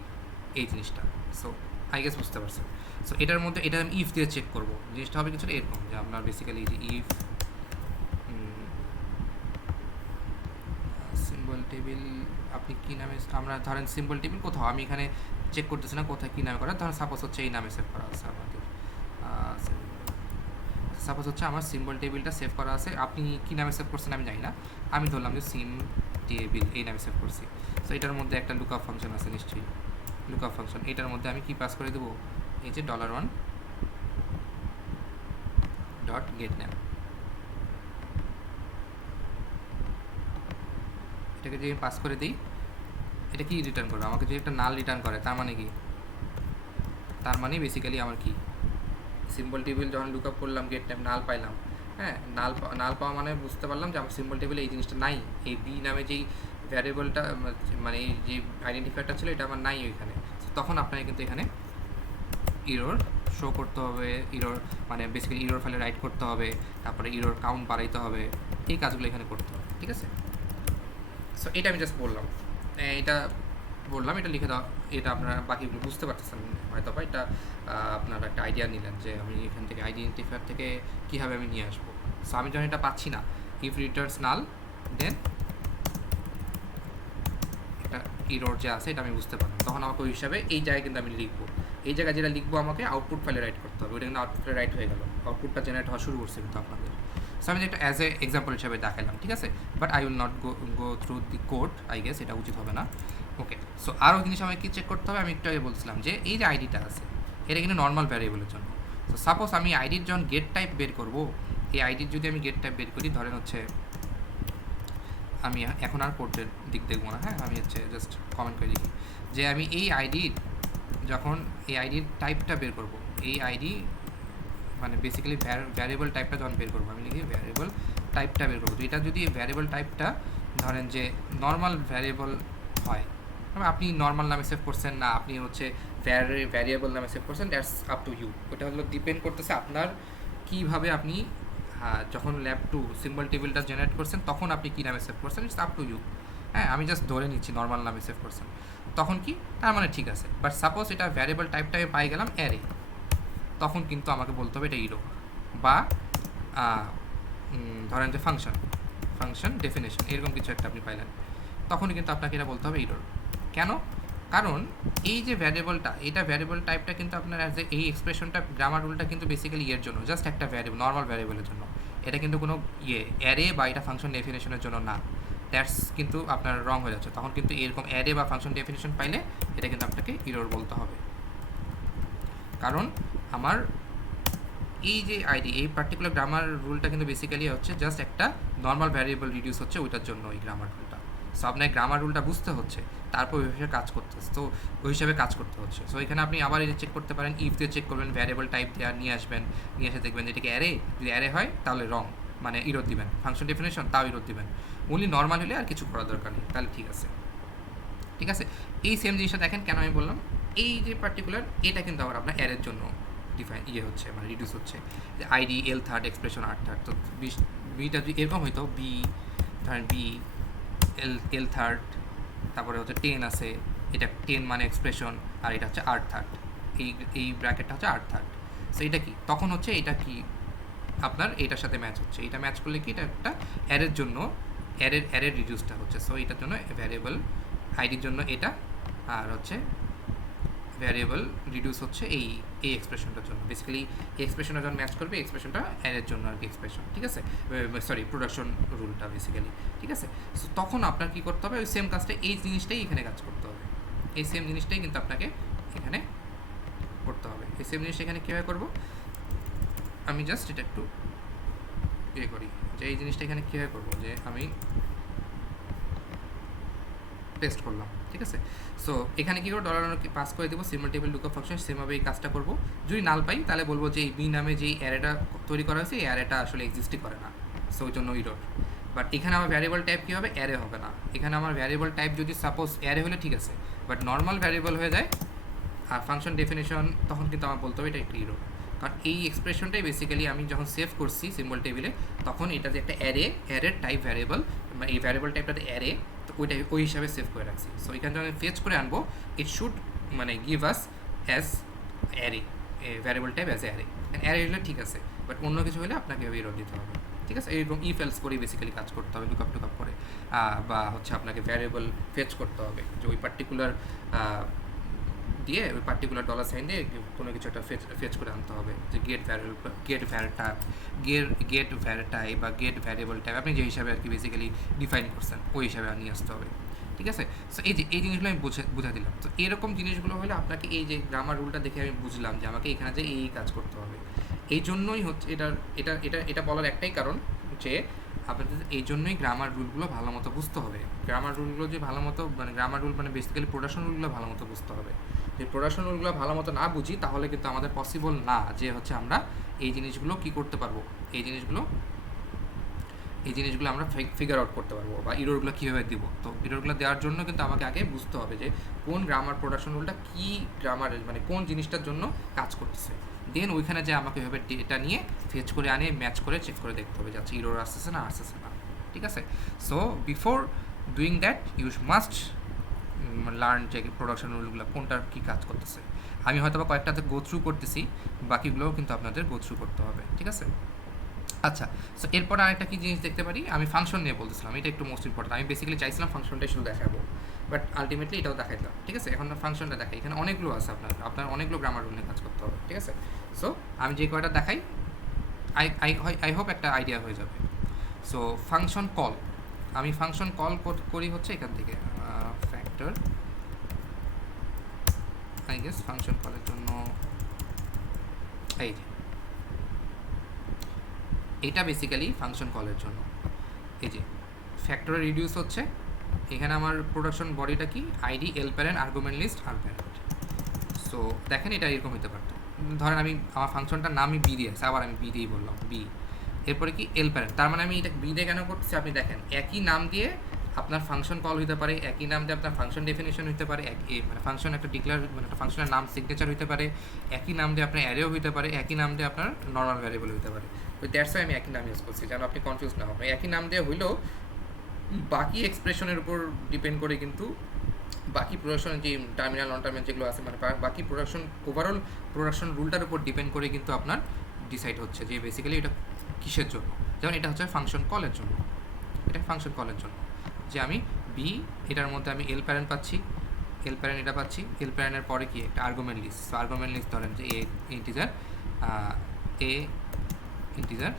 এই জিনিসটা। সো আই গেস বুঝতে পারছেন। সো এটার মধ্যে এটা আমি ইফ দিয়ে চেক করবো, জিনিসটা হবে কিছুটা এরকম যে আপনার বেসিক্যালি যে ইফ সিম্বল টেবিল আপনি কী নামে, আমরা ধরেন সিম্বল টেবিল কোথাও আমি এখানে চেক করতেছি না কোথায় কী নামে করা, ধরেন সাপোজ হচ্ছে এই নামে সেভ করা আছে আমাদের, সাপোজ হচ্ছে আমার সিম্বল টেবিলটা সেভ করা আছে, আপনি কী নামে সেভ করছেন আমি জানি না, আমি ধরলাম যে সিম টেবিল এই নামে সেভ করছি। সো এটার মধ্যে একটা লুকআপ ফাংশন আছে নিশ্চয়ই, লুকআপ ফাংশন, এটার মধ্যে আমি কি পাস করে দেবো, এই যে $1 ডট গেট নেম, এটাকে যদি আমি পাস করে দিই, এটা কি রিটার্ন করবে আমাকে, যদি একটা নাল রিটার্ন করে তার মানে কি, তার মানে বেসিক্যালি আমার কি সিম্বল টেবিল যখন লুক আপ করলাম গেট নেম নাল পাইলাম, হ্যাঁ, নাল পাওয়া মানে বুঝতে পারলাম যে আমার সিম্বল টেবিলে এই জিনিসটা নাই, এই বি নামে যেই ভ্যারিয়েবলটা মানে এই যে আইডেন্টিফায়ারটা ছিল এটা আমার নাই ওইখানে। তখন আপনাকে কিন্তু এখানে ইরোর শো করতে হবে, ইরোর মানে বেসিক্যালি ইরোর ফাইলে রাইট করতে হবে, তারপরে ইরোর কাউন্ট বাড়াইতে হবে, এই কাজগুলো এখানে করতে হবে, ঠিক আছে। সো এটা আমি জাস্ট বললাম, এটা লিখে দাও, এটা আপনারা বাকিগুলো বুঝতে পারতেছেন হয়তো বা, এটা আপনারা একটা আইডিয়া নিলেন যে আমি এখান থেকে আইডেন্টিফায়ার থেকে কীভাবে আমি নিয়ে আসবো। সো আমি যখন এটা পাচ্ছি না, ইফ রিটার্নস নাল, দেন এটা ইরোর যে আছে এটা আমি বুঝতে পারলাম, তখন আমাকে ওই হিসাবে এই জায়গায় কিন্তু আমি লিখবো, এই জায়গায় যেটা লিখবো আমাকে আউটপুট ফাইলে রাইট করতে হবে, ওটা কিন্তু আউটপুট ফাইলে রাইট হয়ে গেল, আউটপুটটা জেনারেট হওয়া শুরু করছে কিন্তু আপনাদের। সো আমি একটা অ্যাজ এ এক্সাম্পল হিসাবে দেখালাম, ঠিক আছে, but I will not go through the code, I guess এটা উচিত হবে না। ওকে, সো আরও জিনিস আমাকে কি চেক করতে হবে, আমি একটু আগে বলছিলাম যে এই যে আইডিটা আছে এটা কিন্তু নর্মাল ভ্যারিয়েবলের জন্য। সো সাপোজ আমি আইডির যখন গেট টাইপ বের করবো, এই আইডির যদি আমি গেট টাইপ বের করি, ধরেন হচ্ছে আমি এখন আর কোডের দিক দেখবো না, হ্যাঁ, আমি হচ্ছে জাস্ট কমেন্ট করে লিখি যে আমি এই আইডির যখন এই আইডির টাইপটা বের করব, এই আইডি মানে বেসিক্যালি ভ্যারিয়েবল টাইপটা যখন বের করবো, আমি লিখি ভ্যারিয়েবল টাইপটা বের করবো। তো এটা যদি ভ্যারিয়েবল টাইপটা ধরেন যে নর্মাল ভ্যারিয়েবল হয়, আপনি নর্মাল নামে সেভ করছেন না আপনি হচ্ছে ভ্যারিয়েবল নামে সেভ করছেন, দ্যাটস আপ টু ইউ, ওটা হলো ডিপেন্ড করতেছে আপনার কীভাবে আপনি যখন ল্যাব টু সিম্বল টেবিলটা জেনারেট করছেন তখন আপনি কী নামে সেভ করছেন, ইটস আপ টু ইউ। হ্যাঁ, আমি জাস্ট ধরে নিচ্ছি নর্মাল নামে সেভ করছেন তখন কি, তার মানে ঠিক আছে। বাট সাপোজ এটা ভ্যারিয়েবল টাইপটা আমি পাই গেলাম অ্যারে, তখন কিন্তু আমাকে বলতে হবে এটা ইরো, বা ধরেন যে ফাংশন ডেফিনেশন এরকম কিছু একটা আপনি পাইলেন, তখনই কিন্তু আপনাকে এটা বলতে হবে ইরোর। কেন? কারণ এই যে ভ্যারিয়েবলটা, এটা ভ্যারিয়েবল টাইপটা কিন্তু আপনার অ্যাজ এই এক্সপ্রেশনটা গ্রামার রুলটা কিন্তু বেসিক্যালি এর জন্য, জাস্ট একটা ভ্যারিয়েবল নর্মাল ভ্যারিয়েবলের জন্য, এটা কিন্তু কোনো অ্যারে বা এটা ফাংশন ডেফিনেশনের জন্য না, দ্যাটস কিন্তু আপনার রং হয়ে যাচ্ছে। তখন কিন্তু এরকম অ্যারে বা ফাংশন ডেফিনেশন পাইলে এটা কিন্তু আপনাকে ইরোর বলতে হবে, কারণ আমার এই যে আইডি এই পার্টিকুলার গ্রামার রুলটা কিন্তু বেসিক্যালি হচ্ছে জাস্ট একটা নর্মাল ভ্যারিয়েবল রিডিউস হচ্ছে ওইটার জন্য ওই গ্রামার রুলটা। সো আপনার গ্রামার রুলটা বুঝতে হচ্ছে, তারপর ওই হিসেবে কাজ করতে হচ্ছে, তো ওই হিসাবে কাজ করতে হচ্ছে। সো এখানে আপনি আবার এই চেক করতে পারেন, ইফ দিয়ে চেক করবেন, ভ্যারিয়েবল টাইপ দিয়ে নিয়ে আসবেন, নিয়ে এসে দেখবেন এটাকে অ্যারে, যদি অ্যারে হয় তাহলে রং মানে ইরোর দিবেন, ফাংশন ডেফিনেশন তাও ইরোর দিবেন, ওনলি নর্মাল হলে আর কিছু করার দরকার নেই, তাহলে ঠিক আছে। ঠিক আছে, এই সেম জিনিসটা দেখেন কেন আমি বললাম, এই যে পার্টিকুলার এটা কিন্তু আবার আপনার অ্যারের জন্য হচ্ছে মানে রিডিউস হচ্ছে, যে আইডি এল থার্ড এক্সপ্রেশন আর থার্ড, তো বিটা যদি এরকম হইতো বি, ধরেন বি এল থার্ড, তারপরে হচ্ছে 10 আছে, এটা 10 মানে এক্সপ্রেশন, আর এটা হচ্ছে আর থার্ড, এই ব্র্যাকেটটা হচ্ছে আর থার্ড। সো এটা কি, তখন হচ্ছে এটা কি আপনার এটার সাথে ম্যাচ হচ্ছে, এটা ম্যাচ করলে কি এটা একটা অ্যারের জন্য অ্যারের রিডিউসটা হচ্ছে। সো এটার জন্য ভ্যারিয়েবল আইডির জন্য এটা, আর হচ্ছে ভ্যারিয়েবল রিডিউস হচ্ছে এই এক্সপ্রেশনটার জন্য। বেসিক্যালি এই এক্সপ্রেশনটা যখন ম্যাচ করবে এক্সপ্রেশনটা অ্যারের জন্য আর কি এক্সপ্রেশন, ঠিক আছে, সরি প্রোডাকশন রুলটা বেসিক্যালি, ঠিক আছে। সো তখন আপনার কী করতে হবে, ওই সেম কাজটা এই জিনিসটাই এখানে কাজ করতে হবে, এই সেম জিনিসটাই কিন্তু আপনাকে এখানে করতে হবে। এই সেম জিনিসটা এখানে কীভাবে করবো, আমি জাস্ট এটা একটু ইয়ে করি যে এই জিনিসটা এখানে কীভাবে করবো, যে আমি পেস্ট করলাম, ঠিক আছে। সো এখানে কী করবো, ডলার পাস করে দেবো সিম্বল টেবিল লুকআপ ফাংশন, সেমভাবে এই কাজটা করবো। যদি নাল পাই তাহলে বলবো যে এই বি নামে যেই অ্যারেটা তৈরি করা হয়েছে এই অ্যারেটা আসলে এক্সিস্টই করে না, সো ওই জন্য ইরর। বাট এখানে আমার ভ্যারিয়েবল টাইপ কী হবে, অ্যারে হবে না। এখানে আমার ভ্যারিয়েবল টাইপ যদি সাপোজ অ্যারে হলে ঠিক আছে, বাট নর্মাল ভ্যারিয়েবল হয়ে যায় আর ফাংশন ডেফিনেশন, তখন কিন্তু আমার বলতে হবে এটা একটি ইরর। কারণ এই এক্সপ্রেশনটাই বেসিক্যালি আমি যখন সেভ করছি সিম্বল টেবিলে, তখন এটা যে একটা অ্যারের টাইপ ভ্যারিয়েবল, এই ভ্যারিয়েবল টাইপটাতে অ্যারে, তো ওই হিসাবে সেভ করে রাখছি। সো এখানে যখন আমি ফেচ করে আনবো, ইট শুড মানে give us as array, variable type as array. Array হলে ঠিক আছে, বাট অন্য কিছু হলে আপনাকে ইরর দিতে হবে, ঠিক আছে। এইরকম ইফ এলস করে বেসিক্যালি কাজ করতে হবে, লুকআপ টুকআপ করে, বা হচ্ছে আপনাকে ভ্যারিয়েবল ফেচ করতে হবে, যে ওই পার্টিকুলার দিয়ে ওই পার্টিকুলার ডলার সাইন দিয়ে কোনো কিছু একটা ফেচ করে আনতে হবে, যে গেট ভ্যারিয়েবল বা গেট ভ্যারিয়েবল টাইপ আপনি যে হিসাবে আর কি বেসিক্যালি ডিফাইন করছেন ওই হিসাবে নিয়ে আসতে হবে, ঠিক আছে। সো এই জিনিসগুলো আমি বুঝা দিলাম। তো এরকম জিনিসগুলো হলে আপনাকে এই যে গ্রামার রুলটা দেখে আমি বুঝলাম যে আমাকে এখানে যে এই কাজ করতে হবে। এই জন্যই হচ্ছে এটা বলার একটাই কারণ যে আপনাদের এই জন্যই গ্রামার রুলগুলো ভালো মতো বুঝতে হবে। গ্রামার রুলগুলো যে ভালো মতো মানে গ্রামার রুল মানে বেসিক্যালি প্রোডাকশন রুলগুলো ভালো মতো বুঝতে হবে। যে প্রোডাকশন রুলগুলো ভালো মতো না বুঝি তাহলে কিন্তু আমাদের পসিবল না যে হচ্ছে আমরা এই জিনিসগুলো কী করতে পারবো, এই জিনিসগুলো আমরা ফিগার আউট করতে পারবো, বা ইররগুলো কীভাবে দিব। তো ইররগুলো দেওয়ার জন্য কিন্তু আমাকে আগে বুঝতে হবে যে কোন গ্রামার প্রোডাকশন রুলটা কী গ্রামারের মানে কোন জিনিসটার জন্য কাজ করতেছে। দেন ওইখানে যে আমাকে এভাবে ডেটা নিয়ে ফেচ করে আনে ম্যাচ করে চেক করে দেখতে হবে যে আচ্ছা ইরর আসতেছে না, ঠিক আছে। So before doing that you must learn যে প্রোডাকশন রুলগুলো কোনটার কী কাজ করতেছে। আমি হয়তো বা কয়েকটাতে গো থ্রু করতেছি, বাকিগুলোও কিন্তু আপনাদের গো থ্রু করতে হবে, ঠিক আছে। আচ্ছা, সো এরপর আরেকটা কী জিনিস দেখতে পারি, আমি ফাংশন নিয়ে বলতেছিলাম, এটা একটু মোস্ট ইম্পর্টেন্ট। আমি বেসিক্যালি চাইছিলাম ফাংশনটাই শুধু দেখাবো, বাট আলটিমেটলি এটাও দেখাইলাম, ঠিক আছে। এখন ফাংশনটা দেখাই, এখানে অনেকগুলো আছে, আপনার অনেকগুলো গ্রামার রুল নিয়ে কাজ করতে হবে, ঠিক আছে। সো আমি যে কয়টা দেখাই আই হোপ একটা আইডিয়া হয়ে যাবে। সো ফাংশন কল, আমি ফাংশন কল করি হচ্ছে এখান থেকে ফ্যাক্টর, আই গেস ফাংশন কলের জন্য এই যে এটা বেসিক্যালি ফাংশন কলের জন্য, এই যে ফ্যাক্টরে রিডিউস হচ্ছে। এখানে আমার প্রোডাকশন বডিটা কি, ID L parent argument list R parent. So দেখেন এটা এরকম হতে পারতো, ধরেন আমি আমার ফাংশনটার নামই বি দিয়ে আছে, আবার আমি বি দিয়েই বললাম বি, এরপরে কি এল প্যারেন্ট, তার মানে আমি এটা বি দিয়ে কেন করতেছি, আপনি দেখেন একই নাম দিয়ে আপনার ফাংশন কল হতে পারে, একই নাম দিয়ে আপনার ফাংশন ডেফিনেশন হতে পারে, মানে ফাংশন একটা ডিক্লেয়ার মানে একটা ফাংশনের নাম সিগনেচার হতে পারে, একই নাম দিয়ে আপনার অ্যারেও হতে পারে, একই নাম দিয়ে আপনার নর্মাল ভ্যারিয়েবল হতে পারে। তো দ্যাটস ওয়াই আমি একই নাম ইউজ করছি, যেন আপনি কনফিউজ না হবেন। একই নাম দিয়ে হইলেও বাকি এক্সপ্রেশনের উপর ডিপেন্ড করে কিন্তু বাকি প্রোডাকশন যে টার্মিনাল নন টার্মিনাল যেগুলো আছে মানে বাকি প্রোডাকশন ওভারঅল প্রোডাকশন রুলটার উপর ডিপেন্ড করে কিন্তু আপনার ডিসাইড হচ্ছে যে বেসিক্যালি এটা কিসের জন্য। যেমন এটা হচ্ছে ফাংশন কলের জন্য, এটা ফাংশন কলের জন্য যে আমি বি, এটার মধ্যে আমি এল প্যারেন্ট পাচ্ছি, এল প্যারেন্ট এটা পাচ্ছি, এল প্যারেন্টের পরে কি একটা argument list. So argument list ধরেন যে এ ইন্টিজার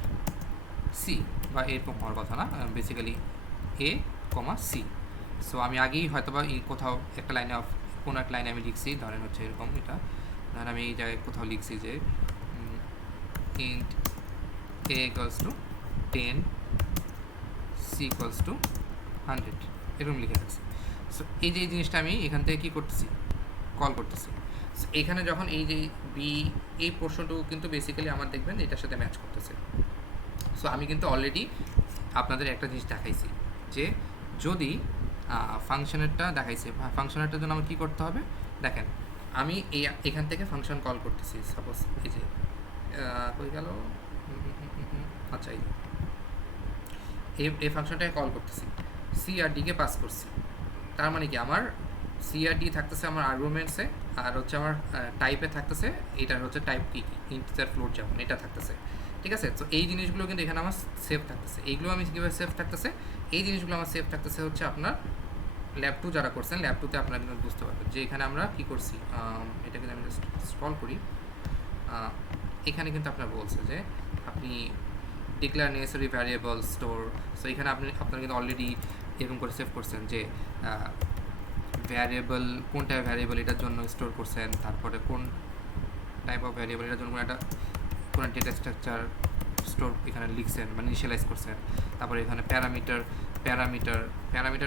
সি, বা এরকম হওয়ার কথা না, বেসিক্যালি এ কমা সি। সো আমি আগেই হয়তো বা কোথাও একটা লাইনে কোনো এক লাইনে আমি লিখছি, ধরেন হচ্ছে এরকম, এটা ধরেন আমি এই জায়গায় কোথাও লিখছি যে int A equals to 10, C equals to 100, এরকম লিখে রাখছি। সো এই যে জিনিসটা আমি এখান থেকে কী করতেছি, কল করতেছি। সো এখানে যখন এই যে বি এই পোর্শনটুকু কিন্তু বেসিক্যালি আমার দেখবেন এটার সাথে ম্যাচ করতেছে। সো আমি কিন্তু অলরেডি আপনাদের একটা জিনিস দেখাইছি যে যদি ফাংশনেরটা দেখাইছে, ফাংশনেরটার জন্য আমার কী করতে হবে, দেখেন আমি এখান থেকে ফাংশন কল করতেছি, সাপোজ এই যে হয়ে গেল, আচ্ছা এই ফাংশনটাকে কল করতেছি, সি আর ডিকে পাস করছি, তার মানে কি আমার সি আর ডি থাকতেছে আমার আর্গুমেন্টসে, আর হচ্ছে আমার টাইপে থাকতেছে, এটার হচ্ছে টাইপ কী ইন্টিজার ফ্লোট যেমন এটা থাকতেছে, ঠিক আছে। তো এই জিনিসগুলো কিন্তু এখানে আমার সেভ থাকতেছে, এইগুলো আমি কীভাবে সেভ থাকতেছে, এই জিনিসগুলো আমার সেভ থাকতেছে হচ্ছে আপনার ল্যাব 2 যারা করছেন, ল্যাব 2 তে আপনারা কিন্তু বুঝতে পারবেন যে এখানে আমরা কি করছি। এটাকে আমি জাস্ট স্ক্রল করি। এখানে কিন্তু আপনার বলছে যে আপনি declare necessary variable store. So এখানে আপনারা কিন্তু অলরেডি এরকম করে সেভ করছেন যে ভ্যারিয়েবল, কোন টাইপ ভ্যারিয়েবল এটার জন্য স্টোর করছেন, তারপরে কোন টাইপ অফ ভ্যারিয়েবল এটার জন্য কোনো ডেটা স্ট্রাকচার স্টোর এখানে লিখছেন মানে ইনিশিয়ালাইজ করছেন। তারপরে এখানে প্যারামিটার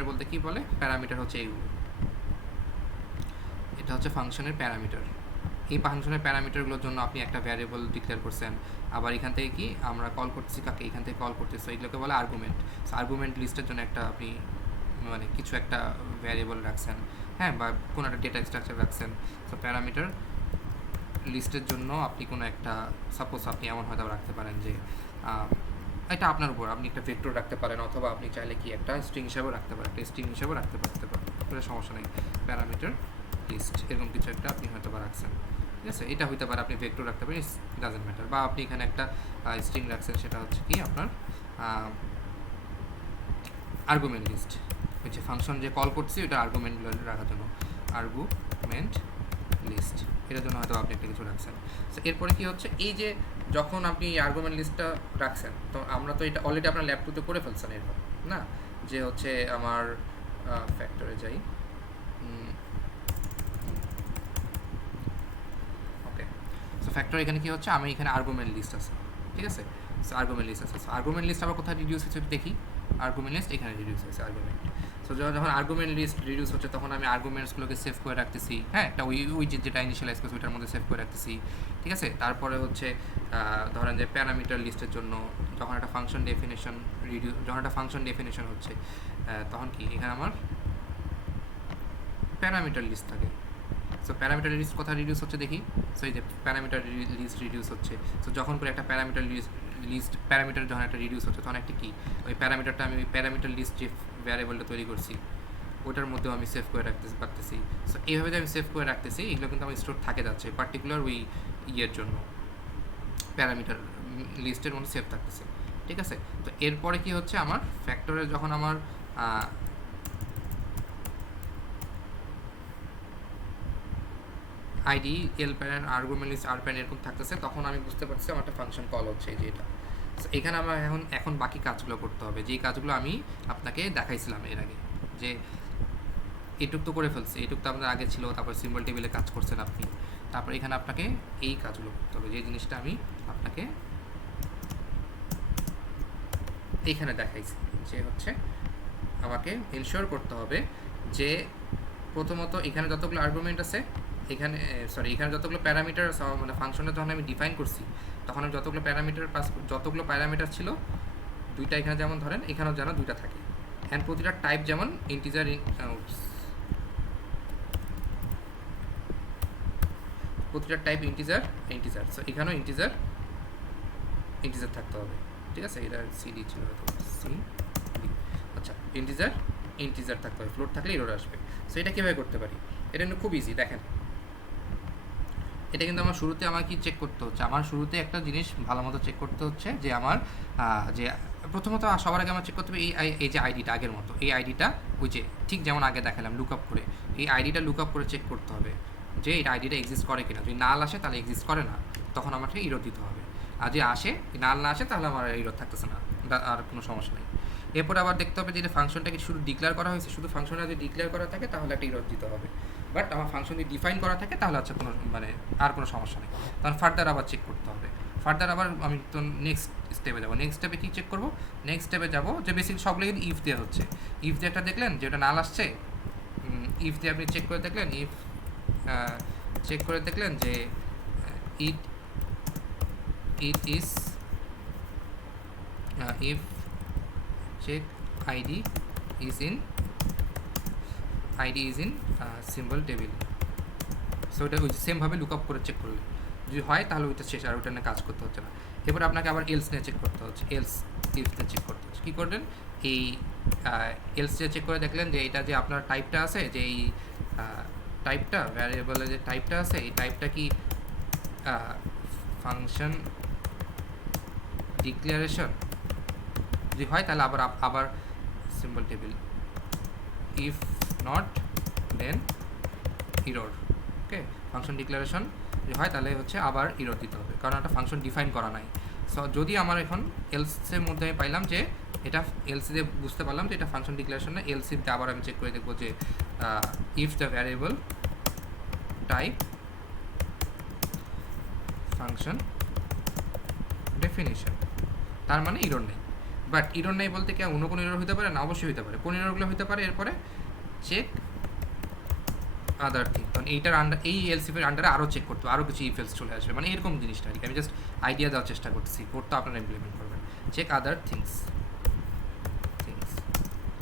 বলতে কি বলে, প্যারামিটার হচ্ছে এইগুলো, এটা হচ্ছে ফাংশনের প্যারামিটার। এই ফাংশনের প্যারামিটারগুলোর জন্য আপনি একটা ভ্যারিয়েবল ডিক্লেয়ার করছেন। আবার এখান থেকে কি আমরা কল করতেছি কাকে, এখান থেকে কল করতেছি, এগুলোকে বলে আর্গুমেন্ট। সো আর্গুমেন্ট লিস্টের জন্য একটা আপনি মানে কিছু একটা ভ্যারিয়েবল রাখছেন, হ্যাঁ, বা কোনো একটা ডেটা স্ট্রাকচার রাখছেন। সো প্যারামিটার লিস্টের জন্য আপনি কোনো একটা, সাপোজ আপনি এমন হয়তো রাখতে পারেন যে এটা আপনার উপর, আপনি একটা ভেক্টর রাখতে পারেন, অথবা আপনি চাইলে কি একটা স্ট্রিং হিসাবেও রাখতে পারেন, একটা স্ট্রিং হিসাবেও রাখতে পারেন, কোনো সমস্যা নেই। প্যারামিটার লিস্ট এরকম কিছু একটা আপনি হয়তো বা রাখছেন, ঠিক আছে। এটা হইতে পারে আপনি ভেক্টর রাখতে পারেন, ডাজেন্ট ম্যাটার। বা আপনি এখানে একটা স্ট্রিং রাখছেন, সেটা হচ্ছে কি আপনার আর্গুমেন্ট লিস্ট, ওই যে ফাংশন যে কল করছি ওটা আর্গুমেন্টগুলো রাখার জন্য আর্গুমেন্ট লিস্ট, এটার জন্য হয়তো আপনি একটা কিছু রাখছেন। সো এরপরে কি হচ্ছে, এই যে যখন আপনি আর্গুমেন্ট লিস্টটা রাখছেন, তো আমরা তো এটা অলরেডি আপনার ল্যাব 2 করে ফেলছেন এরকম না, যে হচ্ছে আমার ফ্যাক্টরে যাই, ওকে। সো ফ্যাক্টর এখানে কি হচ্ছে, আমি এখানে আর্গুমেন্ট লিস্ট আছে, ঠিক আছে। সো আর্গুমেন্ট লিস্ট আছে। সো আর্গুমেন্ট লিস্ট আবার কোথায় রিডিউস হচ্ছে দেখি, আর্গুমেন্ট লিস্ট এখানে রিডিউস হয়েছে আর্গুমেন্ট। সো যখন আর্গুমেন্ট লিস্ট রিডিউস হচ্ছে তখন আমি আর্গুমেন্টসগুলোকে সেভ করে রাখতেছি, হ্যাঁ, একটা ওই যেটা ইনিশিয়ালাইজ করছি ওইটার মধ্যে সেভ করে রাখতেছি, ঠিক আছে। তারপরে হচ্ছে ধরেন যে প্যারামিটার লিস্টের জন্য যখন একটা ফাংশন ডেফিনেশন হচ্ছে, তখন কি এখানে আমার প্যারামিটার লিস্ট থাকে। সো প্যারামিটার লিস্ট কোথায় রিডিউস হচ্ছে দেখি। সো এই যে প্যারামিটার লিস্ট রিডিউস হচ্ছে। সো যখন করে একটা প্যারামিটার যখন একটা রিডিউস হচ্ছে, তখন একটা কি, ওই প্যারামিটারটা আমি ওই প্যারামিটার লিস্ট যে ভ্যারিয়েবলটা তৈরি করছি ওটার মধ্যেও আমি সেভ করে রাখতে পারতেছি। সো এইভাবে যে আমি সেভ করে রাখতেছি, এগুলো কিন্তু আমার স্টোর থাকে যাচ্ছে পার্টিকুলার ওই ইয়ের জন্য, প্যারামিটার লিস্টের মধ্যে সেভ থাকতেছে, ঠিক আছে। তো এরপরে কি হচ্ছে, আমার ফ্যাক্টরে যখন আমার ID L parent argument list R parent এরকম থাকতেছে, তখন আমি বুঝতে পারছি আমার একটা ফাংশন কল হচ্ছে যে এটা। এখানে আমার এখন বাকি কাজগুলো করতে হবে, যেই কাজগুলো আমি আপনাকে দেখাইছিলাম এর আগে, যে এটুক তো করে ফেলছি, এটুক তো আপনার আগে ছিল, তারপর সিম্বল টেবিলে কাজ করছেন আপনি, তারপর এখানে আপনাকে এই কাজগুলো করতে হবে, যে জিনিসটা আমি আপনাকে এইখানে দেখাইছি, যে হচ্ছে আমাকে এনশিওর করতে হবে যে প্রথমত এখানে যতগুলো আর্গুমেন্ট আছে, এখানে যতগুলো প্যারামিটার মানে ফাংশনে যখন আমি ডিফাইন করছি, তখন আমি যতগুলো প্যারামিটার ছিল দুইটা এখানে যেমন ধরেন, এখানেও যেন দুইটা থাকে, অ্যান্ড প্রতিটা টাইপ যেমন ইন্টিজার, প্রতিটা টাইপ ইন্টিজার। সো এখানেও ইন্টিজার থাকতে হবে, ঠিক আছে। এটা সিডি ছিল, সি ডি, আচ্ছা, ইন্টিজার থাকতে হবে, ফ্লোট থাকলে এরর আসবে। সো এটা কীভাবে করতে পারি, এটা কিন্তু খুব ইজি। দেখেন, এটা কিন্তু আমার শুরুতে কি চেক করতে হচ্ছে, আমার শুরুতে একটা জিনিস ভালো মতো চেক করতে হচ্ছে, যে আমার যে প্রথমত সবার আগে আমার চেক করতে হবে এই যে আইডিটা, আগের মতো এই আইডিটা, ওই যে ঠিক যেমন আগে দেখালাম লুক আপ করে, এই আইডিটা লুক আপ করে চেক করতে হবে যে এই আইডিটা এক্সিস্ট করে কিনা। যদি নাল আসে তাহলে এক্সিস্ট করে না, তখন আমাকে ইরর দিতে হবে। আর যদি আসে, নাল না আসে, তাহলে আমার ইরর থাকতেছে না, আর কোনো সমস্যা নেই। এরপর আবার দেখতে হবে যে ফাংশনটাকে শুধু ডিক্লেয়ার করা হয়েছে, শুধু ফাংশনটা যদি ডিক্লেয়ার করা থাকে তাহলে একটা ইরর দিতে হবে। বাট আমার ফাংশন যদি ডিফাইন করা থাকে তাহলে আচ্ছা কোনো আর কোনো সমস্যা নেই, তখন ফার্দার আবার চেক করতে হবে। ফার্দার আবার আমি তো নেক্সট স্টেপে যাবো। নেক্সট স্টেপে কী চেক করবো, নেক্সট স্টেপে যাবো যে বেসিক সবগুলো কিন্তু ইফ দেওয়া হচ্ছে। ইফ দিয়ে একটা দেখলেন যে ওটা নাল আসছে, ইফ দিয়ে আপনি চেক করে দেখলেন, যে it is if check ID is in symbol table. So ওটা ওই সেমভাবে লুক আপ করে চেক করলে যদি হয় তাহলে ওইটা শেষ, আর ওটা নিয়ে কাজ করতে হচ্ছে না। এরপর আপনাকে আবার এলস নিয়ে চেক করতে হচ্ছে, ইফ নিয়ে চেক করতে হচ্ছে। কী করবেন, এই এলস দিয়ে চেক করে দেখলেন যে এটা যে আপনার টাইপটা আছে, যে এই টাইপটা ভ্যারিয়েবলের যে টাইপটা আছে, এই টাইপটা কি ফাংশন ডিক্লারেশন, যদি হয় তাহলে আবার symbol table if not then error. Okay, function declaration যদি হয় তাহলে হচ্ছে আবার ইরোর দিতে হবে, কারণ একটা ফাংশন ডিফাইন করা নাই। সো যদি আমার এখন এলসের মধ্যে আমি পাইলাম যে এটা এলসি দিয়ে বুঝতে পারলাম যে এটা ফাংশন ডিক্লারেশন না, এলসিতে আবার আমি চেক করে দেখবো যে if the variable type function definition, তার মানে ইরোর নেই। বাট ইরোর নেই বলতে কি অন্য কোনো ইরোর হতে পারে না? অবশ্যই হতে পারে। কোন ইরোরগুলো হতে পারে? এরপরে চেক আদার থিং, কারণ এইটার আন্ডার, এই এলসিফের আন্ডারে আরও চেক করতে হবে, আরও কিছু ইফেলস চলে আসবে, মানে এরকম জিনিসটা আর কি। আমি জাস্ট আইডিয়া দেওয়ার চেষ্টা করছি, কোড তো আপনারা ইমপ্লিমেন্ট করবেন। চেক আদার থিংস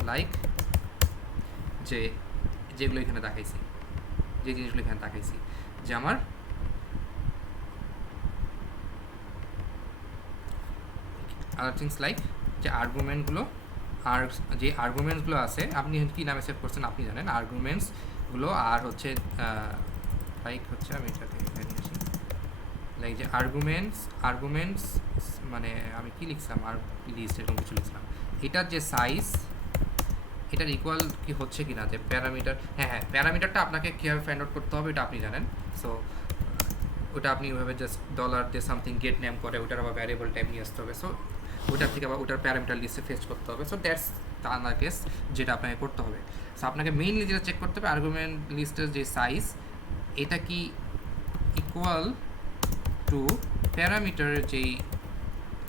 লাইক যে যেগুলো এখানে দেখাইছি, যে জিনিসগুলো এখানে দেখাইছি, যে আমার আদার থিংস লাইক যে আর্গুমেন্টগুলো, আর যে আর্গুমেন্টসগুলো আছে আপনি কী নামে সেভ করছেন আপনি জানেন, আর্গুমেন্টসগুলো, আর হচ্ছে লাইক হচ্ছে আমি এটাকে এখানে নিয়ে আসি, লাইক যে আর্গুমেন্টস মানে আমি কি লিখছিলাম, আর লিস্ট এরকম কিছু লিখছিলাম, এটার যে সাইজ এটার ইকুয়াল কি হচ্ছে কি না, যে প্যারামিটার, হ্যাঁ প্যারামিটারটা আপনাকে কীভাবে ফাইন্ড আউট করতে হবে এটা আপনি জানেন। সো ওটা আপনি ওইভাবে জাস্ট ডলার দিয়ে সামথিং গেট নেম করে ওটার আবার ভ্যারিয়েবল টাইপ নিয়ে আসতে হবে। সো ওটার থেকে আবার ওটার প্যারামিটার লিস্টে ফেচ করতে হবে। সো দ্যাটস দ্য আনার কেস যেটা আপনাকে করতে হবে। সো আপনাকে মেইনলি যেটা চেক করতে হবে আর্গুমেন্ট লিস্টের যে সাইজ এটা কি ইকুয়াল টু প্যারামিটারের যেই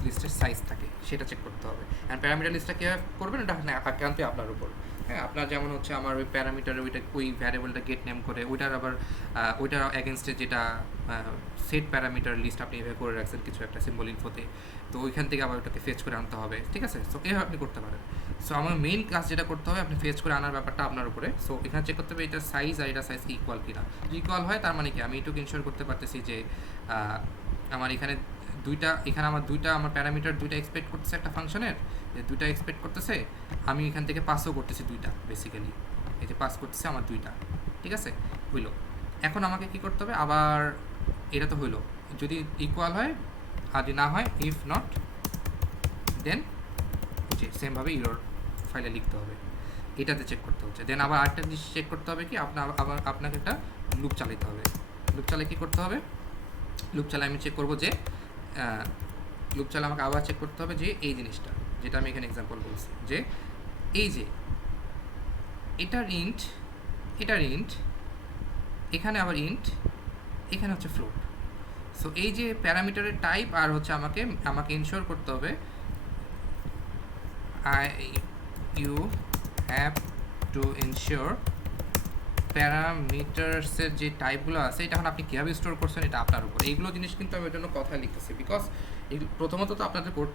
লিস্টের সাইজ থাকে সেটা চেক করতে হবে। অ্যান্ড প্যারামিটার লিস্টটা কীভাবে করবেন এটা একান্তই আপনার উপর। হ্যাঁ, আপনার যেমন হচ্ছে আমার ওই প্যারামিটারে ওই ভ্যারিয়েবলটা গেট নেম করে ওইটার আবার ওইটার অ্যাগেনস্টে যেটা সেট প্যারামিটার লিস্ট আপনি এভাবে করে রাখছেন কিছু একটা সিম্বল ইনফোতে, তো ওইখান থেকে আবার ওটাকে ফেচ করে আনতে হবে। ঠিক আছে, সো এভাবে আপনি করতে পারেন। সো আমার মেইন কাজ যেটা করতে হবে আপনি ফেচ করে আনার ব্যাপারটা আপনার উপরে। সো এখানে চেক করতে হবে এটা সাইজ আর এটা সাইজ ইকুয়াল কিনা। ইকুয়াল হয় তার মানে কি আমি এটুকু ইনশিওর করতে পারতেছি যে আমার এখানে আমার দুইটা আমার প্যারামিটার দুইটা এক্সপেক্ট করতেছে একটা ফাংশনের, যে দুইটা এক্সপেক্ট করতেছে, আমি এখান থেকে পাসও করতেছি দুইটা, বেসিক্যালি এই যে পাস করতেছে আমার দুইটা। ঠিক আছে, হইলো। এখন আমাকে কি করতে হবে, আবার এটা তো হইলো, যদি ইকুয়াল হয় আর যদি না হয় ইফ নট দেন যে সেমভাবে ইরর ফাইলে লিখতে হবে, এটাতে চেক করতে হচ্ছে। দেন আবার আরেকটা জিনিস চেক করতে হবে কি আপনাকে একটা লুপ চালাতে হবে। লুপ চালে কী করতে হবে, লুপ চালে আমি চেক করবো যে লুপ চালে আমাকে আবার চেক করতে হবে যে এই জিনিসটা যেটা আমি এখানে এক্সাম্পল বলছি, যে এই যে এটার ইন্ট এখানে আবার ইন্ট, এখানে হচ্ছে ফ্লোট। সো এই যে প্যারামিটারের টাইপ আর হচ্ছে আমাকে ইনশিওর করতে হবে ইউ হ্যাভ টু ইনশিওর প্যারামিটারসের যে টাইপগুলো আছে এটা এখন আপনি কীভাবে স্টোর করছেন এটা আপনার উপর। এইগুলো জিনিস কিন্তু আমি ওই জন্য কথা লিখতেছি, বিকজ প্রথমত তো আপনাদের কোড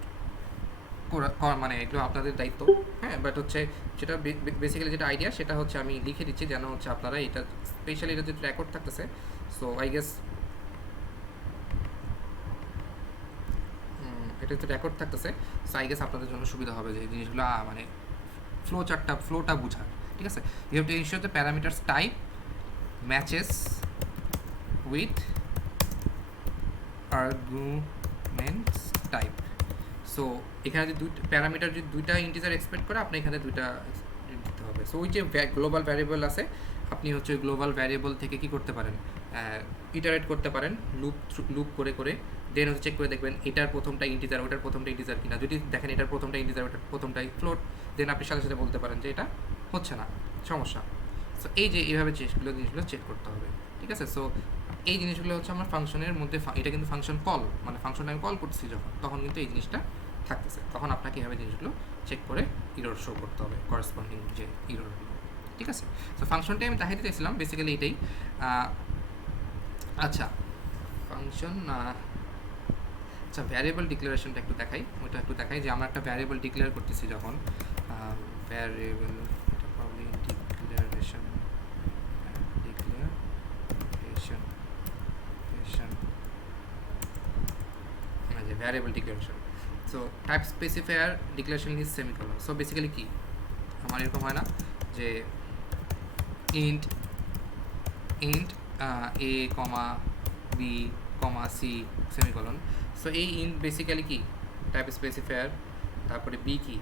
মানে এগুলো আপনাদের দায়িত্ব, হ্যাঁ, বাট হচ্ছে যেটা বেসিক্যালি যেটা আইডিয়া সেটা হচ্ছে আমি লিখে দিচ্ছি যেন হচ্ছে আপনারা এটা স্পেশালি এটা যেহেতু রেকর্ড থাকতেছে, সো আই গেস এটা তো রেকর্ড থাকতেছে, সো আই গেস আপনাদের জন্য সুবিধা হবে যে এই জিনিসগুলো মানে ফ্লোটা বোঝার। ঠিক আছে, you have to ensure the parameters type matches with arguments type. So এখানে যদি প্যারামিটার যদি দুইটা ইন্টিজার এক্সপেক্ট করে আপনি এখানে দুইটা দিতে হবে। সো ওই যে গ্লোবাল ভ্যারিয়েবল আছে আপনি হচ্ছে গ্লোবাল ভ্যারিয়েবল থেকে কি করতে পারেন, ইটারেট করতে পারেন লুপ করে দেন হচ্ছে চেক করে দেখবেন এটার প্রথমটা ইন্টিজার ওটার প্রথমটা ইন্টিজার কিনা। যদি দেখেন এটার প্রথমটা ইন্টিজার ওটার প্রথমটাই ফ্লোট, দেন আপনি সাথে সাথে বলতে পারেন যে এটা হচ্ছে না, সমস্যা। সো এই যে এইভাবে জিনিসগুলো চেক করতে হবে। ঠিক আছে, সো এই জিনিসগুলো হচ্ছে আমার ফাংশনের মধ্যে, এটা কিন্তু ফাংশন কল, মানে ফাংশনটা আমি কল করতেছি তখন কিন্তু এই জিনিসটা থাকতেছে, তখন আপনাকে এভাবে জিনিসগুলো চেক করে ইরর শো করতে হবে করেসপন্ডিং যে ইররগুলো। ঠিক আছে, সো ফাংশনটাই আমি দেখাইতে চাইছিলাম বেসিক্যালি এটাই। আচ্ছা ফাংশন, আচ্ছা ভ্যারিয়েবল ডিক্লারেশনটা একটু দেখাই যে আমরা একটা ভ্যারিয়েবল ডিক্লেয়ার করতেছি যখন variable variable declaration. So type specifier declaration is semicolon. So basically কি আমার এরকম হয় না যে ইন্ট এ কমা B comma C semicolon. So এই ইন্ট বেসিক্যালি কি টাইপ স্পেসিফায়ার, তারপরে বি কি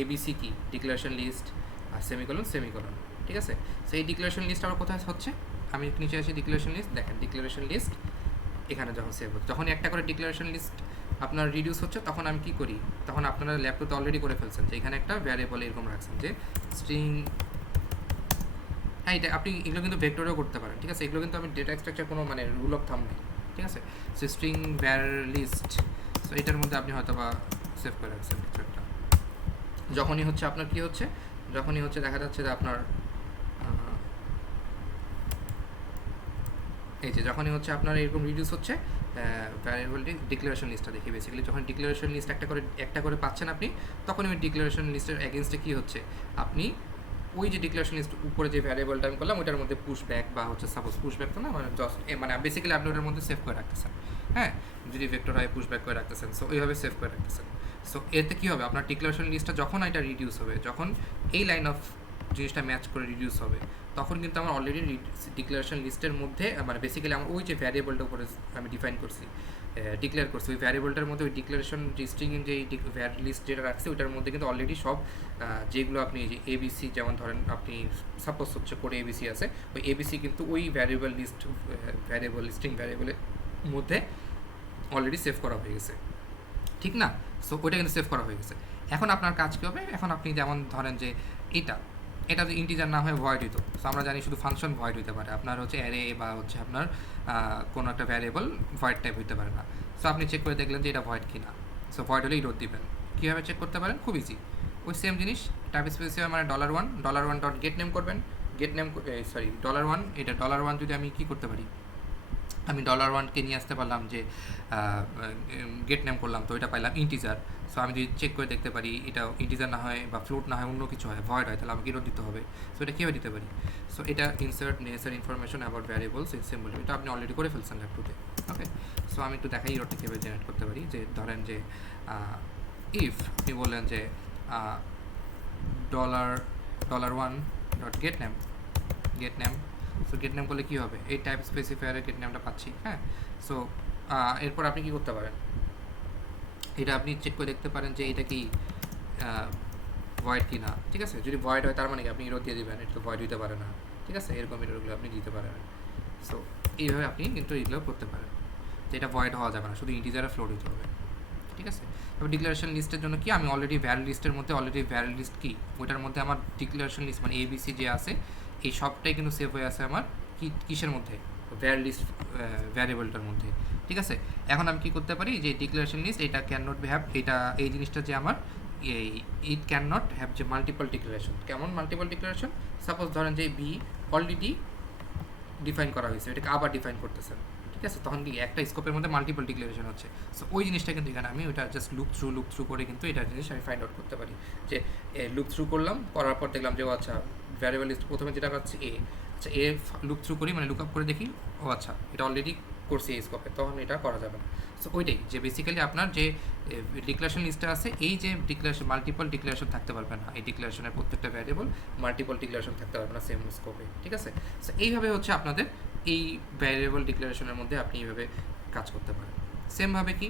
এবিসি কি ডিক্লারেশন লিস্ট, আর সেমিকোলন। ঠিক আছে। সো এই ডিক্লারেশন লিস্ট আবার কোথায় হচ্ছে, আমি নিচে আসি ডিক্লারেশন লিস্ট, দেখেন ডিক্লারেশন লিস্ট এখানে যখন সেভ হচ্ছে, যখনই একটা করে ডিক্লারেশন লিস্ট আপনার রিডিউস হচ্ছে তখন আমি কি করি, তখন আপনারা ল্যাপটপে অলরেডি করে ফেলছেন যে এখানে একটা ভ্যারিয়েবল এরকম রাখছেন যে স্ট্রিং, হ্যাঁ এটা আপনি এগুলো কিন্তু ভেক্টরেও করতে পারেন, ঠিক আছে। এগুলো কিন্তু আমি ডেটা স্ট্রাকচার কোনো মানে রুল অফ থাম নেই, ঠিক আছে। So string var list, so এটার মধ্যে আপনি হয়তো বা সেভ করে রাখছেন কিছু একটা, যখনই হচ্ছে আপনার কি হচ্ছে, যখনই হচ্ছে দেখা যাচ্ছে যে আপনার এই যে যখনই হচ্ছে আপনার এরকম রিডিউস হচ্ছে ভ্যারিয়েবলটি ডিক্লারেশন লিস্টটা দেখি বেসিক্যালি, যখন ডিক্লারেশন লিস্ট একটা করে পাচ্ছেন আপনি, তখন ওই ডিক্লারেশন লিস্টের এগেনস্টে কী হচ্ছে, আপনি ওই যে ডিক্লারেশন লিস্ট উপরে যে ভ্যারিয়েবলটা আমি করলাম ওইটার মধ্যে পুশ ব্যাক বা হচ্ছে সাপোজ পুশ ব্যাক তো না মানে জাস্ট মানে বেসিক্যালি আপনি ওটার মধ্যে সেভ করে রাখতেছেন, হ্যাঁ যদি ভেক্টর হয় পুশ ব্যাক করে রাখতেছেন, সো ওইভাবে সেভ করে রাখতেছেন। সো এতে কী হবে, আপনার ডিক্লারেশন লিস্টটা যখন এটা রিডিউস হবে, যখন এই লাইন অফ জিনিসটা ম্যাচ করে রিডিউস হবে, তখন কিন্তু আমার অলরেডি ডিক্লারেশন লিস্টের মধ্যে মানে বেসিক্যালি আমার ওই যে ভ্যারিয়েবলটা উপরে আমি ডিফাইন করছি, ডিক্লেয়ার করছি, ওই ভ্যারিয়েবলটার মধ্যে ওই ডিক্লারেশন স্ট্রিং যে ভ্যার লিস্ট যেটা রাখছে ওইটার মধ্যে কিন্তু অলরেডি সব যেগুলো আপনি যে এবিসি যেমন ধরেন আপনি সাপোজ হচ্ছে করে এবিসি আছে, ওই এবিসি কিন্তু ওই ভ্যারিয়েবল লিস্ট ভ্যারিয়েবল স্ট্রিং ভ্যারিয়েবলের মধ্যে অলরেডি সেভ করা হয়ে গেছে, ঠিক না। সো ওইটা কিন্তু সেভ করা হয়ে গেছে। এখন আপনার কাজ কী হবে, এখন আপনি যেমন ধরেন যে এটা যদি ইন্টিজার না হয়ে ভয়েড হইতো, সো আমরা জানি শুধু ফাংশন ভয়েড হইতে পারে, আপনার হচ্ছে অ্যারে বা হচ্ছে আপনার কোনো একটা ভ্যারিয়েবল ভয়েড টাইপ হইতে পারে না। সো আপনি চেক করে দেখলেন যে এটা ভয়েড কি না, সো ভয়েড হলেই রোধ দিবেন। কীভাবে চেক করতে পারেন, খুব ইজি, ওই সেম জিনিস টাইপ স্পেসিফায়ার মানে $1 ডট গেট নেম করবেন, গেট নেম সরি $1 এটা $1 যদি আমি কী করতে পারি, আমি $1কে নিয়ে আসতে পারলাম যে গেট নেম করলাম, তো এটা পাইলাম ইন্টিজার। সো আমি যদি চেক করে দেখতে পারি এটা ইন্টিজার না হয় বা ফ্লোট না হয় অন্য কিছু হয় ভয়েড হয়, তাহলে আমাকে এরর দিতে হবে। সো এটা কীভাবে দিতে পারি, সো এটা insert necessary information about variables in symbol, এটা আপনি অলরেডি করে ফেলছেন ল্যাপটপে, ওকে। সো আমি একটু দেখাই এররটা কীভাবে জেনারেট করতে পারি, যে ধরেন যে ইফ আপনি বললেন যে $1 dot gate name, so get name করলে কী হবে, এই টাইপ স্পেসিফায়ারের গেট নেমটা পাচ্ছি, হ্যাঁ। সো এরপর আপনি কী করতে পারেন, এটা আপনি চেক করে দেখতে পারেন যে এটা কি ভয়েড কি না, ঠিক আছে। যদি ভয়েড হয় তার মানে কি আপনি এরর দিয়ে দেবেন, এটা তো ভয়েড দিতে পারে না, ঠিক আছে, এরকম এররগুলো আপনি দিতে পারেন। সো এইভাবে আপনি কিন্তু এগুলো করতে পারেন যে এটা ভয়েড হওয়া যাবে না, শুধু ইন্টিজারে ফ্লোট দিতে হবে, ঠিক আছে। তবে ডিক্লারেশন লিস্টের জন্য কি, আমি অলরেডি ভ্যারি লিস্টের মধ্যে অলরেডি ভ্যারি লিস্ট কি ওইটার মধ্যে আমার ডিক্লারেশন লিস্ট মানে এবিসি যে আছে এই সবটাই কিন্তু সেভ হয়ে আছে আমার কিসের মধ্যে, ভ্যারি লিস্ট ভ্যারিয়েবলটার মধ্যে, ঠিক আছে। এখন আমি কী করতে পারি, যে ডিক্লারেশন লিস্ট এটা ক্যান নট হ্যাভ, এটা এই জিনিসটা যে আমার ইট ক্যান নট হ্যাভ যে মাল্টিপল ডিক্লারেশন, কেমন মাল্টিপল ডিক্লারেশন, সাপোজ ধরেন যে বি অলরেডি ডিফাইন করা হয়েছে, এটাকে আবার ডিফাইন করতেছেন, ঠিক আছে, তখন কি একটা স্কোপের মধ্যে মাল্টিপল ডিক্লারেশন হচ্ছে। সো ওই জিনিসটা কিন্তু এখানে আমি ওইটা জাস্ট লুক থ্রু করে কিন্তু এটা জিনিস আমি ফাইন্ড আউট করতে পারি, যে লুক থ্রু করলাম, করার পর দেখলাম যে ও আচ্ছা ভ্যারিয়েবল লিস্ট প্রথমে যেটা পাচ্ছি আচ্ছা লুক থ্রু করি মানে লুক আপ করে দেখি, ও আচ্ছা এটা অলরেডি করছি এই স্কোপে, তখন এটা করা যাবে না। সো ওইটাই যে বেসিক্যালি আপনার যে ডিক্লারেশন লিস্টটা আছে, এই যে ডিক্লারেশন মাল্টিপল ডিক্লারেশন থাকতে পারবে না, এই ডিক্লারেশনের প্রত্যেকটা ভ্যারিয়েবল মাল্টিপল ডিক্লারেশন থাকতে পারবে না সেম স্কোপে, ঠিক আছে। সো এইভাবে হচ্ছে আপনাদের এই ভ্যারিয়েবল ডিক্লারেশনের মধ্যে আপনি এইভাবে কাজ করতে পারেন। সেমভাবে কি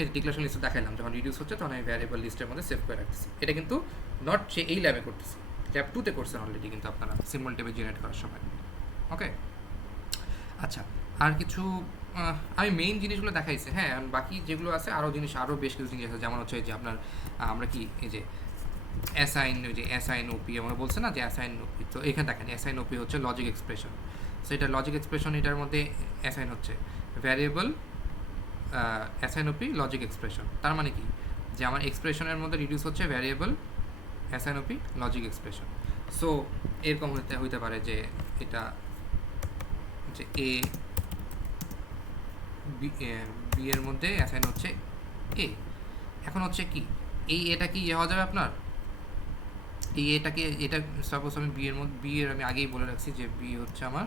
এই ডিক্লারেশন লিস্টে দেখাইলাম, যখন রিডিউস হচ্ছে তখন আমি ভ্যারিয়েবল লিস্টের মধ্যে সেভ করে রাখতেছি, এটা কিন্তু নট সে এই ল্যাবে করতেছি, ল্যাব 2-তে করছেন অলরেডি কিন্তু আপনারা সিম্বল টেবিল জেনারেট করার সময়, ওকে। আচ্ছা আর কিছু আমি মেইন জিনিসগুলো দেখাইছি, হ্যাঁ বাকি যেগুলো আছে আরও বেশ কিছু জিনিস আছে, যেমন হচ্ছে যে আপনার আমরা কি এই যে অ্যাসাইন, ওই যে অ্যাসাইন ওপি আমরা বলছি না যে অ্যাসাইন ওপি, তো এখানে দেখেন অ্যাসাইন ওপি হচ্ছে লজিক এক্সপ্রেশন। সো এটা লজিক এক্সপ্রেশন, এটার মধ্যে অ্যাসাইন হচ্ছে ভ্যারিয়েবল অ্যাসাইন ওপি লজিক এক্সপ্রেশন, তার মানে কি যে আমার এক্সপ্রেশনের মধ্যে রিডিউস হচ্ছে ভ্যারিয়েবল অ্যাসাইন ওপি লজিক এক্সপ্রেশন। সো এরকম হইতে পারে যে এটা যে বি এর মধ্যে অ্যাসাইন হচ্ছে এ, এখন হচ্ছে কি এটা কি হওয়া যাবে আপনার এটাকে, এটা সাপোজ আমি বি এর মধ্যে আমি আগেই বলে রাখছি যে বি হচ্ছে আমার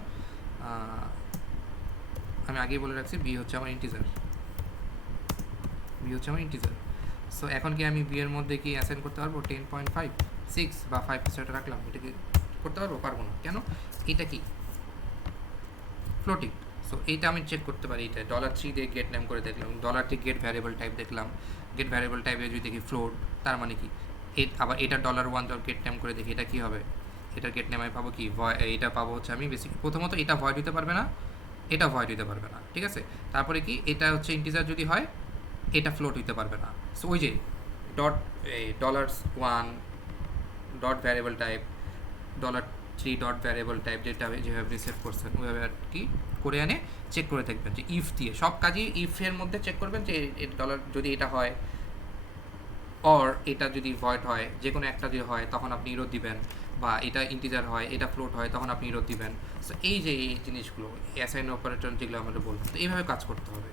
বি হচ্ছে আমার ইন্টিজার, সো এখন কি আমি বি এর মধ্যে কি অ্যাসাইন করতে পারবো 10.56 বা 5 সেটা রাখলাম, এটা কি করতে পারবো না, কেন, এটা কি ফ্লোটিং। সো এইটা আমি চেক করতে পারি, এটা $3 দিয়ে গেট নেম করে দেখলাম, $3 গেট ভ্যারিয়েবল টাইপ দেখলাম, গেট ভ্যারিয়েবল টাইপে যদি দেখি ফ্লোট, তার মানে কি আবার এটা $1 গেট নেম করে দেখি, এটা কী হবে, এটার গেট নেম আমি পাবো কি এটা পাবো হচ্ছে আমি বেসিক প্রথমত এটা ভয়েড হতে পারবে না, এটা ভয়েড হতে পারবে না, ঠিক আছে। তারপরে কি এটা হচ্ছে ইন্টিজার যদি হয় এটা ফ্লোট হইতে পারবে না। সো ওই যে dot $1 dot variable type $3 dot variable type যেটা যেভাবে রিসেট করছেন ওইভাবে আর কি করে এনে চেক করে দেখবেন যে ইফ দিয়ে সব কাজই ইফের মধ্যে চেক করবেন যে ডলার যদি এটা হয় অর এটা যদি ভয়েড হয় যে কোনো একটা যদি হয় তখন আপনি ইরোড দিবেন, বা এটা ইন্টিজার হয় এটা ফ্লোট হয় তখন আপনি ইরোড দিবেন। সো এই যে এই জিনিসগুলো অ্যাসাইন অপারেটর যেগুলো আমাদের বলবো, তো এইভাবে কাজ করতে হবে।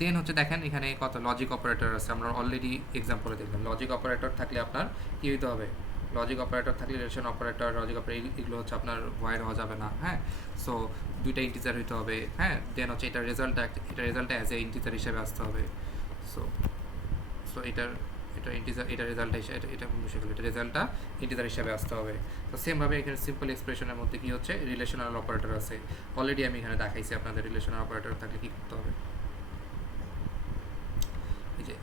দেন হচ্ছে দেখেন এখানে কত লজিক অপারেটর আছে, আমরা অলরেডি এক্সাম্পলে দেখলাম। লজিক অপারেটর থাকলে আপনার কী হইতে হবে, লজিক অপারেটর থাকলে রিলেশন অপারেটর লজিক অপারেটর এগুলো হচ্ছে আপনার ভয়েড হওয়া যাবে না, হ্যাঁ। সো দুইটা ইন্টিজার হইতে হবে, হ্যাঁ। দেন হচ্ছে এটা রেজাল্টটা অ্যাজ এ ইন্টিজার হিসেবে আসতে হবে। সো সো এটা ইন্টিজার, এটা রেজাল্টটা এটা মুছে গেল, এটা রেজাল্টটা ইন্টিজার হিসাবে আসতে হবে। তো সেমভাবে এখানে সিম্পল এক্সপ্রেশনের মধ্যে কী হচ্ছে রিলেশনাল অপারেটর আছে, অলরেডি আমি এখানে দেখাইছি আপনাদের রিলেশনাল অপারেটর থাকলে কী করতে হবে। এই যে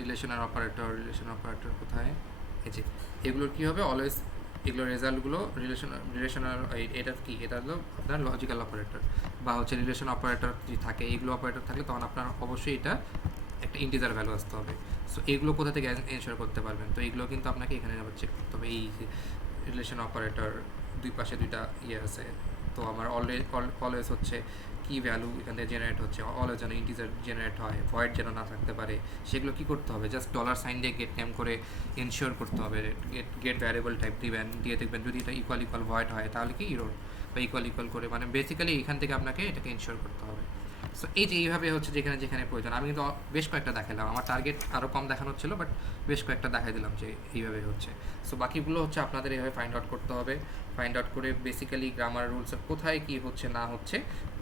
রিলেশনাল অপারেটর কোথায়, এই যে এগুলোর কী হবে অলওয়েজ, এগুলোর রেজাল্টগুলো রিলেশনাল এটা কি, এটা হলো আপনার লজিক্যাল অপারেটর বা হচ্ছে রিলেশন অপারেটর যদি থাকে, এইগুলো অপারেটর থাকলে তখন আপনার অবশ্যই এটা একটা ইন্টিজার ভ্যালু আসতে হবে। সো এগুলো কোথা থেকে এনশিওর করতে পারবেন, তো এগুলো কিন্তু আপনাকে এখানে আবার চেক করতে হবে। এই রিলেশন অপারেটর দুই পাশে দুইটা ইয়ে আছে, তো আমার অলওয়েজ হচ্ছে কি ভ্যালু এখান থেকে জেনারেট হচ্ছে, অলওয়েজ যেন ইন্টিজার জেনারেট হয়, ভয়েড যেন না থাকতে পারে, সেগুলো কী করতে হবে জাস্ট $সাইন দিয়ে গেট নেম করে এনশিওর করতে হবে। গেট ভ্যারিয়েবল টাইপ দিবেন, দিয়ে দেখবেন যদি এটা ইকুয়াল ভয়েড হয় তাহলে কি ইরোর, বা ইকুয়াল করে মানে বেসিক্যালি এখান থেকে আপনাকে এটাকে এনশিওর করতে হবে। সো এই যে এইভাবে হচ্ছে যেখানে যেখানে প্রয়োজন, আমি কিন্তু বেশ কয়েকটা দেখালাম, আমার টার্গেট আরও কম দেখানো ছিল বাট বেশ কয়েকটা দেখাই দিলাম যে এইভাবে হচ্ছে। সো বাকিগুলো হচ্ছে আপনাদের এইভাবে ফাইন্ড আউট করতে হবে, ফাইন্ড আউট করে বেসিক্যালি গ্রামার রুলস কোথায় কী হচ্ছে না হচ্ছে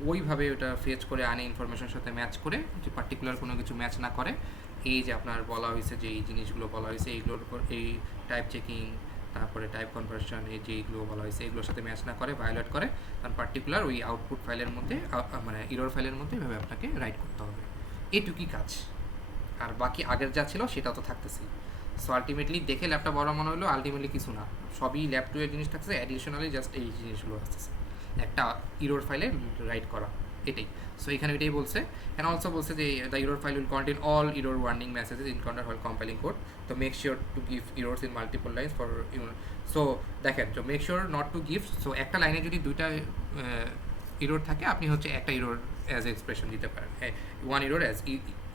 ওইভাবে ওটা ফেচ করে আনে ইনফরমেশনের সাথে ম্যাচ করে, যে পার্টিকুলার কোনো কিছু ম্যাচ না করে এই যে আপনার বলা হয়েছে যে এই জিনিসগুলো বলা হয়েছে এইগুলোর উপর এই টাইপ চেকিং, তারপরে টাইপ কনভার্সন, এই যে এইগুলো বলা হয়েছে এগুলোর সাথে ম্যাচ না করে ভায়োলেট করে, কারণ পার্টিকুলার ওই আউটপুট ফাইলের মধ্যে মানে ইরোর ফাইলের মধ্যে এভাবে আপনাকে রাইট করতে হবে। এইটুকুই কাজ, আর বাকি আগের যা ছিল সেটা তো থাকতেছি। সো আলটিমেটলি দেখে ল্যাবটা বড় মনে হলো, আলটিমেটলি কিছু না, সবই ল্যাব 2 এর জিনিস থাকছে, অ্যাডিশনালি জাস্ট এই জিনিসগুলো আসতেছে একটা ইরোর ফাইলে রাইট করা, এটাই। সো এখানে এটাই বলছে। অ্যান্ড অলসো বলছে যে the error file will contain all error warning messages encounter while compiling code, তো make sure to give errors in multiple lines for so দেখেন, তো make sure not to give, so একটা লাইনে যদি দুইটা error থাকে আপনি হচ্ছে একটা ইরোর অ্যাজ এক্সপ্রেশন দিতে পারেন, one error as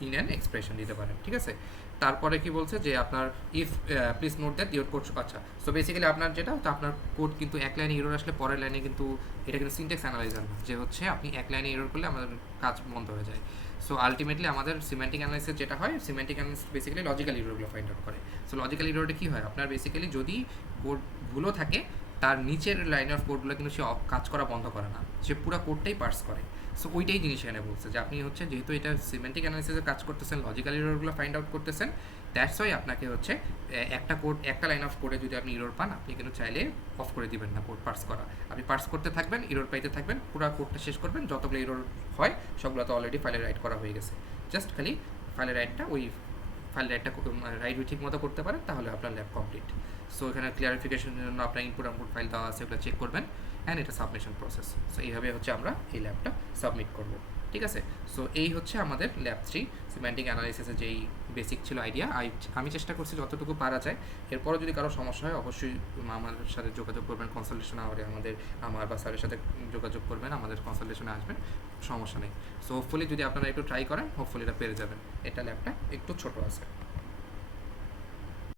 in an expression দিতে পারেন, ঠিক আছে। তারপরে কি বলছে যে আপনার if please note that your code, আচ্ছা সো বেসিক্যালি আপনার যেটা তো আপনার কোড কিন্তু এক লাইনে ইরোর আসলে পরের লাইনে কিন্তু এটা কিন্তু সিনটেক্স অ্যানালাইজার না, যে হচ্ছে আপনি এক লাইনে ইরোর করলে আমাদের কাজ বন্ধ হয়ে যায়। সো আলটিমেটলি আমাদের সিমেন্টিক অ্যানালাইসিস যেটা হয়, সিমেন্টিক অ্যানালাইসিস বেসিক্যালি লজিক্যাল ইরোরগুলো ফাইন্ড আউট করে। সো লজিক্যাল ইরোরটা কী হয়, আপনার বেসিক্যালি যদি কোড ভুলও থাকে তার নিচের লাইন অফ কোডগুলো কিন্তু সে কাজ করা বন্ধ করে না, সে পুরো কোডটাই পার্স করে। সো ওইটাই জিনিস এখানে বলছে যে আপনি হচ্ছে যেহেতু এটা সিমেন্টিক অ্যানালাইসিসে কাজ করতেছেন, লজিক্যাল ইরোরগুলো ফাইন্ড আউট করতেছেন, দ্যাটস ওয়াই আপনাকে হচ্ছে একটা কোড, একটা লাইন অফ কোডে যদি আপনি ইরোর পান আপনি কিন্তু চাইলে অফ করে দিবেন না কোড পার্স করা, আপনি পার্স করতে থাকবেন, ইরোর পাইতে থাকবেন, পুরো কোডটা শেষ করবেন, যতগুলো ইরোর হয় সবগুলো তো অলরেডি ফাইলে রাইট করা হয়ে গেছে, জাস্ট খালি ফাইলের রাইটটা ওই ফাইল রাইটটা রাইট ঠিক মতো করতে পারেন তাহলে আপনার ল্যাব কমপ্লিট। সো এখানে ক্লিয়ারিফিকেশনের জন্য আপনার ইনপুট আউটপুট ফাইল দেওয়া আছে, ওগুলো চেক করবেন, অ্যান্ড এটা সাবমিশন প্রসেস। সো এইভাবে হচ্ছে আমরা এই ল্যাবটা সাবমিট করব, ঠিক আছে। সো এই হচ্ছে আমাদের ল্যাব 3 সিমেন্টিক অ্যানালাইসিসের যেই বেসিক ছিল আইডিয়া। আমি চেষ্টা করছি যতটুকু পারা যায়, এরপরও যদি কারো সমস্যা হয় অবশ্যই আমার সাথে যোগাযোগ করবেন, কনসালটেশন আওয়ারে আমার বা স্যারের সাথে যোগাযোগ করবেন, আমাদের কনসালটেশনে আসবেন, সমস্যা নেই। সো হোপফুলি যদি আপনারা একটু ট্রাই করেন হোপফুলি এটা পেরে যাবেন। এটা ল্যাবটা একটু ছোটো আছে।